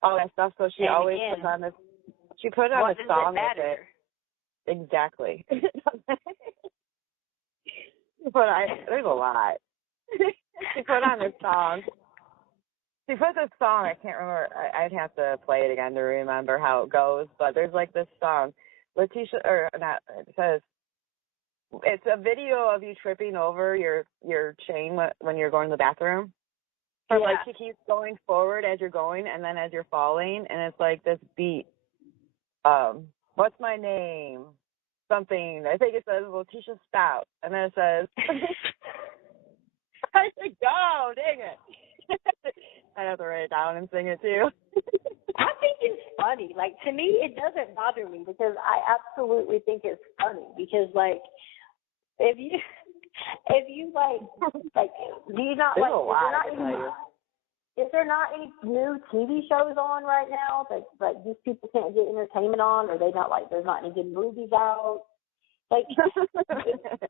all that stuff. So she always puts on this. She put on a song with it. Exactly. There's a lot. She put on this song. She put this song, I can't remember, I'd have to play it again to remember how it goes, but there's like this song, Letecia, or not, it says, it's a video of you tripping over your chain when you're going to the bathroom. So like she keeps going forward as you're going, and then as you're falling, and it's like this beat, what's my name? Something, I think it says Letecia Stauch, and then it says, I said, go, dang it. I have to write it down and sing it too. I think it's funny. Like to me, it doesn't bother me because I absolutely think it's funny. Because like, if you like, do you not is there not any new TV shows on right now that like these people can't get entertainment on, or there's not any good movies out? Like,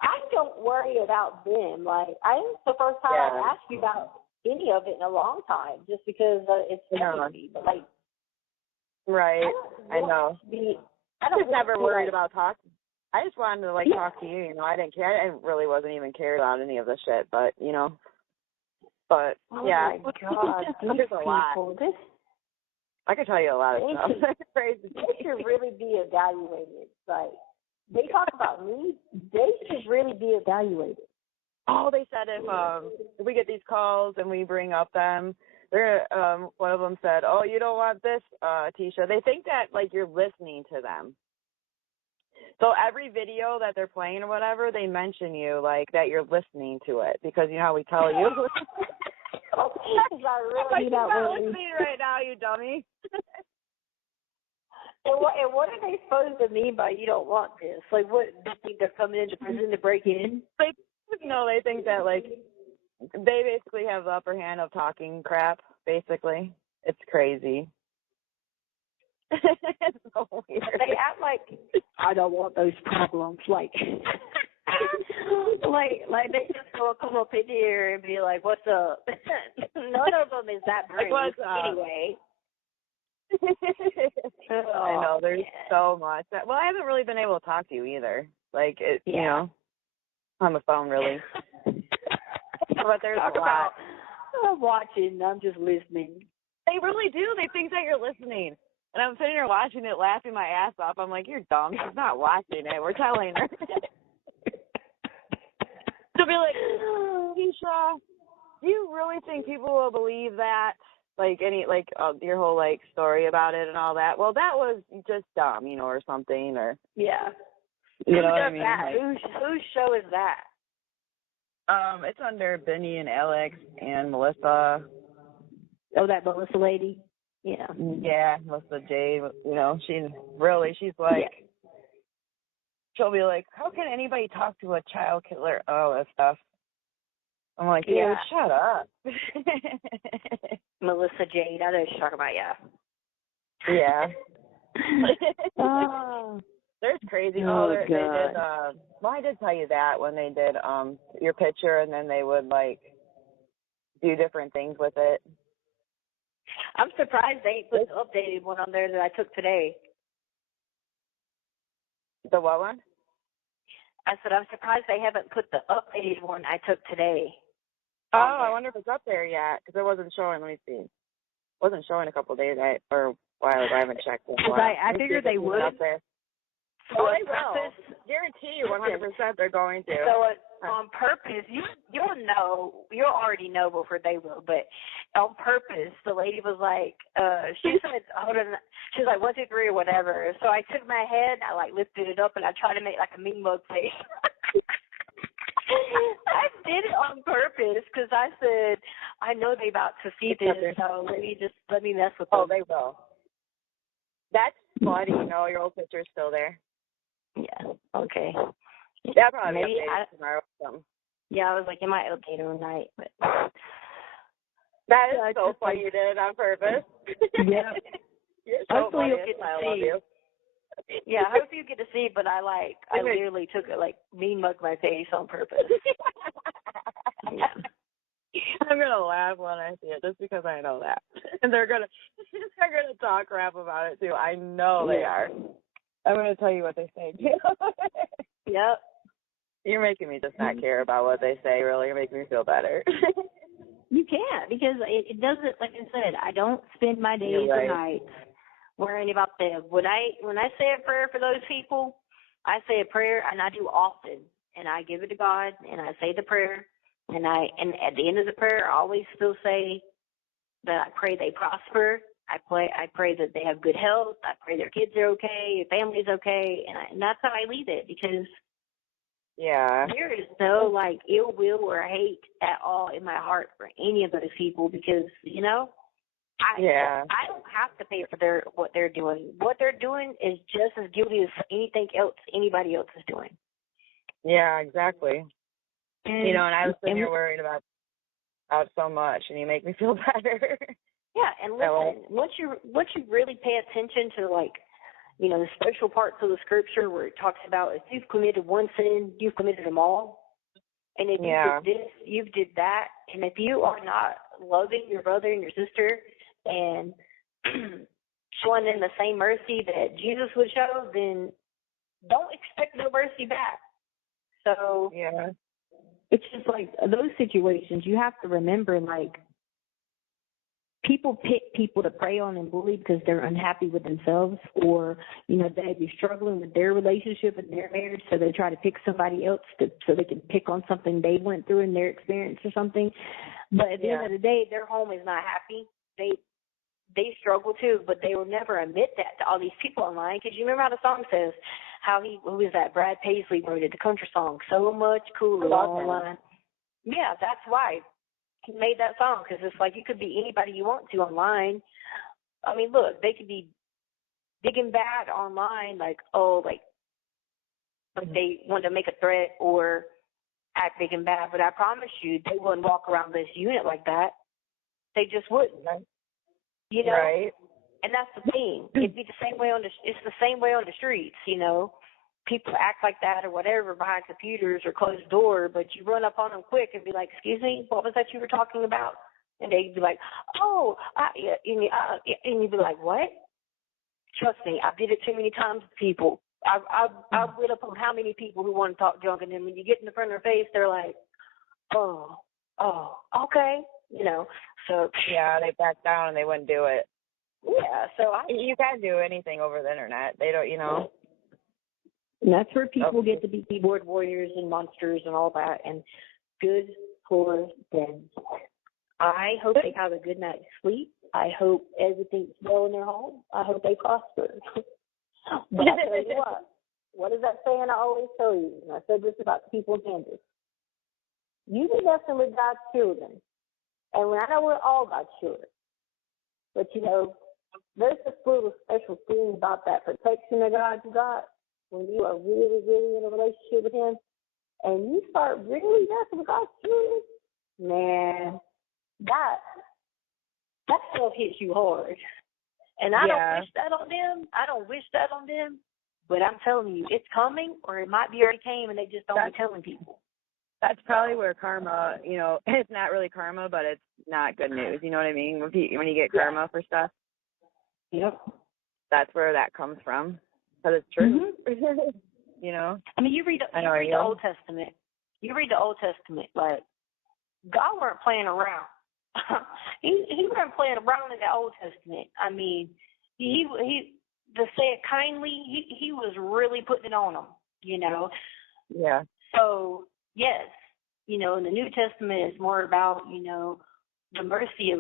I don't worry about them. Like, I think it's the first time I've asked you about any of it in a long time, just because it's funny. But like, right? I know. I was never worried about talking. I just wanted to talk to you. I didn't care. I really wasn't even cared about any of the shit. But But my God, there's a lot. I could tell you a lot of stuff. It's crazy. They should really be evaluated. Like, they talk about me. They should really be evaluated. Oh, they said if we get these calls and we bring up them, one of them said, "Oh, you don't want this, Tecia." They think that you're listening to them. So every video that they're playing or whatever, they mention you that you're listening to it because you know how we tell you. You're not listening right now, you dummy. And what are they supposed to mean by you don't want this? Like, what, they think they're coming into prison to break in? They think that, they basically have the upper hand of talking crap, basically. It's crazy. It's so weird. They act like, I don't want those problems. Like they just go come up in here and be like, what's up? None of them is that brave. What's up? Anyway. I know, there's so much. Well, I haven't really been able to talk to you either. On the phone, really. But there's a lot. I'm watching. I'm just listening. They really do. They think that you're listening. And I'm sitting here watching it, laughing my ass off. I'm like, you're dumb. She's not watching it. We're telling her. She'll be like, Tecia, do you really think people will believe that? Your whole, story about it and all that. Well, that was just dumb, or something, or. Yeah. You know what I mean? Whose show is that? It's under Benny and Alex and Melissa. Oh, that Melissa lady? Yeah. Yeah, Melissa J. She's she'll be like, how can anybody talk to a child killer? All that stuff. I'm like, Yeah. shut up. Melissa Jade, I know what you're talking about, yeah. Yeah. Oh, There's crazy. God. They did, well, I did tell you that when they did your picture, and then they would, like, do different things with it. I'm surprised they ain't put the updated one on there that I took today. The what one? I said, I'm surprised they haven't put the updated one I took today. Oh, I wonder if it's up there yet, because it wasn't showing. Let me see. It wasn't showing a couple days, or a while ago. I haven't checked it. Because I figured they would. Up there. So they will. Guarantee you 100% they're going to. So on purpose, you'll already know before they will, but on purpose, the lady was like, she said, hold on, she was like, 1, 2, 3 or whatever. So I took my head, I like lifted it up, and I tried to make like a mean mug face. I did it on purpose because I said, I know they about to see this, so let me mess with them. Oh, they will. That's funny. Your old picture's still there. Yeah. Okay. That'll probably Maybe be updated tomorrow or something. Yeah, I was like, it might update it tonight, but that is so funny. You did it on purpose. Yeah. You're so hopefully funny. you'll get to I see. love you. Yeah, hopefully you get to see. But I literally took it like mean mug my face on purpose. Yeah. I'm gonna laugh when I see it just because I know that, and they're gonna talk crap about it too. I know they are. I'm gonna tell you what they say too. Yep. You're making me just not care about what they say. Really, you're making me feel better. You can't, because it doesn't. Like I said, I don't spend my days or nights worrying about them. When I say a prayer for those people, I say a prayer, and I do often, and I give it to God, and I say the prayer, and at the end of the prayer, I always still say that I pray they prosper. I pray that they have good health. I pray their kids are okay, their family's okay, and that's how I leave it, because there is no like ill will or hate at all in my heart for any of those people, because I don't have to pay for what they're doing. What they're doing is just as guilty as anything else anybody else is doing. Yeah, exactly. And I was sitting here worried about so much, and you make me feel better. Yeah, and listen, once you really pay attention to the special parts of the scripture where it talks about if you've committed one sin, you've committed them all. And if you did this, you did that. And if you are not loving your brother and your sister and showing them the same mercy that Jesus would show, then don't expect no mercy back. So it's just like those situations, you have to remember, like, people pick people to prey on and bully because they're unhappy with themselves, or, they may be struggling with their relationship and their marriage, so they try to pick somebody else so they can pick on something they went through in their experience or something. But at the end of the day, their home is not happy. They struggle too, but they will never admit that to all these people online. Because you remember how the song says, who is that? Brad Paisley wrote it, the country song, So Much Cooler Online. Yeah, that's why he made that song, because it's like you could be anybody you want to online. I mean, look, they could be big and bad online, like they want to make a threat or act big and bad, but I promise you they wouldn't walk around this unit like that. They just wouldn't. Right. And that's the thing. It'd be the same way it's the same way on the streets, People act like that or whatever behind computers or closed door, but you run up on them quick and be like, "Excuse me, what was that you were talking about?" And they'd be like, "Oh," and you'd be like, "What?" Trust me, I did it too many times with people. I've lit up on how many people who want to talk junk, and then when you get in the front of their face, they're like, "Oh, okay," So they back down and they wouldn't do it. Yeah, so you can't do anything over the internet. They don't, And that's where people get to be keyboard warriors and monsters and all that, and good for them. I hope they have a good night's sleep. I hope everything's well in their home. I hope they prosper. But I tell you what is that saying I always tell you? And I said this about the people in Kansas. You be messing with God's children. And I know we're all God's children. But, there's this little special thing about that protection that God's got. when you are really, really in a relationship with him and you start really messing with God's children, man, that stuff hits you hard. And I don't wish that on them. I don't wish that on them. But I'm telling you, it's coming, or it might be already came, and they just don't be telling people. That's probably where karma, it's not really karma, but it's not good news. You know what I mean? When you get karma for stuff. Yep. That's where that comes from, because it's true. Mm-hmm. I mean, you read the Old Testament. You read the Old Testament, like, God weren't playing around. he wasn't playing around in the Old Testament. I mean, he to say it kindly, he was really putting it on them, Yeah. So, yes, in the New Testament is more about, the mercy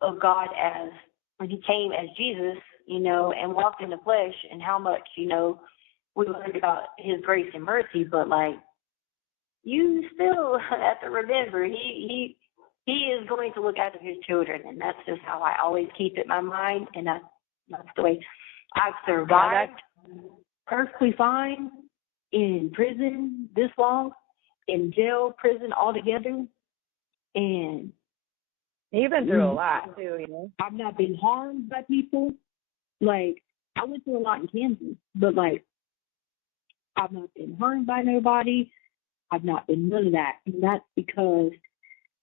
of God as when he came as Jesus, and walked in the flesh, and how much, we learned about his grace and mercy. But, like, you still have to remember, he is going to look after his children, and that's just how I always keep it in my mind, and that's the way I've survived perfectly fine in prison this long, in jail, prison altogether, and you've been through a lot too, I've not been harmed by people. Like, I went through a lot in Kansas, but, like, I've not been harmed by nobody. I've not been none of that, and that's because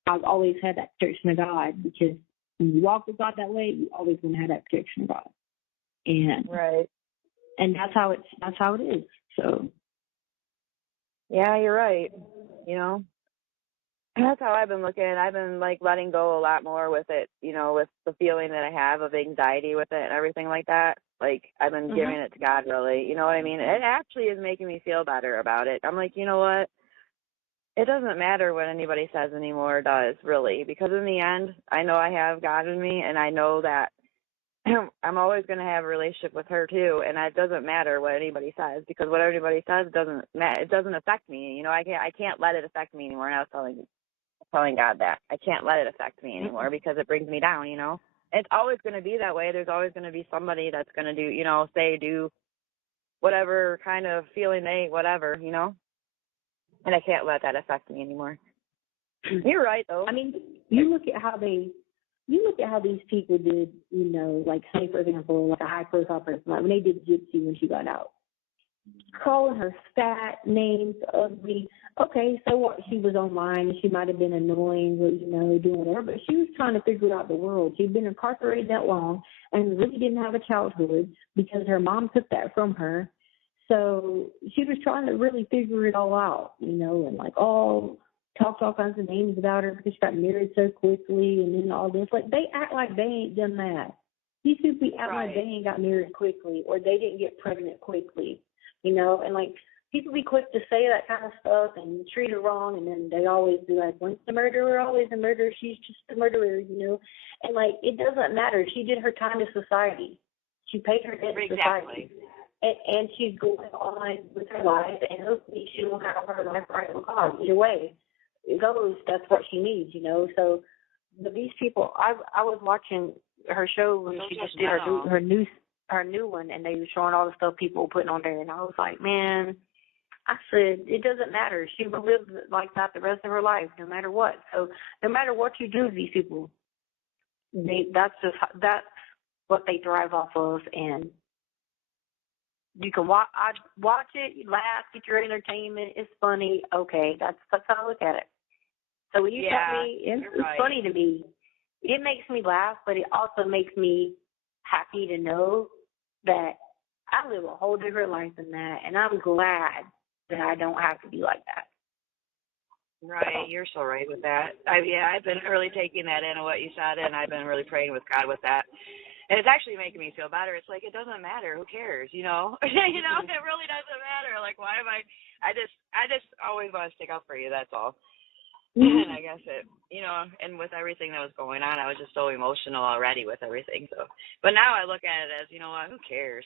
I've always had that protection of God, because when you walk with God that way, you always going to have that protection of God. And right. And that's how it is. So yeah, you're right. That's how I've been looking. I've been like letting go a lot more with it, with the feeling that I have of anxiety with it and everything like that. Like, I've been giving it to God, really. You know what I mean? It actually is making me feel better about it. I'm like, you know what? It doesn't matter what anybody says anymore, does, really, because in the end, I know I have God in me, and I know that I'm always going to have a relationship with her too, and it doesn't matter what anybody says, because what anybody says doesn't matter. It doesn't affect me. I can't let it affect me anymore. And I was telling God that I can't let it affect me anymore, because it brings me down. It's always going to be that way. There's always going to be somebody that's going to do, do whatever kind of feeling whatever, and I can't let that affect me anymore. You're right, though. I mean, you look at how these people did, like, say, for example, like a high-profile person, like when they did Gypsy when she got out. Calling her fat, names, ugly. Okay, so what? She was online, and she might have been annoying, or, doing whatever, but she was trying to figure out the world. She'd been incarcerated that long and really didn't have a childhood because her mom took that from her. So she was trying to really figure it all out, and like talked all kinds of names about her because she got married so quickly, and then all this. Like, they act like they ain't done that. These people act like they ain't got married quickly, or they didn't get pregnant quickly, and like, people be quick to say that kind of stuff and treat her wrong, and then they always be like, once the murderer, always a murderer. She's just a murderer, And like, it doesn't matter. She did her time to society. She paid her debt to society. And she's going on with her life, and hopefully she will have her life right with God. Either way it goes, that's what she needs, So, but these people, I was watching her show when she just did her new one, and they were showing all the stuff people were putting on there, and I was like, man, I said, it doesn't matter. She will live like that the rest of her life, no matter what. So, no matter what you do to these people, that's what they thrive off of, and you can watch it, you laugh, get your entertainment. It's funny. Okay, that's how I look at it. So when you tell me, it's funny to me. It makes me laugh, but it also makes me happy to know that I live a whole different life than that, and I'm glad that I don't have to be like that. Right, you're so right with that. I've been really taking that in what you said, and I've been really praying with God with that. And it's actually making me feel better. It's like, it doesn't matter. Who cares? It really doesn't matter. Like, why am I just always want to stick up for you. That's all. And I guess and with everything that was going on, I was just so emotional already with everything. So, but now I look at it as, you know what? Who cares?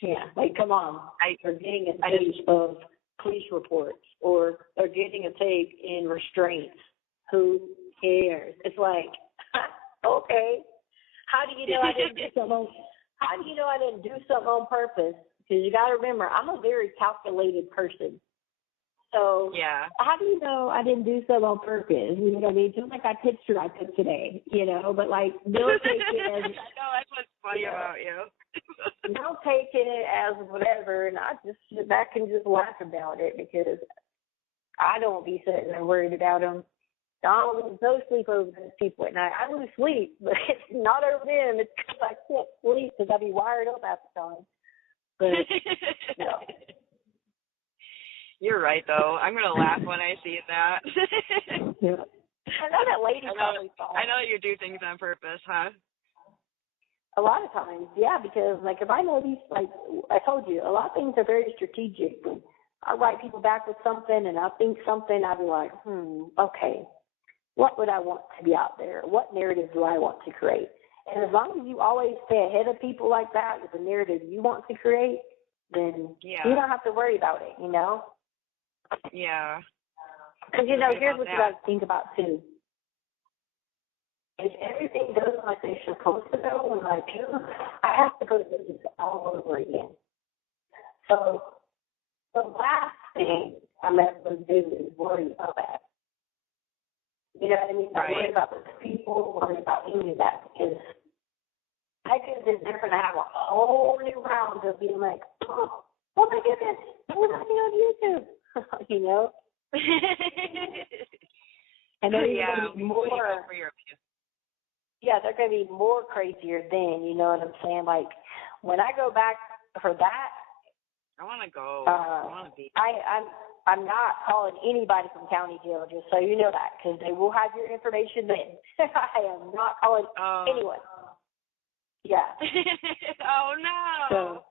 Yeah, like, come on. They're getting a tape of police reports, or they're getting a tape in restraints. Who cares? It's like, okay. How do you know I didn't do something? How do you know I didn't do something on purpose Because you got to remember, I'm a very calculated person. So Yeah. How do you know I didn't do so on purpose? You know what I mean? Just like that picture I took today, you know, but like, they'll take it as, I know, that's what's funny about you. they'll take it as whatever, and I just sit back and just laugh about it because I don't be sitting there worried about them. I don't lose no sleep over those people at night. I lose sleep, but it's not over them. It's because I can't sleep because I be wired up half the time. But, no. You're right, though. I'm going to laugh when I see that. yeah. I know that lady probably thought. I know you do things on purpose, huh? A lot of times, yeah, because, like, if I know these, like, I told you, a lot of things are very strategic. When I write people back with something and I think something, I'll be like, okay, what would I want to be out there? What narrative do I want to create? And as long as you always stay ahead of people like that with the narrative you want to create, then you don't have to worry about it, you know? Yeah. Because, you know, here's what you got to think about, too. If everything goes like they're supposed to go, when I do, I have to go to business all over again. So the last thing I'm ever going to do is worry about that. You know what I mean? Not worry about those people, worry about any of that, because I think they're going to have a whole new round of being like, oh my goodness, what was I doing on YouTube? You know? And then yeah, more. Yeah, they're going to be more crazier then, you know what I'm saying? Like, when I go back for that, I want to go. I want to be. I'm not calling anybody from county jail, just so you know that, because they will have your information then. I am not calling anyone. Yeah. Oh, no.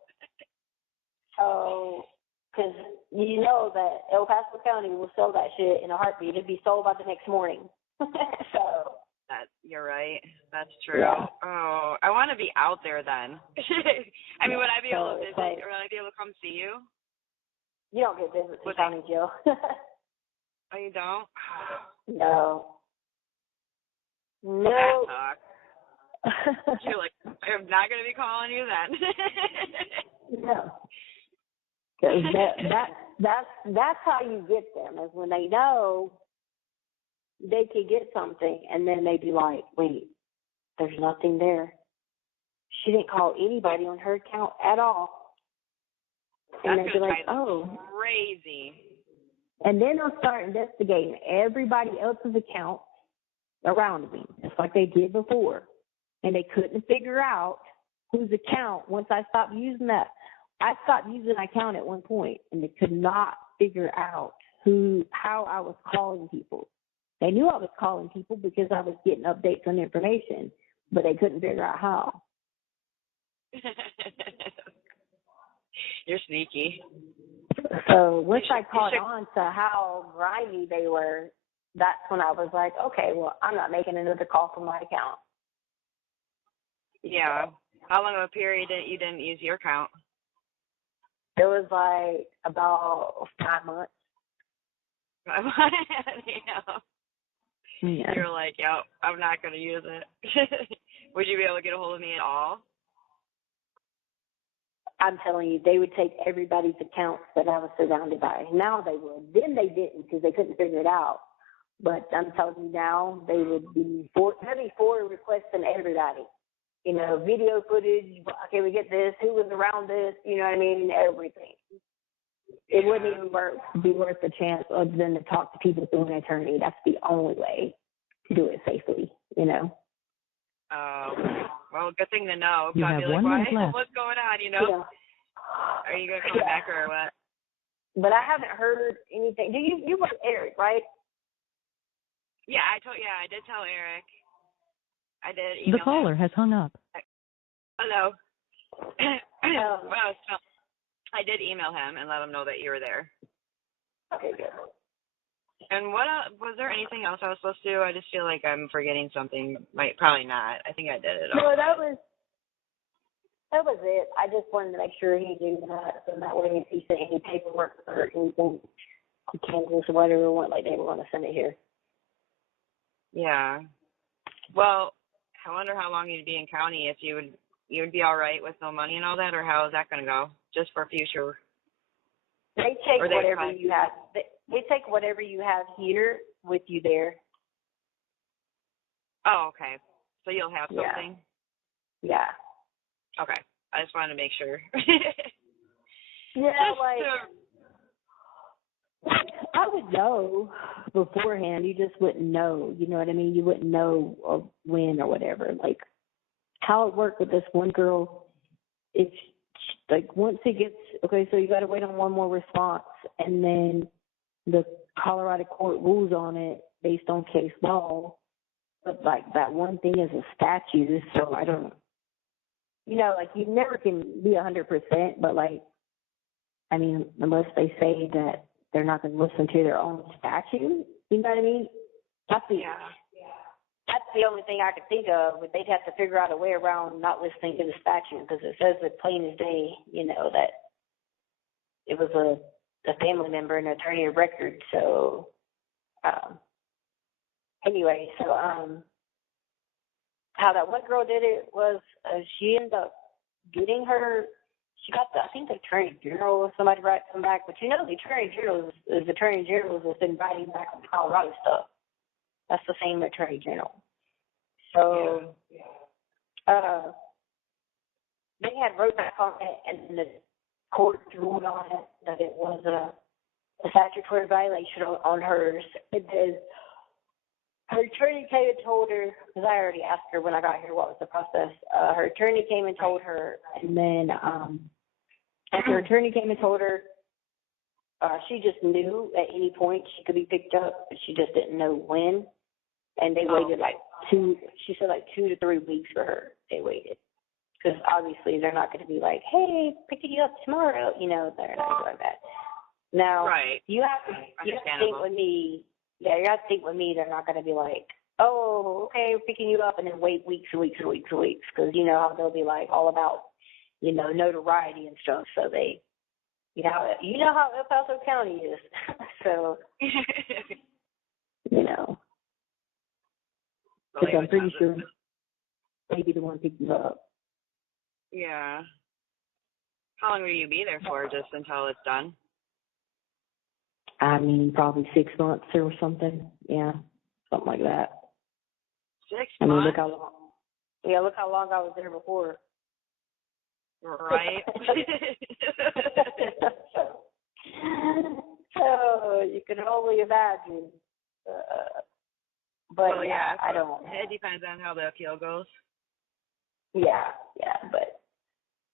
So, because you know that El Paso County will sell that shit in a heartbeat. It'd be sold by the next morning. So. You're right. That's true. Yeah. Oh, I want to be out there then. I mean, would I be able to visit? Or would I be able to come see you? You don't get visits in county jail. Oh, you don't? No. No. You're like, I'm not going to be calling you then. No. Because that's how you get them, is when they know they could get something, and then they'd be like, wait, there's nothing there. She didn't call anybody on her account at all. And that's they'd be like, crazy. And then they'll start investigating everybody else's account around me, just like they did before. And they couldn't figure out whose account, once I stopped using that. I stopped using an account at one point, and they could not figure out how I was calling people. They knew I was calling people because I was getting updates on information, but they couldn't figure out how. You're sneaky. So once I caught on to how grimy they were, that's when I was like, okay, well, I'm not making another call from my account. Yeah. How long of a period you didn't use your account? It was like about 5 months. Yeah. You're like, yep, I'm not going to use it. Would you be able to get a hold of me at all? I'm telling you, they would take everybody's accounts that I was surrounded by. Now they would. Then they didn't because they couldn't figure it out. But I'm telling you now, they would be forward requesting everybody. You know, video footage, okay, we get this, who was around this, you know what I mean, everything. It wouldn't even be worth the chance other than to talk to people through an attorney. That's the only way to do it safely, you know. Well, good thing to know. You I'd have be like, 1 minute left. What's going on, you know? Yeah. Are you going to come back or what? But I haven't heard anything. You were Eric, right? Yeah, I did tell Eric. I did email The caller has hung up. Hello. I did email him and let him know that you were there. Okay, good. And what was there anything else I was supposed to do? I just feel like I'm forgetting something. Probably not. I think I did it all. No, that was it. I just wanted to make sure he knew that, so that way if he sent any paperwork or anything to Kansas or whatever, like they were going to send it here. Yeah. Well, I wonder how long you'd be in county if you would be all right with no money and all that, or how is that going to go? just for future. They take Or they whatever find- you have. They take whatever you have here with you there. Oh, okay. So you'll have Yeah. something? Yeah. Okay. I just wanted to make sure. Yeah, Just like I would know beforehand. You just wouldn't know. You know what I mean? You wouldn't know of when or whatever. Like how it worked with this one girl. It's like once it gets okay, so you got to wait on one more response, and then the Colorado court rules on it based on case law. But like that one thing is a statute, so I don't. You know, like you never can be 100%, but like. I mean, unless they say that they're not going to listen to their own statute, you know what I mean? That's the only thing I could think of. But they'd have to figure out a way around not listening to the statute because it says it plain as day, you know, that it was a family member, an attorney of record. So, anyway, how that one girl did it was she ended up getting her. She got I think the Attorney General or somebody right come back, but you know the Attorney General is the Attorney General that's been writing back on Colorado stuff. That's the same Attorney General. So they had wrote back on it, and the court ruled on it that it was a statutory violation on hers. It is. Her attorney came and told her, because I already asked her when I got here what was the process. Her attorney came and told her, and then after her attorney came and told her, she just knew at any point she could be picked up, but she just didn't know when. And they waited she said 2 to 3 weeks for her. They waited. Because obviously they're not going to be like, hey, picking you up tomorrow. You know, they're not going to do like that. Now, right. you have to think with me. Yeah, you have to think with me, they're not going to be like, oh, okay, we're picking you up, and then wait weeks and weeks and weeks and weeks, because you know how they'll be like all about, you know, notoriety and stuff. So they, you know how El Paso County is. So, you know, because I'm pretty sure they'd be the one picking you up. Yeah. How long will you be there for? Just until it's done? I mean, probably 6 months or something. Yeah, something like that. 6 months? I mean, look how long. Yeah, look how long I was there before. Right. So you can only imagine. But well, yeah, I don't. It depends on how the appeal goes. Yeah, but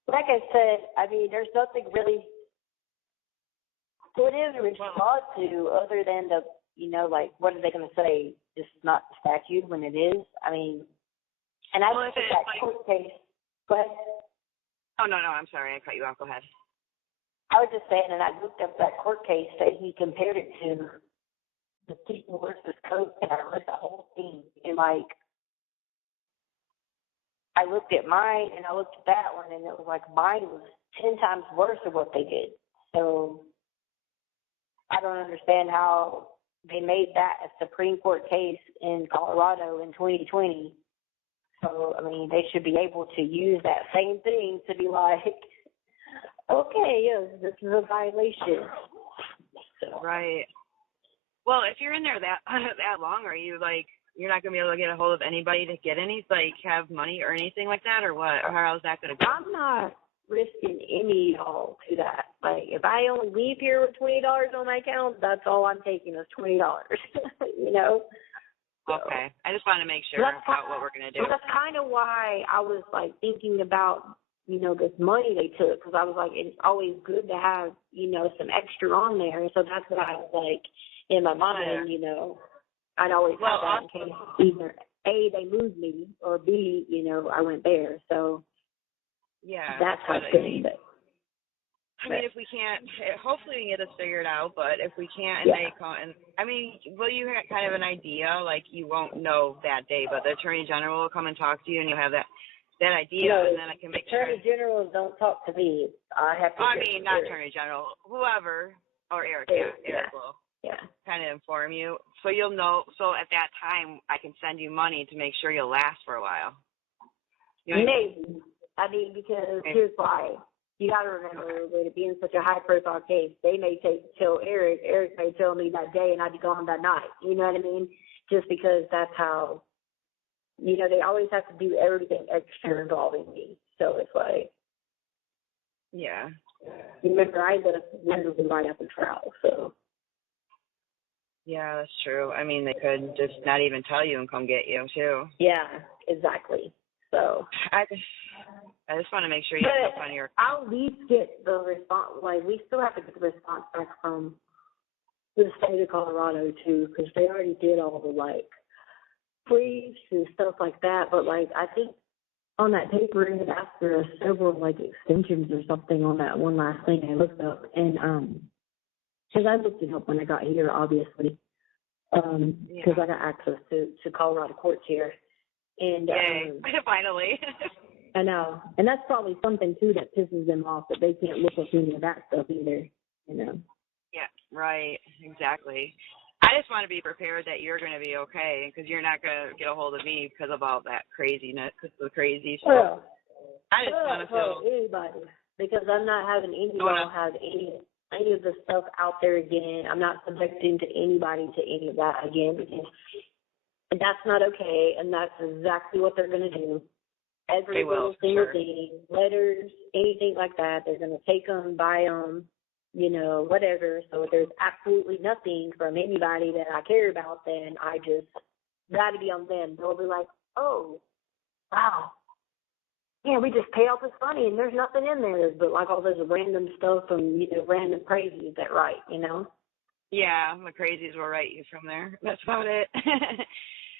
like I said, I mean, there's nothing really. What is a response to other than the, you know, like, what are they going to say? This is not the statute when it is? I mean, and I looked at that court case. Go ahead. Oh, no, I'm sorry. I cut you off. Go ahead. I was just saying, and I looked up that court case that he compared it to the people versus Coke, and I read the whole thing. And, like, I looked at mine, and I looked at that one, and it was like mine was 10 times worse than what they did. So I don't understand how they made that a Supreme Court case in Colorado in 2020. So, I mean, they should be able to use that same thing to be like, okay, yes, this is a violation. So. Right. Well, if you're in there that long, are you, like, you're not going to be able to get a hold of anybody to get any, like, have money or anything like that, or what? Or how is that going to go? I'm not risking any all to that. Like, if I only leave here with $20 on my account, that's all I'm taking is $20. You know. So, okay. I just want to make sure about what we're gonna do. That's kind of why I was like thinking about, you know, this money they took, because I was like, it's always good to have, you know, some extra on there. So that's what I was like in my mind, you know. I'd always have that in case either A, they moved me, or B, you know, I went there. So yeah, that's how it's good. I mean, if we can't, hopefully we can get this figured out, but if we can't, and I mean, will you have kind of an idea, like you won't know that day, but the Attorney General will come and talk to you, and you'll have that idea, and then I can make Attorney Generals don't talk to me. I have to. I mean, not Attorney General, whoever, or Eric, Eric will kind of inform you, so you'll know, so at that time, I can send you money to make sure you'll last for a while. You know Maybe. I mean, because here's why. you got to remember, with it being such a high-profile case, they may tell Eric may tell me that day, and I'd be gone that night. You know what I mean? Just because that's how, you know, they always have to do everything extra involving me. So it's like, Yeah. remember, I left literally right after trial, so. Yeah, that's true. I mean, they could just not even tell you and come get you, too. Yeah, exactly. So. I just want to make sure you have on your. I'll at least get the response. Like, we still have to get the response back from the state of Colorado too, because they already did all the like briefs and stuff like that. But like, I think on that paper it had asked for several like extensions or something on that one last thing I looked up, and because I looked it up when I got here, obviously, because I got access to Colorado courts here, and Yay. Finally. I know, and that's probably something too that pisses them off, that they can't look up any of that stuff either, you know. Yeah, right, exactly. I just want to be prepared that you're going to be okay, because you're not going to get a hold of me because of all that craziness, because of the crazy stuff. I just want to feel anybody, because I'm not having anyone have any of the stuff out there again. I'm not subjecting to anybody to any of that again, because that's not okay, and that's exactly what they're going to do. Every little single thing, letters, anything like that, they're going to take them, buy them, you know, whatever. So if there's absolutely nothing from anybody that I care about, then I just got to be on them. They'll be like, oh, wow. Yeah, we just pay off this money and there's nothing in there. But like all this random stuff from, you know, random crazies that write, you know? Yeah, the crazies will write you from there. That's about it.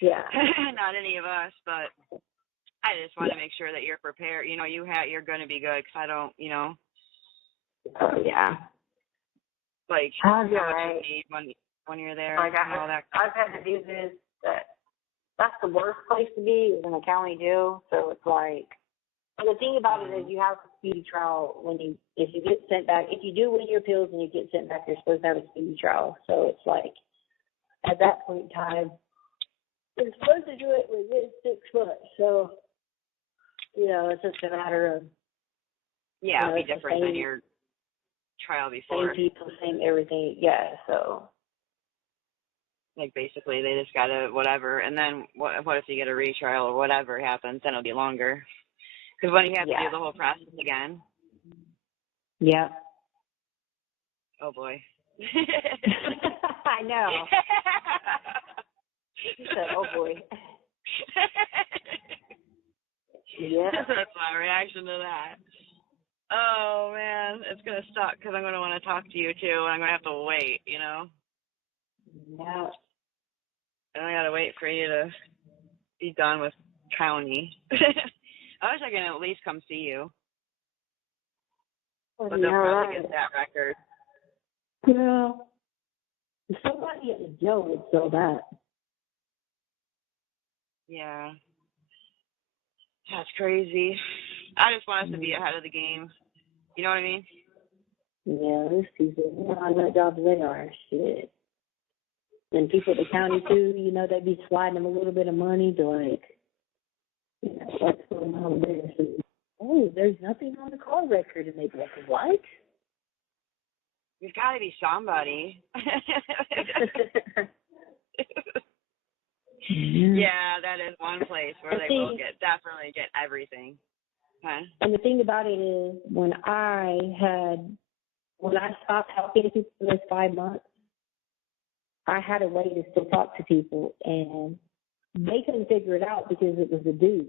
Yeah. Not any of us, but I just want to make sure that you're prepared. You know, you're going to be good, because I don't, you know. Oh, yeah. Like, how much you need when you're there. Like, I've had to do this. That's the worst place to be, is in a county jail. So it's like, and the thing about it is you have a speedy trial if you get sent back. If you do win your appeals and you get sent back, you're supposed to have a speedy trial. So it's like, at that point in time, you're supposed to do it within 6 months. So, you know, it's just a matter of, yeah, it'll be different than your trial before. Same people, same everything. Yeah, so. Like, basically, they just got to whatever. And then what if you get a retrial or whatever happens, then it'll be longer. Because when you have to do the whole process again. Yeah. Oh, boy. I know. She said, oh, boy. Yeah. That's my reaction to that. Oh, man. It's going to suck, because I'm going to want to talk to you, too, and I'm going to have to wait, you know? Yeah. And I got to wait for you to be done with county. I wish I could at least come see you. But they'll probably get that record. Yeah. Somebody at the jail would sell that. Yeah. That's crazy. I just want us to be ahead of the game. You know what I mean? Yeah, those people, you know how nut jobs they are. Shit. And people at the county, too, you know, they'd be sliding them a little bit of money to, like, you know, what's going on there. So, oh, there's nothing on the call record. And they'd be like, what? There's got to be somebody. Yeah, that is one place where they will definitely get everything. Huh? And the thing about it is, when I stopped helping people for those 5 months, I had a way to still talk to people, and they couldn't figure it out because it was a dude.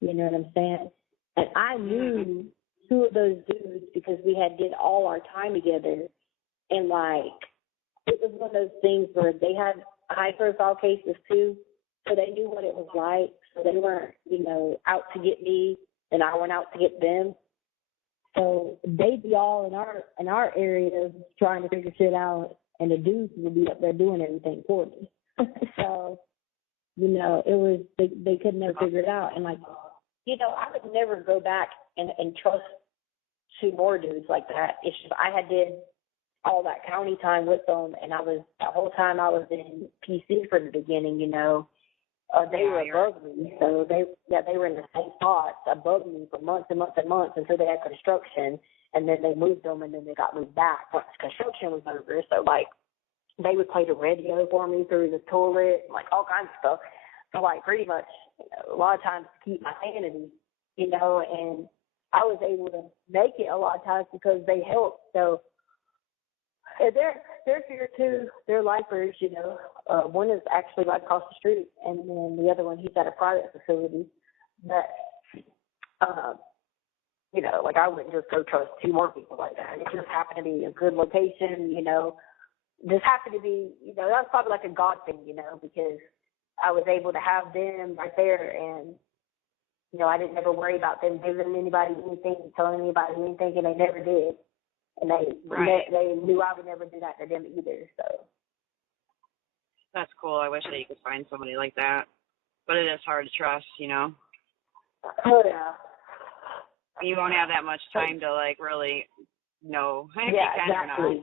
You know what I'm saying? And I knew 2 of those dudes because we did all our time together, and like it was one of those things where they had high profile cases too, so they knew what it was like. So they weren't, you know, out to get me, and I went out to get them. So they'd be all in our area trying to figure shit out, and the dudes would be up there doing everything for me. So, you know, it was they could never figure it out. And like, you know, I would never go back and trust 2 more dudes like that. It's just I had did all that county time with them, and I was the whole time I was in PC for the beginning, you know. They were above me, so they were in the same spots above me for months and months and months until they had construction. and then they moved them, and then they got moved back once construction was over. So, like, they would play the radio for me through the toilet, like, all kinds of stuff. So, like, pretty much, a lot of times to keep my sanity, and I was able to make it a lot of times because they helped. So, and they're here too. They're lifers, one is actually right across the street, and then the other one, he's at a private facility. But, like, I wouldn't just go trust two more people like that. It just happened to be a good location, Just happened to be, that's probably like a God thing, because I was able to have them right there, and, I didn't ever worry about them giving anybody anything, telling anybody anything, and they never did. And they knew I would never do that to them either. So that's cool. I wish that you could find somebody like that, but it is hard to trust. Oh yeah. You won't have that much time to like really know. Yeah, exactly.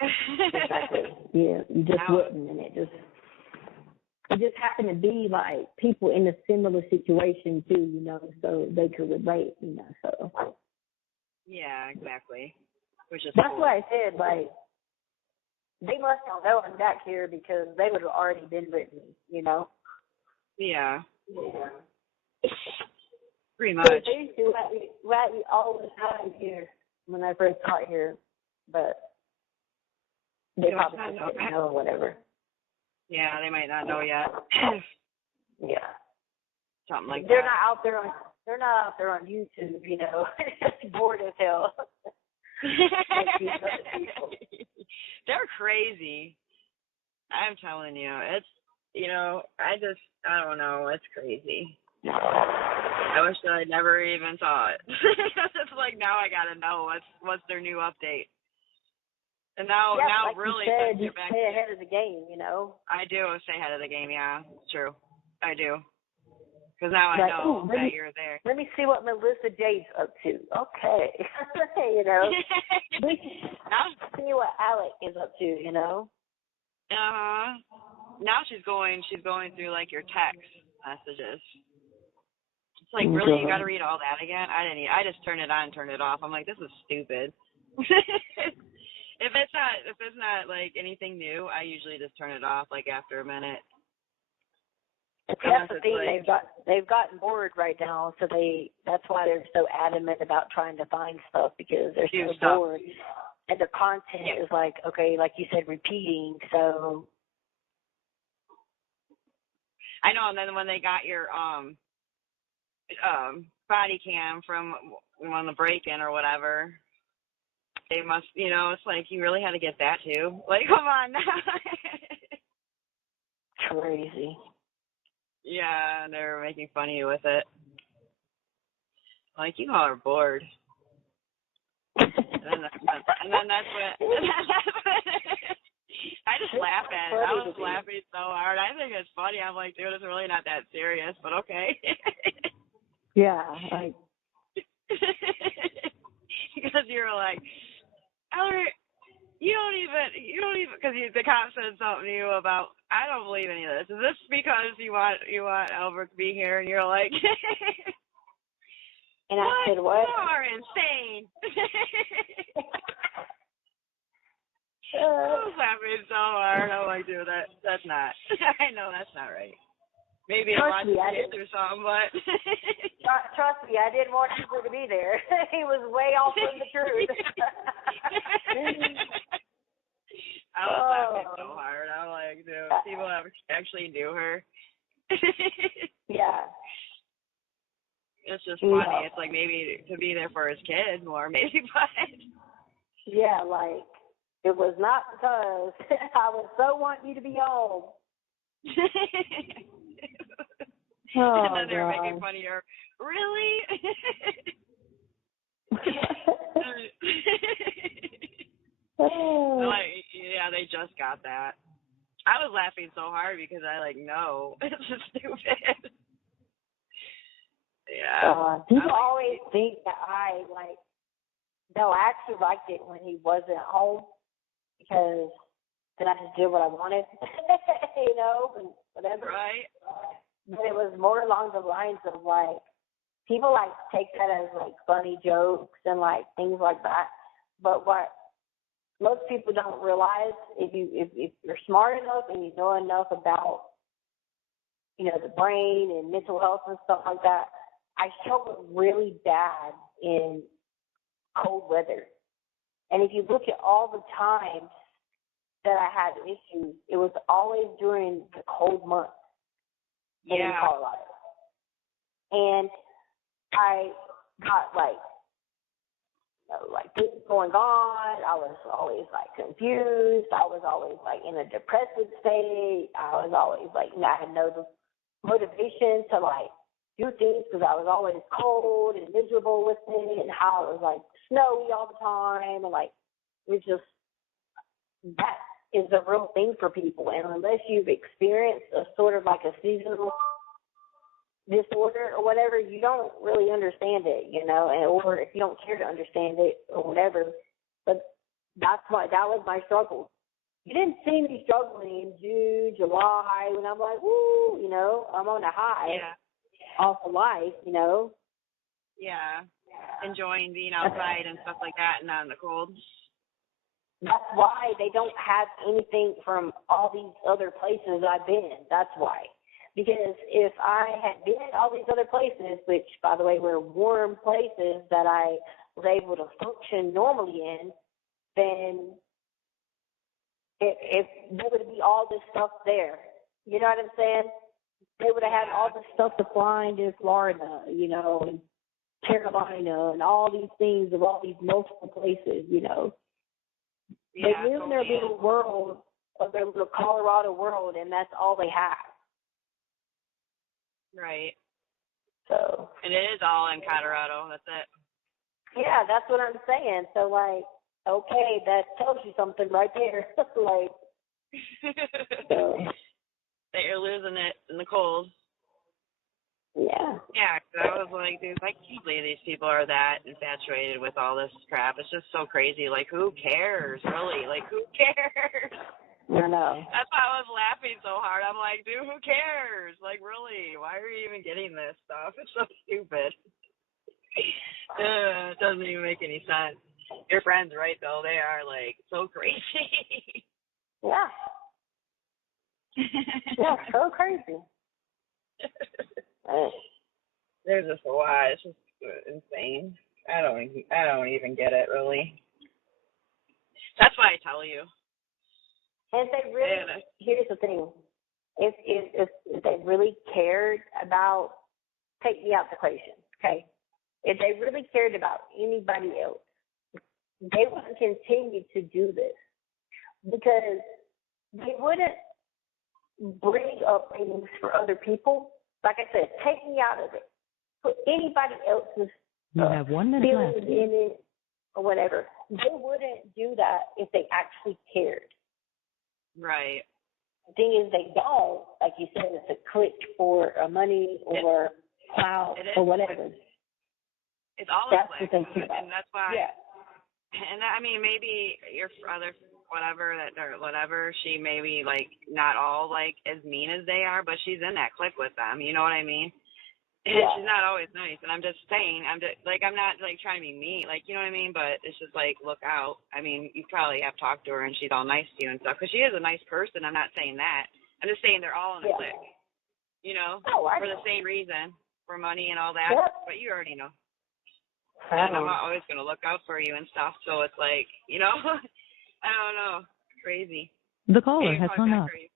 Exactly. Yeah, you just wouldn't, and it just happened to be like people in a similar situation too, so they could relate, So yeah, exactly. Which is that's cool. why I said, like, they must not know I'm back here because they would have already been with me, Yeah. Yeah. Pretty much. They used to let me all the time here when I first got here, but they probably didn't know or whatever. Yeah, they might not know yet. Yeah. Something like they're that. They're not out there on YouTube, It's bored as hell. They're crazy. I'm telling you, it's I don't know, it's crazy. I wish that I never even saw it. It's like now I gotta know what's their new update. And now like really you stay ahead of the game, I do stay ahead of the game, yeah. It's true. I do. Because now I know that you're there. Let me see what Melissa Jade's up to. Okay. See what Alec is up to, Uh-huh. Now she's going through like your text messages. It's like, really, you got to read all that again? I just turned it on and turned it off. I'm like, this is stupid. If it's not like anything new, I usually just turn it off like after a minute. That's the thing, like, they've gotten bored right now, so that's why they're so adamant about trying to find stuff, because they're so bored. And the content is like, okay, like you said, repeating, so. I know, and then when they got your body cam from on the break-in or whatever, they must, it's like you really had to get that too. Like, come on now. Crazy. Yeah, they were making fun of you with it. Like, you all are bored. And then that's when I just laugh at it. I was laughing so hard. I think it's funny. I'm like, dude, it's really not that serious, but okay. Yeah, because you're like, Elder, you don't even, because the cop said something to you about, I don't believe any of this. Is this because you want Albert to be here? And you're like, and I said, what? You are insane. I was laughing so hard. I'm like, dude, that's not. I know that's not right. Maybe I watched it or something, but. Trust me, I didn't want people to be there. He was way off from the truth. I was laughing so hard. I'm like, dude, people actually knew her. Yeah. It's just funny. It's like maybe to be there for his kid more, maybe, but. Yeah, like, it was not because I was so wanting you to be home. And then they're making fun of her. Really? Like, yeah, they just got that. I was laughing so hard because I no, it's just stupid. Yeah. People always think that I actually liked it when he wasn't home, because then I just did what I wanted, and whatever. Right. But it was more along the lines of people like take that as like funny jokes and like things like that. But what most people don't realize, if you're smart enough and you know enough about, the brain and mental health and stuff like that, I struggled really bad in cold weather. And if you look at all the times that I had issues, it was always during the cold months in Colorado. And I got like things going on. I was always like confused. I was always like in a depressive state. I was always like, I had no motivation to like do things because I was always cold and miserable with it, and how it was like snowy all the time, and like it's just, that is a real thing for people. And unless you've experienced a sort of like a seasonal disorder or whatever, you don't really understand it, or if you don't care to understand it or whatever. But that was my struggle. You didn't see me struggling in June, July, when I'm like, woo, I'm on a high off of life, Yeah. Enjoying being outside and stuff like that and not in the cold. That's why they don't have anything from all these other places I've been. That's why. Because if I had been in all these other places, which, by the way, were warm places that I was able to function normally in, then if there would be all this stuff there. You know what I'm saying? They would have had all this stuff to find in Florida, and Carolina, and all these things of all these multiple places, They live in their little world, of their little Colorado world, and that's all they have. Right. So. And it is all in Colorado. That's it. Yeah, that's what I'm saying. So, like, okay, that tells you something right there. Like, so. That you're losing it in the cold. Yeah. Yeah, 'cause I was like, dude, I can't believe these people are that infatuated with all this crap. It's just so crazy. Like, who cares, really? Like, who cares? I know. That's why I was laughing so hard. I'm like, dude, who cares? Like, really? Why are you even getting this stuff? It's so stupid. It doesn't even make any sense. Your friend's right, though. They are, like, so crazy. Yeah. Yeah, so crazy. They're just a lot. It's just insane. I don't even get it, really. That's why I tell you. And if they really, here's the thing, if they really cared about, take me out the equation, okay? If they really cared about anybody else, they wouldn't continue to do this, because they wouldn't bring up things for other people. Like I said, take me out of it. Put anybody else's You have 1 minute feelings left. in it or whatever. They wouldn't do that if they actually cared. Right. The thing is, they don't. Like you said, it's a click or a money or clout or whatever. It's all That's a click, what they care about. and that's why. Yeah. And I mean, maybe your other whatever, she may be like not all like as mean as they are, but she's in that clique with them. You know what I mean? And she's not always nice. And I'm just saying, I'm not like trying to be mean, like, you know what I mean? But it's just like, look out. I mean, you probably have talked to her and she's all nice to you and stuff, because she is a nice person. I'm not saying that. I'm just saying they're all in a clique, for the same reason, for money and all that. Yeah. But you already know. And I'm always going to look out for you and stuff. So it's like, I don't know. Crazy. The caller Maybe has call hung back up. for you.